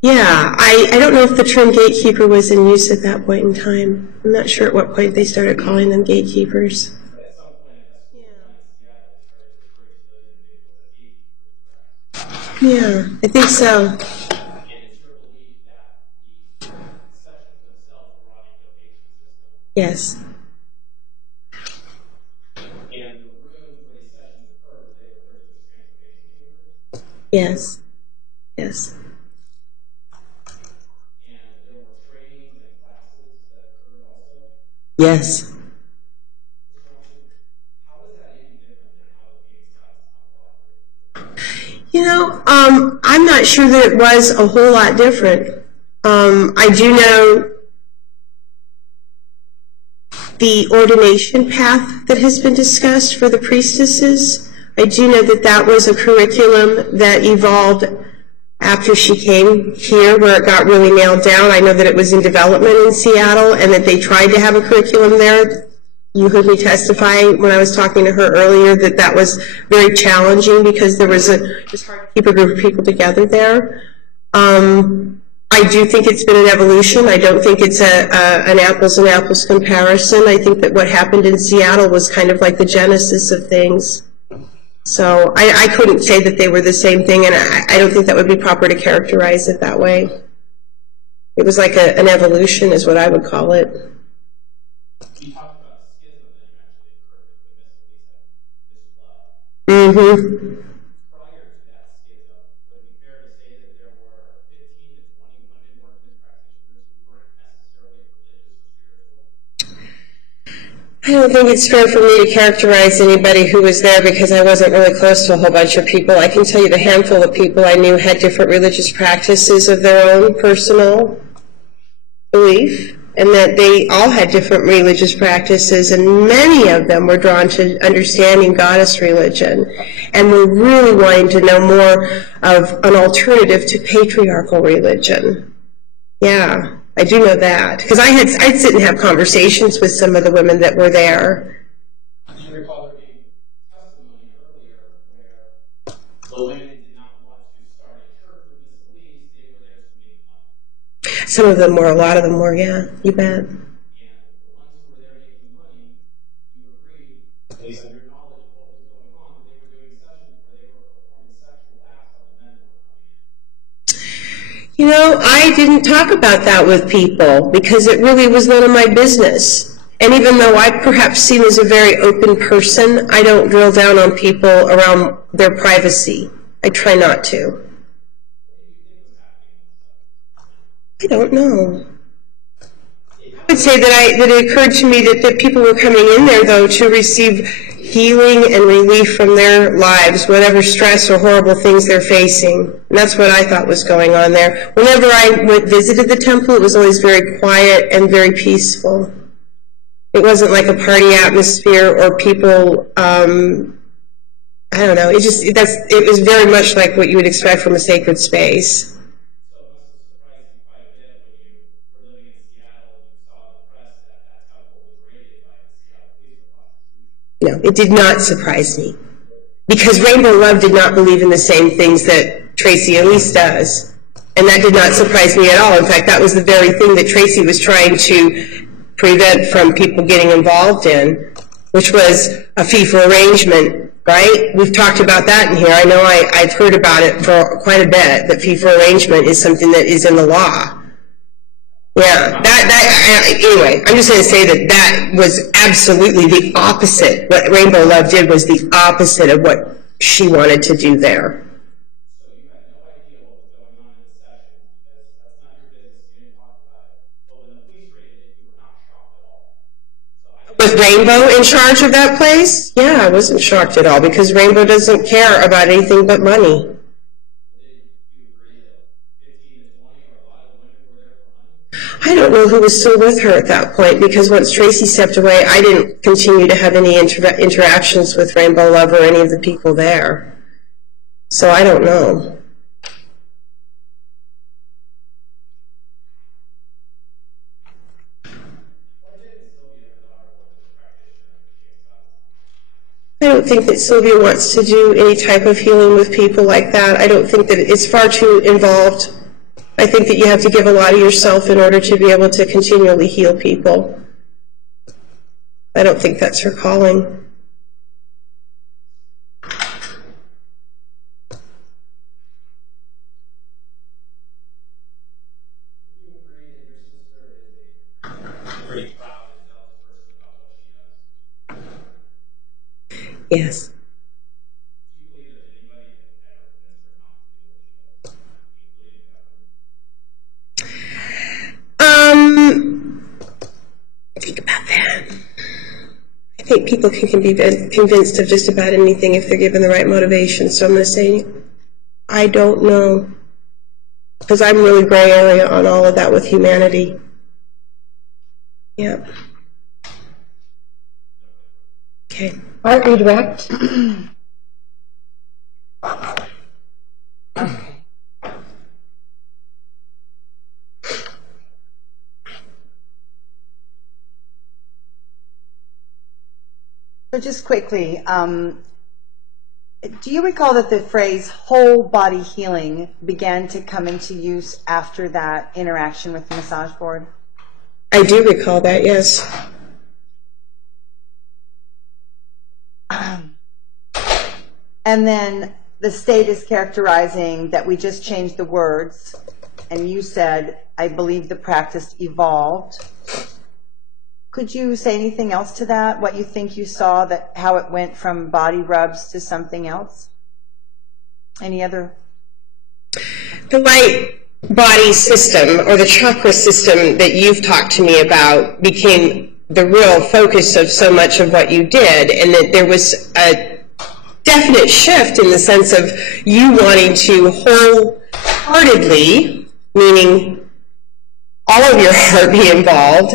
Yeah, I don't know if the term gatekeeper was in use at that point in time. I'm not sure at what point they started calling them gatekeepers. Yeah, I think so. Yes. Yes. Yes. Yes. You know, I'm not sure that it was a whole lot different. I do know the ordination path that has been discussed for the priestesses. I do know that that was a curriculum that evolved after she came here, where it got really nailed down. I know that it was in development in Seattle and that they tried to have a curriculum there you heard me testify when I was talking to her earlier that was very challenging because it was hard to keep a group of people together there. I do think it's been an evolution. I don't think it's an apples and apples comparison. I think that what happened in Seattle was kind of like the genesis of things. So I couldn't say that they were the same thing, and I don't think that would be proper to characterize it that way. It was like an evolution is what I would call it. Mm-hmm. I don't think it's fair for me to characterize anybody who was there because I wasn't really close to a whole bunch of people. I can tell you the handful of people I knew had different religious practices of their own personal belief, and that they all had different religious practices, and many of them were drawn to understanding goddess religion and were really wanting to know more of an alternative to patriarchal religion. Yeah, I do know that, because I'd sit and have conversations with some of the women that were there. You recall there being testimony earlier where the women did not want to start a church with Miss Louise, they were there to make money. Some of them were, a lot of them were, yeah, you bet. And the ones who were there making money, you agreed, based on your knowledge of what was going on, they were doing sessions where they were performing sexual acts on the men who were coming in. You know, I didn't talk about that with people because it really was none of my business. And even though I perhaps seem as a very open person, I don't drill down on people around their privacy. I try not to. I don't know. I would say that it occurred to me that people were coming in there, though, to receive healing and relief from their lives, whatever stress or horrible things they're facing. And that's what I thought was going on there. Whenever I visited the temple, it was always very quiet and very peaceful. It wasn't like a party atmosphere or people, I don't know, it was very much like what you would expect from a sacred space. No, it did not surprise me. Because Rainbow Love did not believe in the same things that Tracy Elise does. And that did not surprise me at all. In fact, that was the very thing that Tracy was trying to prevent from people getting involved in, which was a fee for arrangement, right? We've talked about that in here. I know I've heard about it for quite a bit, that fee for arrangement is something that is in the law. Yeah, anyway, I'm just going to say that was absolutely the opposite. What Rainbow Love did was the opposite of what she wanted to do there. So you had no idea what was going on in the session because that's not your business, you didn't talk about it. But when the police raided it, you were not shocked at all. Was Rainbow in charge of that place? Yeah, I wasn't shocked at all because Rainbow doesn't care about anything but money. I don't know who was still with her at that point because once Tracy stepped away, I didn't continue to have any interactions with Rainbow Love or any of the people there. So I don't know. I don't think that Sylvia wants to do any type of healing with people like that. I don't think that it's far too involved. I think that you have to give a lot of yourself in order to be able to continually heal people. I don't think that's her calling. Yes. Think about that. I think people can be convinced of just about anything if they're given the right motivation. So I'm going to say, I don't know. Because I'm really gray area on all of that with humanity. Yeah. Okay. Art redirect. So just quickly, do you recall that the phrase whole body healing began to come into use after that interaction with the massage board? I do recall that, yes. And then the state is characterizing that we just changed the words, and you said, I believe the practice evolved. Could you say anything else to that? What you think you saw, that how it went from body rubs to something else? Any other? The light body system, or the chakra system that you've talked to me about, became the real focus of so much of what you did, and that there was a definite shift in the sense of you wanting to wholeheartedly, meaning all of your heart be involved.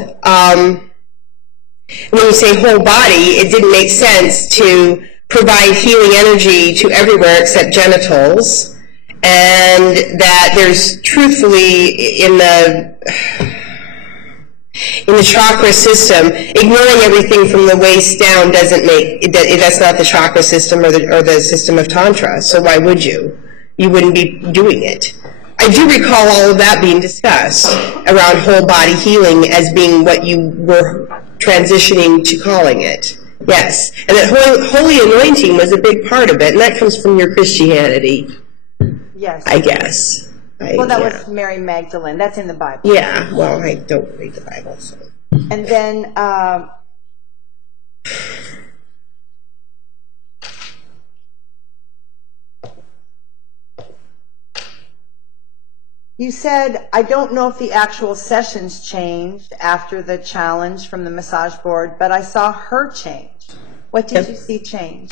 When you say whole body, it didn't make sense to provide healing energy to everywhere except genitals, and that there's truthfully in the chakra system, ignoring everything from the waist down doesn't make that's not the chakra system or the system of Tantra. So why would you? You wouldn't be doing it. I do recall all of that being discussed around whole body healing as being what you were transitioning to calling it. Yes, and that holy anointing was a big part of it, and that comes from your Christianity. Yes. I guess. Well, that was Mary Magdalene. That's in the Bible. Yeah, well, I don't read the Bible, so. And then, you said, I don't know if the actual sessions changed after the challenge from the massage board, but I saw her change. What did you see change?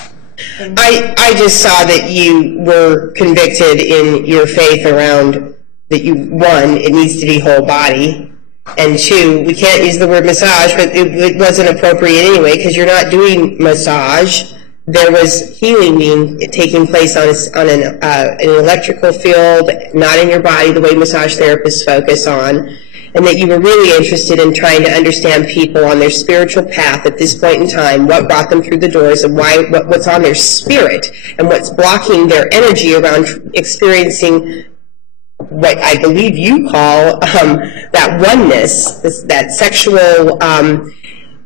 I just saw that you were convicted in your faith around that you, one, it needs to be whole body, and two, we can't use the word massage, but it wasn't appropriate anyway because you're not doing massage. There was healing taking place on an electrical field, not in your body the way massage therapists focus on, and that you were really interested in trying to understand people on their spiritual path at this point in time, what brought them through the doors, and what's on their spirit, and what's blocking their energy around experiencing what I believe you call that oneness, that sexual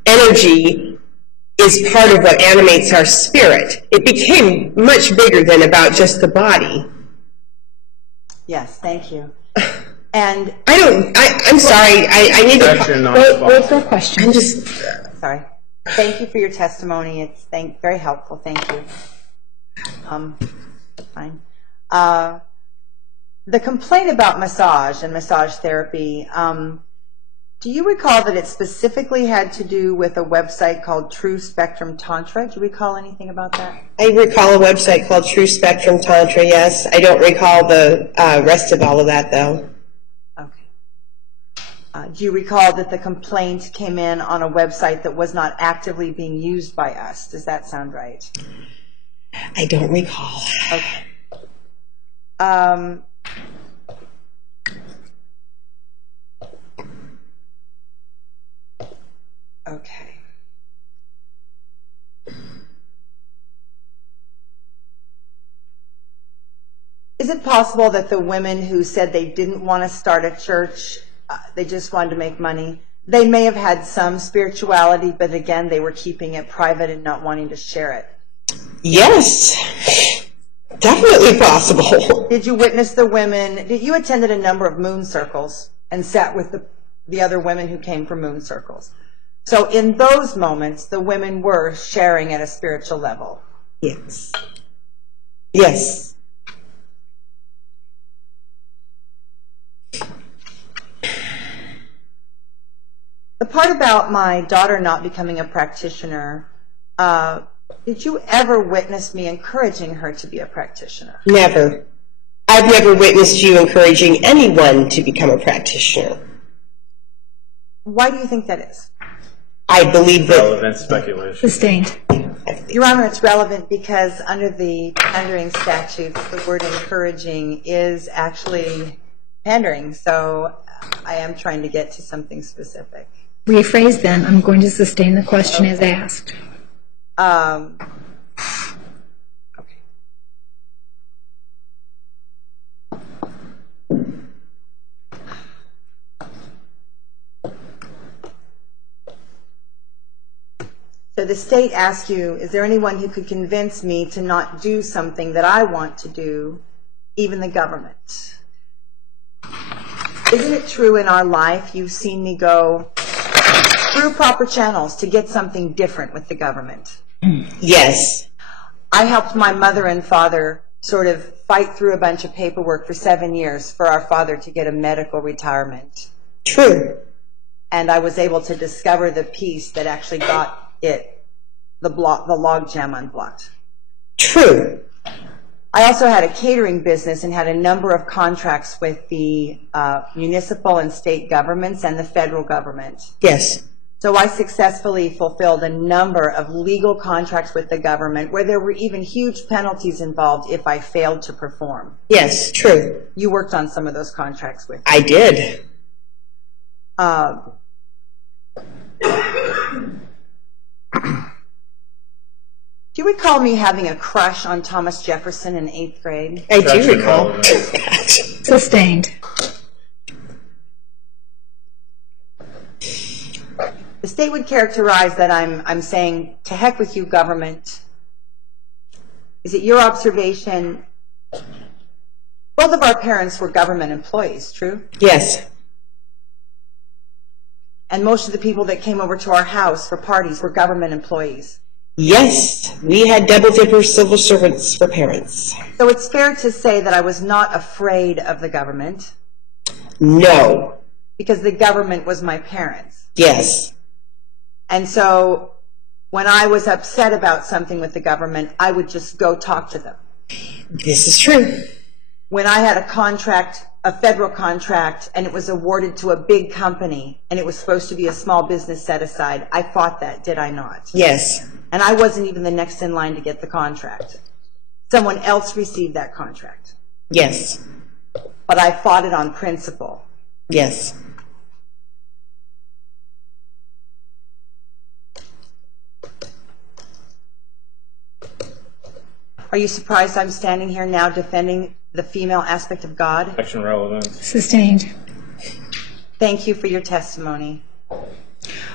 energy is part of what animates our spirit. It became much bigger than about just the body. Yes, thank you. And I'm sorry, I need to... Wait for a question. I'm just... Sorry. Thank you for your testimony. It's very helpful. Thank you. Fine. The complaint about massage and massage therapy, do you recall that it specifically had to do with a website called True Spectrum Tantra? Do you recall anything about that? I recall a website called True Spectrum Tantra, yes. I don't recall the rest of all of that, though. Okay. Do you recall that the complaint came in on a website that was not actively being used by us? Does that sound right? I don't recall. Okay. Okay. Is it possible that the women who said they didn't want to start a church, they just wanted to make money, they may have had some spirituality, but again, they were keeping it private and not wanting to share it? Yes. Definitely possible. Did you witness the women? You attended a number of moon circles and sat with the other women who came from moon circles. So in those moments, the women were sharing at a spiritual level. Yes. Yes. The part about my daughter not becoming a practitioner, did you ever witness me encouraging her to be a practitioner? Never. I've never witnessed you encouraging anyone to become a practitioner. Why do you think that is? I believe that... Relevant speculation. Sustained. Your Honor, it's relevant because under the pandering statutes, the word encouraging is actually pandering. So I am trying to get to something specific. Rephrase then. I'm going to sustain the question as asked. So the state asks you, is there anyone who could convince me to not do something that I want to do, even the government? Isn't it true in our life you've seen me go through proper channels to get something different with the government? Yes. I helped my mother and father sort of fight through a bunch of paperwork for 7 years for our father to get a medical retirement. True. And I was able to discover the piece that actually got the log jam unblocked. True. I also had a catering business and had a number of contracts with the municipal and state governments and the federal government. Yes. So I successfully fulfilled a number of legal contracts with the government where there were even huge penalties involved if I failed to perform. Yes, true. You worked on some of those contracts with me. I did. Do you recall me having a crush on Thomas Jefferson in 8th grade? I do recall. Sustained. The state would characterize that I'm saying, to heck with you, government. Is it your observation? Both of our parents were government employees, true? Yes. And most of the people that came over to our house for parties were government employees. Yes, we had double dipper civil servants for parents. So it's fair to say that I was not afraid of the government. No. Because the government was my parents. Yes. And so when I was upset about something with the government, I would just go talk to them. This is true. When I had a contract, a federal contract, and it was awarded to a big company, and it was supposed to be a small business set aside, I fought that, did I not? Yes. And I wasn't even the next in line to get the contract. Someone else received that contract. Yes. But I fought it on principle. Yes. Are you surprised I'm standing here now defending the female aspect of God? Action relevance. Sustained. Thank you for your testimony. All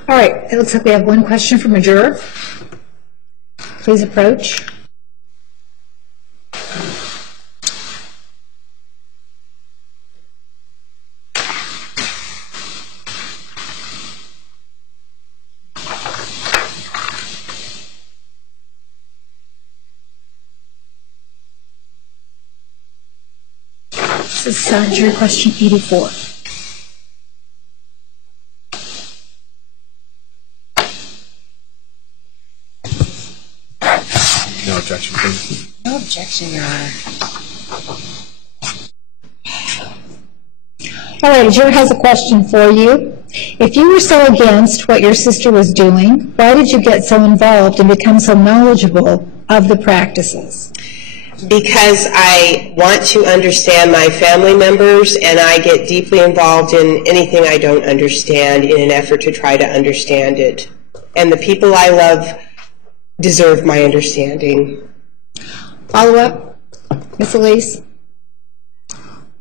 right, it looks like we have one question from a juror. Please approach. This is jury question 84. No objection, please. No objection, Your Honor. All right, a juror has a question for you. If you were so against what your sister was doing, why did you get so involved and become so knowledgeable of the practices? Because I want to understand my family members, and I get deeply involved in anything I don't understand in an effort to try to understand it. And the people I love deserve my understanding. Follow up, Ms. Elise?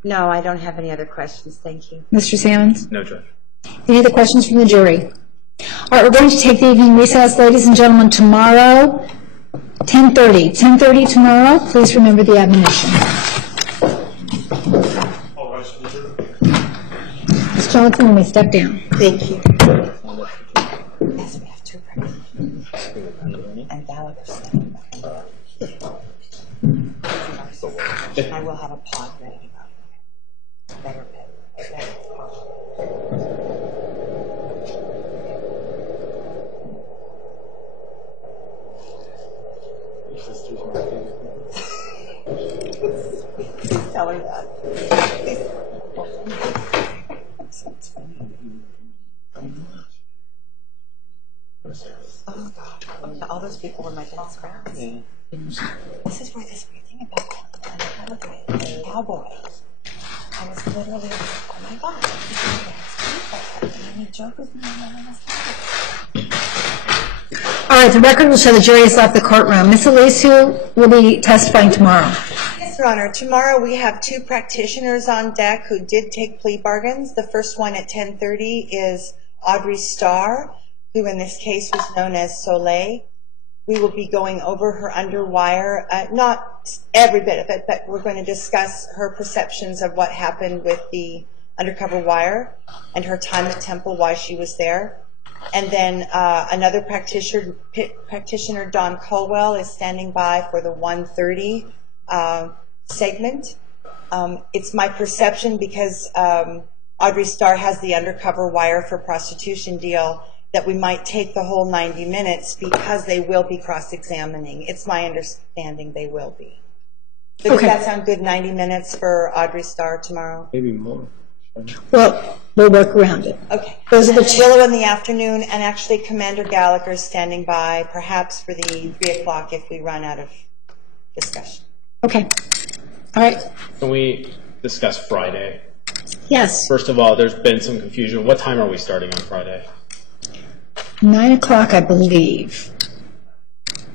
No, I don't have any other questions. Thank you. Mr. Sammons? No, Judge. Any other questions from the jury? All right, we're going to take the evening recess, ladies and gentlemen, tomorrow, 10:30. 10:30 tomorrow. Please remember the admonition. Ms. Johnson, you may step down. Thank you. Yes, we have two pregnant. And Gallagher standing behind her. I will have a pod ready to go. Better Please tell her that. Oh, God. All those people were my dad's friends. Yeah. This is where this weird thing about the cowboy. I was literally like, oh my God, this is my dad's people. And he joked with me and I was like, All right, the record will show the jury has left the courtroom. Ms. Elise, who will be testifying tomorrow? Yes, Your Honor. Tomorrow we have 2 practitioners on deck who did take plea bargains. The first one at 10:30 is Audrey Starr, who in this case was known as Soleil. We will be going over her underwire, not every bit of it, but we're going to discuss her perceptions of what happened with the undercover wire and her time at Temple, why she was there. And then another practitioner, Don Colwell, is standing by for the 1:30 segment. It's my perception, because Audrey Starr has the undercover wire for prostitution deal, that we might take the whole 90 minutes because they will be cross-examining. It's my understanding they will be. So does that sound good, 90 minutes for Audrey Starr tomorrow? Maybe more. Well, we'll work around it. Okay. Those are the Willow in the afternoon, and actually Commander Gallagher is standing by, perhaps for the 3 o'clock if we run out of discussion. Okay. All right. Can we discuss Friday? Yes. First of all, there's been some confusion. What time are we starting on Friday? 9 o'clock, I believe.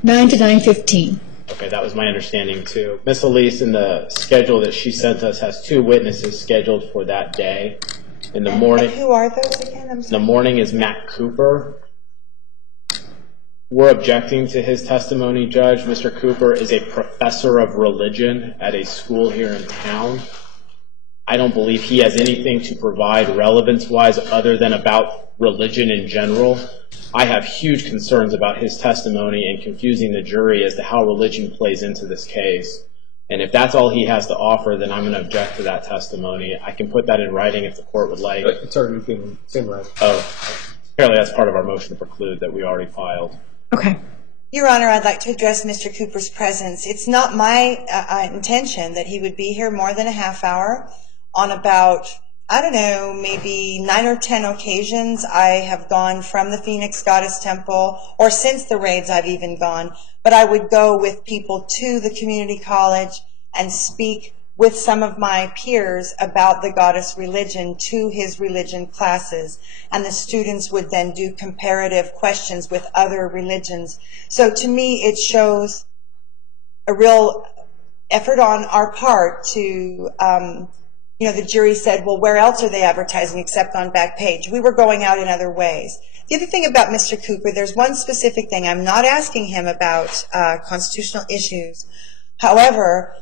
9 to 9:15. Okay, that was my understanding too. Miss Elise, in the schedule that she sent us, has 2 witnesses scheduled for that day. In the morning, And who are those again? I'm the sorry. morning is Matt Cooper. We're objecting to his testimony, Judge. Mr. Cooper is a professor of religion at a school here in town. I don't believe he has anything to provide relevance-wise other than about religion in general. I have huge concerns about his testimony and confusing the jury as to how religion plays into this case. And if that's all he has to offer, then I'm going to object to that testimony. I can put that in writing if the court would like. It's already been in writing. Oh, apparently that's part of our motion to preclude that we already filed. Okay. Your Honor, I'd like to address Mr. Cooper's presence. It's not my intention that he would be here more than a half hour. On about, I don't know, maybe 9 or 10 occasions, I have gone from the Phoenix Goddess Temple, or since the raids I've even gone, but I would go with people to the community college and speak with some of my peers about the goddess religion to his religion classes, and the students would then do comparative questions with other religions. So to me, it shows a real effort on our part to, the jury said, well, where else are they advertising except on Backpage? We were going out in other ways. The other thing about Mr. Cooper, there's one specific thing. I'm not asking him about constitutional issues. However,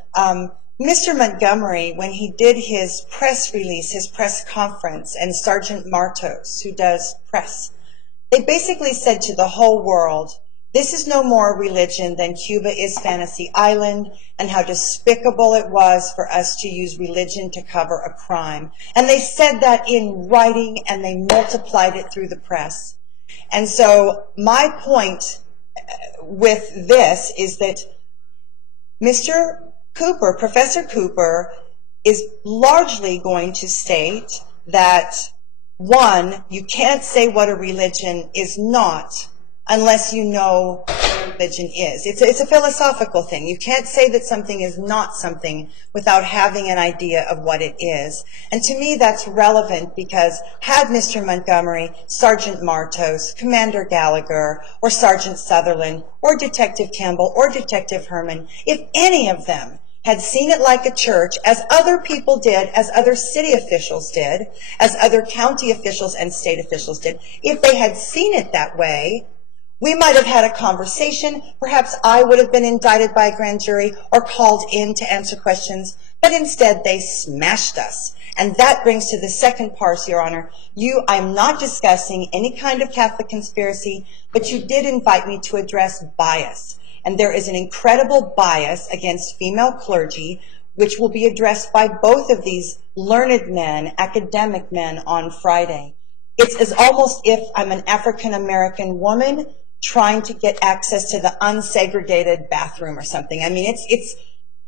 Mr. Montgomery, when he did his press release, his press conference, and Sergeant Martos, who does press, they basically said to the whole world, this is no more religion than Cuba is Fantasy Island, and how despicable it was for us to use religion to cover a crime. And they said that in writing, and they multiplied it through the press. And so my point with this is that Mr. Cooper, Professor Cooper, is largely going to state that, one, you can't say what a religion is not unless you know what religion is. It's a philosophical thing. You can't say that something is not something without having an idea of what it is. And to me, that's relevant because had Mr. Montgomery, Sergeant Martos, Commander Gallagher, or Sergeant Sutherland, or Detective Campbell, or Detective Herman, if any of them had seen it like a church, as other people did, as other city officials did, as other county officials and state officials did, if they had seen it that way, we might have had a conversation. Perhaps I would have been indicted by a grand jury or called in to answer questions, but instead they smashed us. And that brings to the second part, Your Honor. I'm not discussing any kind of Catholic conspiracy, but you did invite me to address bias. And there is an incredible bias against female clergy, which will be addressed by both of these learned men, academic men, on Friday. It's almost if I'm an African-American woman trying to get access to the unsegregated bathroom or something. I mean,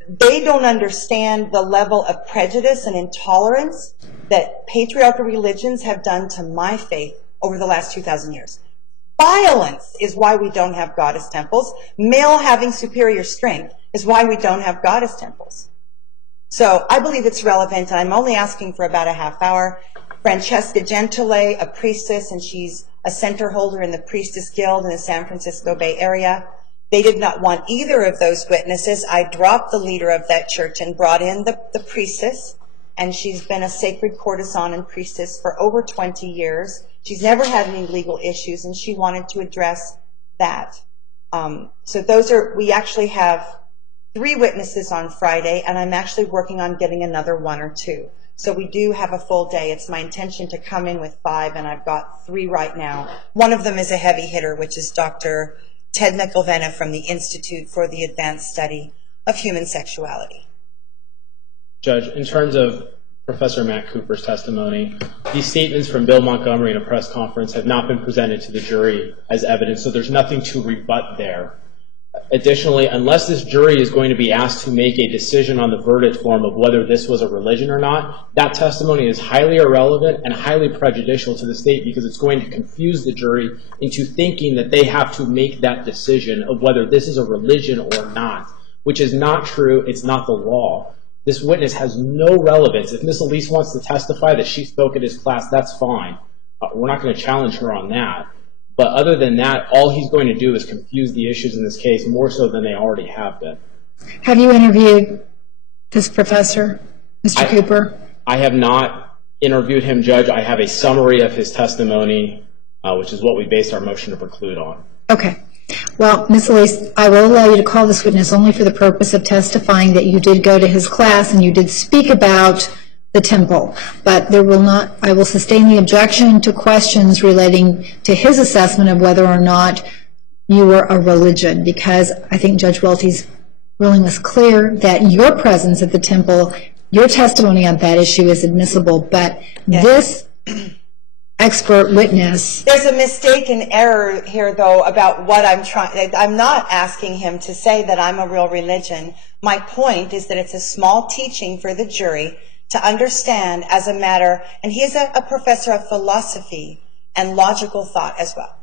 they don't understand the level of prejudice and intolerance that patriarchal religions have done to my faith over the last 2,000 years. Violence is why we don't have goddess temples. Male having superior strength is why we don't have goddess temples. So I believe it's relevant, and I'm only asking for about a half hour. Francesca Gentile, a priestess, and she's a center holder in the Priestess Guild in the San Francisco Bay Area. They did not want either of those witnesses. I dropped the leader of that church and brought in the priestess, and she's been a sacred courtesan and priestess for over 20 years. She's never had any legal issues, and she wanted to address that. So we actually have 3 witnesses on Friday, and I'm actually working on getting another 1 or 2. So we do have a full day. It's my intention to come in with 5, and I've got 3 right now. One of them is a heavy hitter, which is Dr. Ted McElvenna from the Institute for the Advanced Study of Human Sexuality. Judge, in terms of Professor Matt Cooper's testimony, these statements from Bill Montgomery in a press conference have not been presented to the jury as evidence, so there's nothing to rebut there. Additionally, unless this jury is going to be asked to make a decision on the verdict form of whether this was a religion or not, that testimony is highly irrelevant and highly prejudicial to the state because it's going to confuse the jury into thinking that they have to make that decision of whether this is a religion or not, which is not true. It's not the law. This witness has no relevance. If Ms. Elise wants to testify that she spoke at his class, that's fine. We're not going to challenge her on that. But other than that, all he's going to do is confuse the issues in this case more so than they already have been. Have you interviewed this professor, Mr. Cooper? I have not interviewed him, Judge. I have a summary of his testimony, which is what we based our motion to preclude on. Okay. Well, Ms. Elise, I will allow you to call this witness only for the purpose of testifying that you did go to his class and you did speak about the temple, but there will not, I will sustain the objection to questions relating to his assessment of whether or not you were a religion, because I think Judge Welty's ruling was clear that your presence at the temple, your testimony on that issue is admissible, but this expert witness... There's a mistaken error here, though, about what I'm trying... I'm not asking him to say that I'm a real religion. My point is that it's a small teaching for the jury to understand as a matter, and he is a professor of philosophy and logical thought as well.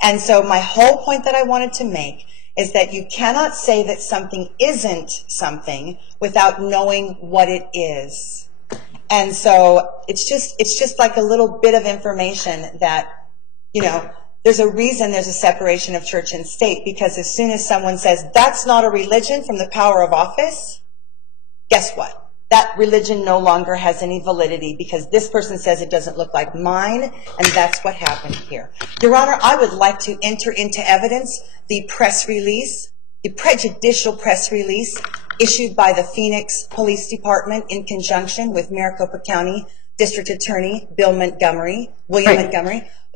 And so my whole point that I wanted to make is that you cannot say that something isn't something without knowing what it is. And so it's just like a little bit of information that, you know, there's a reason there's a separation of church and state, because as soon as someone says that's not a religion from the power of office, guess what? That religion no longer has any validity because this person says it doesn't look like mine, and that's what happened here. Your Honor, I would like to enter into evidence the press release, the prejudicial press release issued by the Phoenix Police Department in conjunction with Maricopa County District Attorney William Montgomery,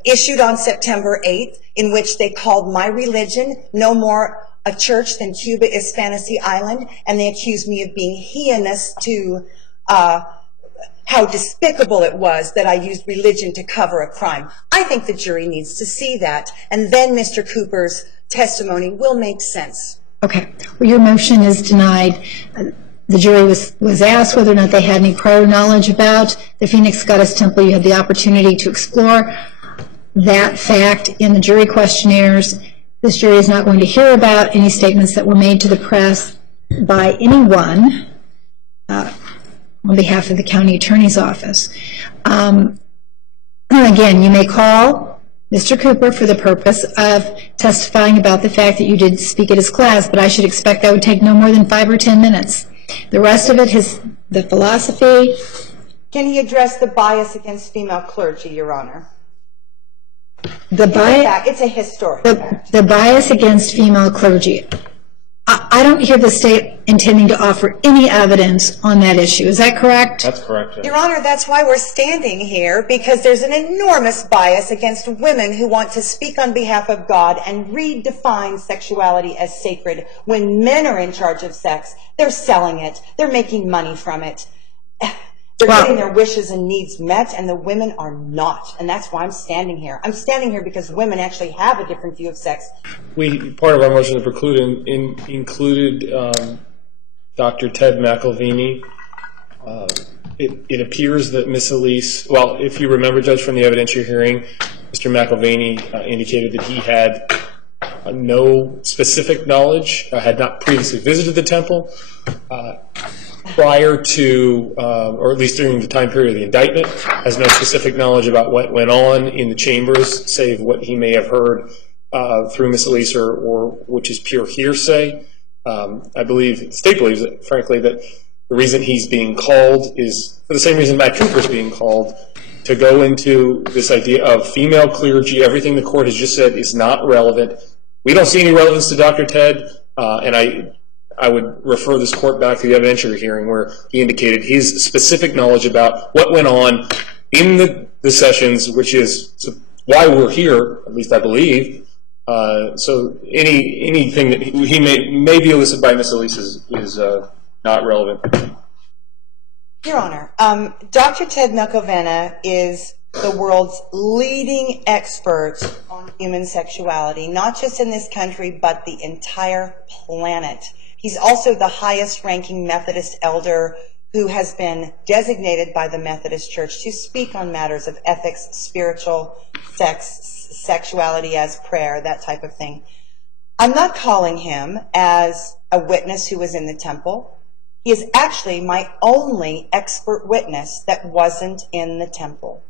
issued on September 8th, in which they called my religion no more a church than Cuba is Fantasy Island, and they accused me of being heinous to how despicable it was that I used religion to cover a crime. I think the jury needs to see that, and then Mr. Cooper's testimony will make sense. Okay. Well, your motion is denied. The jury was asked whether or not they had any prior knowledge about the Phoenix Goddess Temple. You had the opportunity to explore that fact in the jury questionnaires. This jury is not going to hear about any statements that were made to the press by anyone on behalf of the county attorney's office. Again, you may call Mr. Cooper for the purpose of testifying about the fact that you did speak at his class, but I should expect that would take no more than 5 or 10 minutes. The rest of it is the philosophy. Can he address the bias against female clergy, Your Honor? It's a historic fact. The bias against female clergy. I don't hear the state intending to offer any evidence on that issue. Is that correct? That's correct, Judge. Your Honor, that's why we're standing here, because there's an enormous bias against women who want to speak on behalf of God and redefine sexuality as sacred. When men are in charge of sex, they're selling it. They're making money from it. They're getting their wishes and needs met, and the women are not. And that's why I'm standing here. I'm standing here because women actually have a different view of sex. Part of our motion to preclude included Dr. Ted McElvenna. It appears that Ms. Elise, well, if you remember, Judge, from the evidentiary hearing, Mr. McElvenna indicated that he had no specific knowledge, had not previously visited the temple. prior to, or at least during the time period of the indictment, has no specific knowledge about what went on in the chambers, save what he may have heard through Ms. Elise, or which is pure hearsay. I believe, the state believes, frankly, that the reason he's being called is for the same reason Matt Cooper's being called, to go into this idea of female clergy. Everything the court has just said is not relevant. We don't see any relevance to Dr. Ted, and I would refer this court back to the evidentiary hearing where he indicated his specific knowledge about what went on in the sessions, which is why we're here, at least I believe. So anything that he may be elicited by Ms. Elise is not relevant. Your Honor, Dr. Ted Nuckovana is the world's leading expert on human sexuality, not just in this country, but the entire planet. He's also the highest-ranking Methodist elder who has been designated by the Methodist Church to speak on matters of ethics, spiritual, sex, sexuality as prayer, that type of thing. I'm not calling him as a witness who was in the temple. He is actually my only expert witness that wasn't in the temple.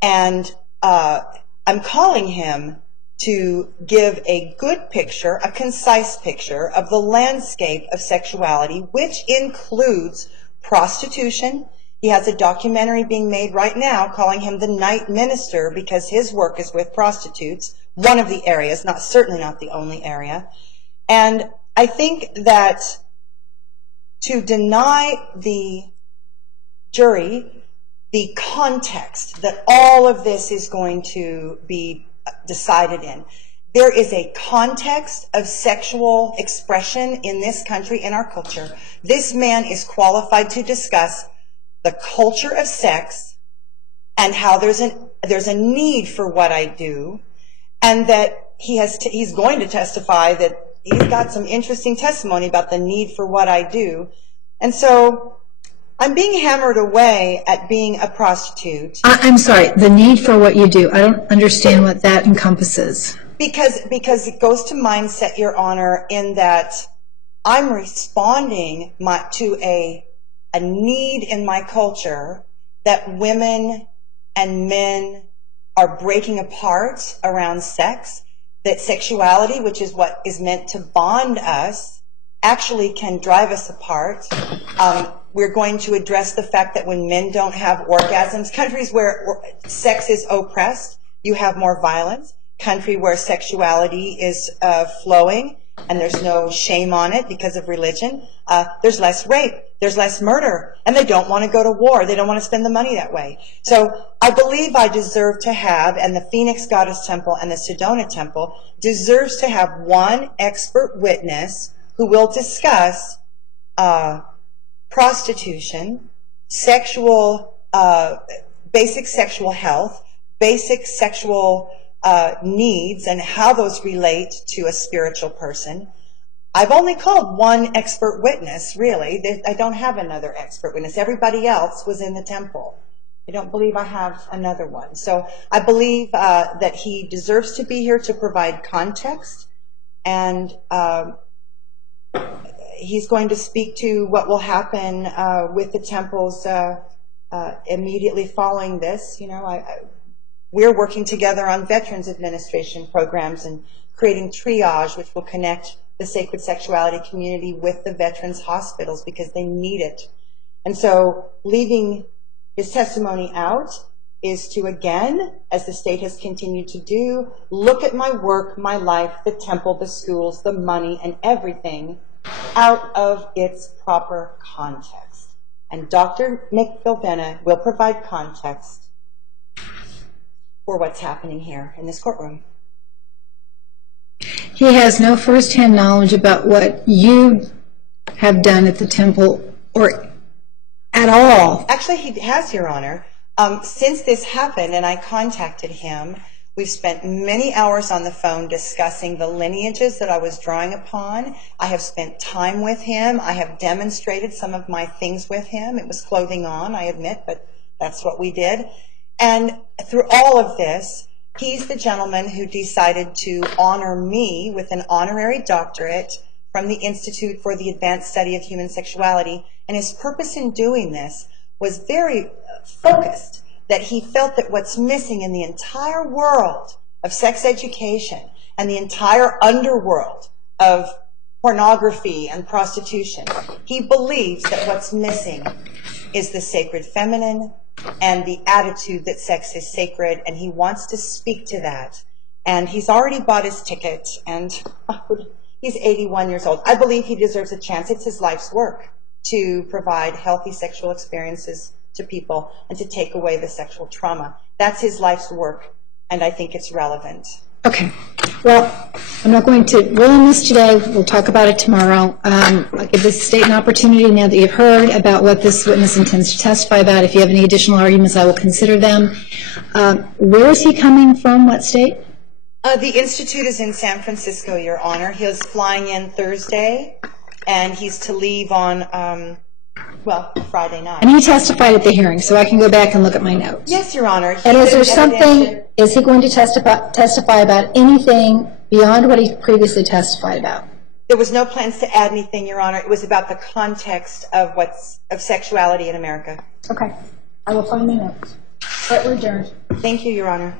And I'm calling him to give a good picture, a concise picture of the landscape of sexuality, which includes prostitution. He has a documentary being made right now calling him the night minister because his work is with prostitutes, one of the areas, certainly not the only area. And I think that to deny the jury the context that all of this is going to be decided in. There is a context of sexual expression in this country, in our culture. This man is qualified to discuss the culture of sex and how there's a need for what I do, and that he's going to testify that he's got some interesting testimony about the need for what I do. And so I'm being hammered away at being a prostitute. I'm sorry, the need for what you do. I don't understand what that encompasses. Because it goes to mindset, Your Honor, in that I'm responding to a need in my culture that women and men are breaking apart around sex, that sexuality, which is what is meant to bond us, actually can drive us apart. We're going to address the fact that when men don't have orgasms, countries where sex is oppressed, you have more violence. Country where sexuality is flowing and there's no shame on it because of religion, there's less rape, there's less murder, and they don't want to go to war. They don't want to spend the money that way. So I believe I deserve to have, and the Phoenix Goddess Temple and the Sedona Temple deserves to have one expert witness who will discuss prostitution, basic sexual health, basic sexual needs, and how those relate to a spiritual person. I've only called one expert witness, really. I don't have another expert witness. Everybody else was in the temple. I don't believe I have another one. So I believe that he deserves to be here to provide context, and he's going to speak to what will happen with the temples immediately following this. You know, we're working together on Veterans Administration programs and creating triage, which will connect the sacred sexuality community with the veterans' hospitals because they need it. And so leaving his testimony out is to, again, as the state has continued to do, look at my work, my life, the temple, the schools, the money, and everything out of its proper context. And Dr. Nick Vilvena will provide context for what's happening here in this courtroom. He has no firsthand knowledge about what you have done at the temple or at all. Actually, he has, Your Honor. Since this happened and I contacted him, we've spent many hours on the phone discussing the lineages that I was drawing upon. I have spent time with him. I have demonstrated some of my things with him. It was clothing on, I admit, but that's what we did. And through all of this, he's the gentleman who decided to honor me with an honorary doctorate from the Institute for the Advanced Study of Human Sexuality, and his purpose in doing this was very focused, that he felt that what's missing in the entire world of sex education and the entire underworld of pornography and prostitution, he believes that what's missing is the sacred feminine and the attitude that sex is sacred, and he wants to speak to that. And he's already bought his ticket, and he's 81 years old. I believe he deserves a chance. It's his life's work to provide healthy sexual experiences to people and to take away the sexual trauma. That's his life's work, and I think it's relevant. Okay. Well, I'm not going to rule on this today. We'll talk about it tomorrow. I'll give this state an opportunity now that you've heard about what this witness intends to testify about. If you have any additional arguments, I will consider them. Where is he coming from? What state? The Institute is in San Francisco, Your Honor. He was flying in Thursday, and he's to leave on, Friday night. And he testified at the hearing, so I can go back and look at my notes. Yes, Your Honor. And is there something, is he going to testify about anything beyond what he previously testified about? There was no plans to add anything, Your Honor. It was about the context of sexuality in America. Okay. I will find my notes. We're adjourned. Thank you, Your Honor.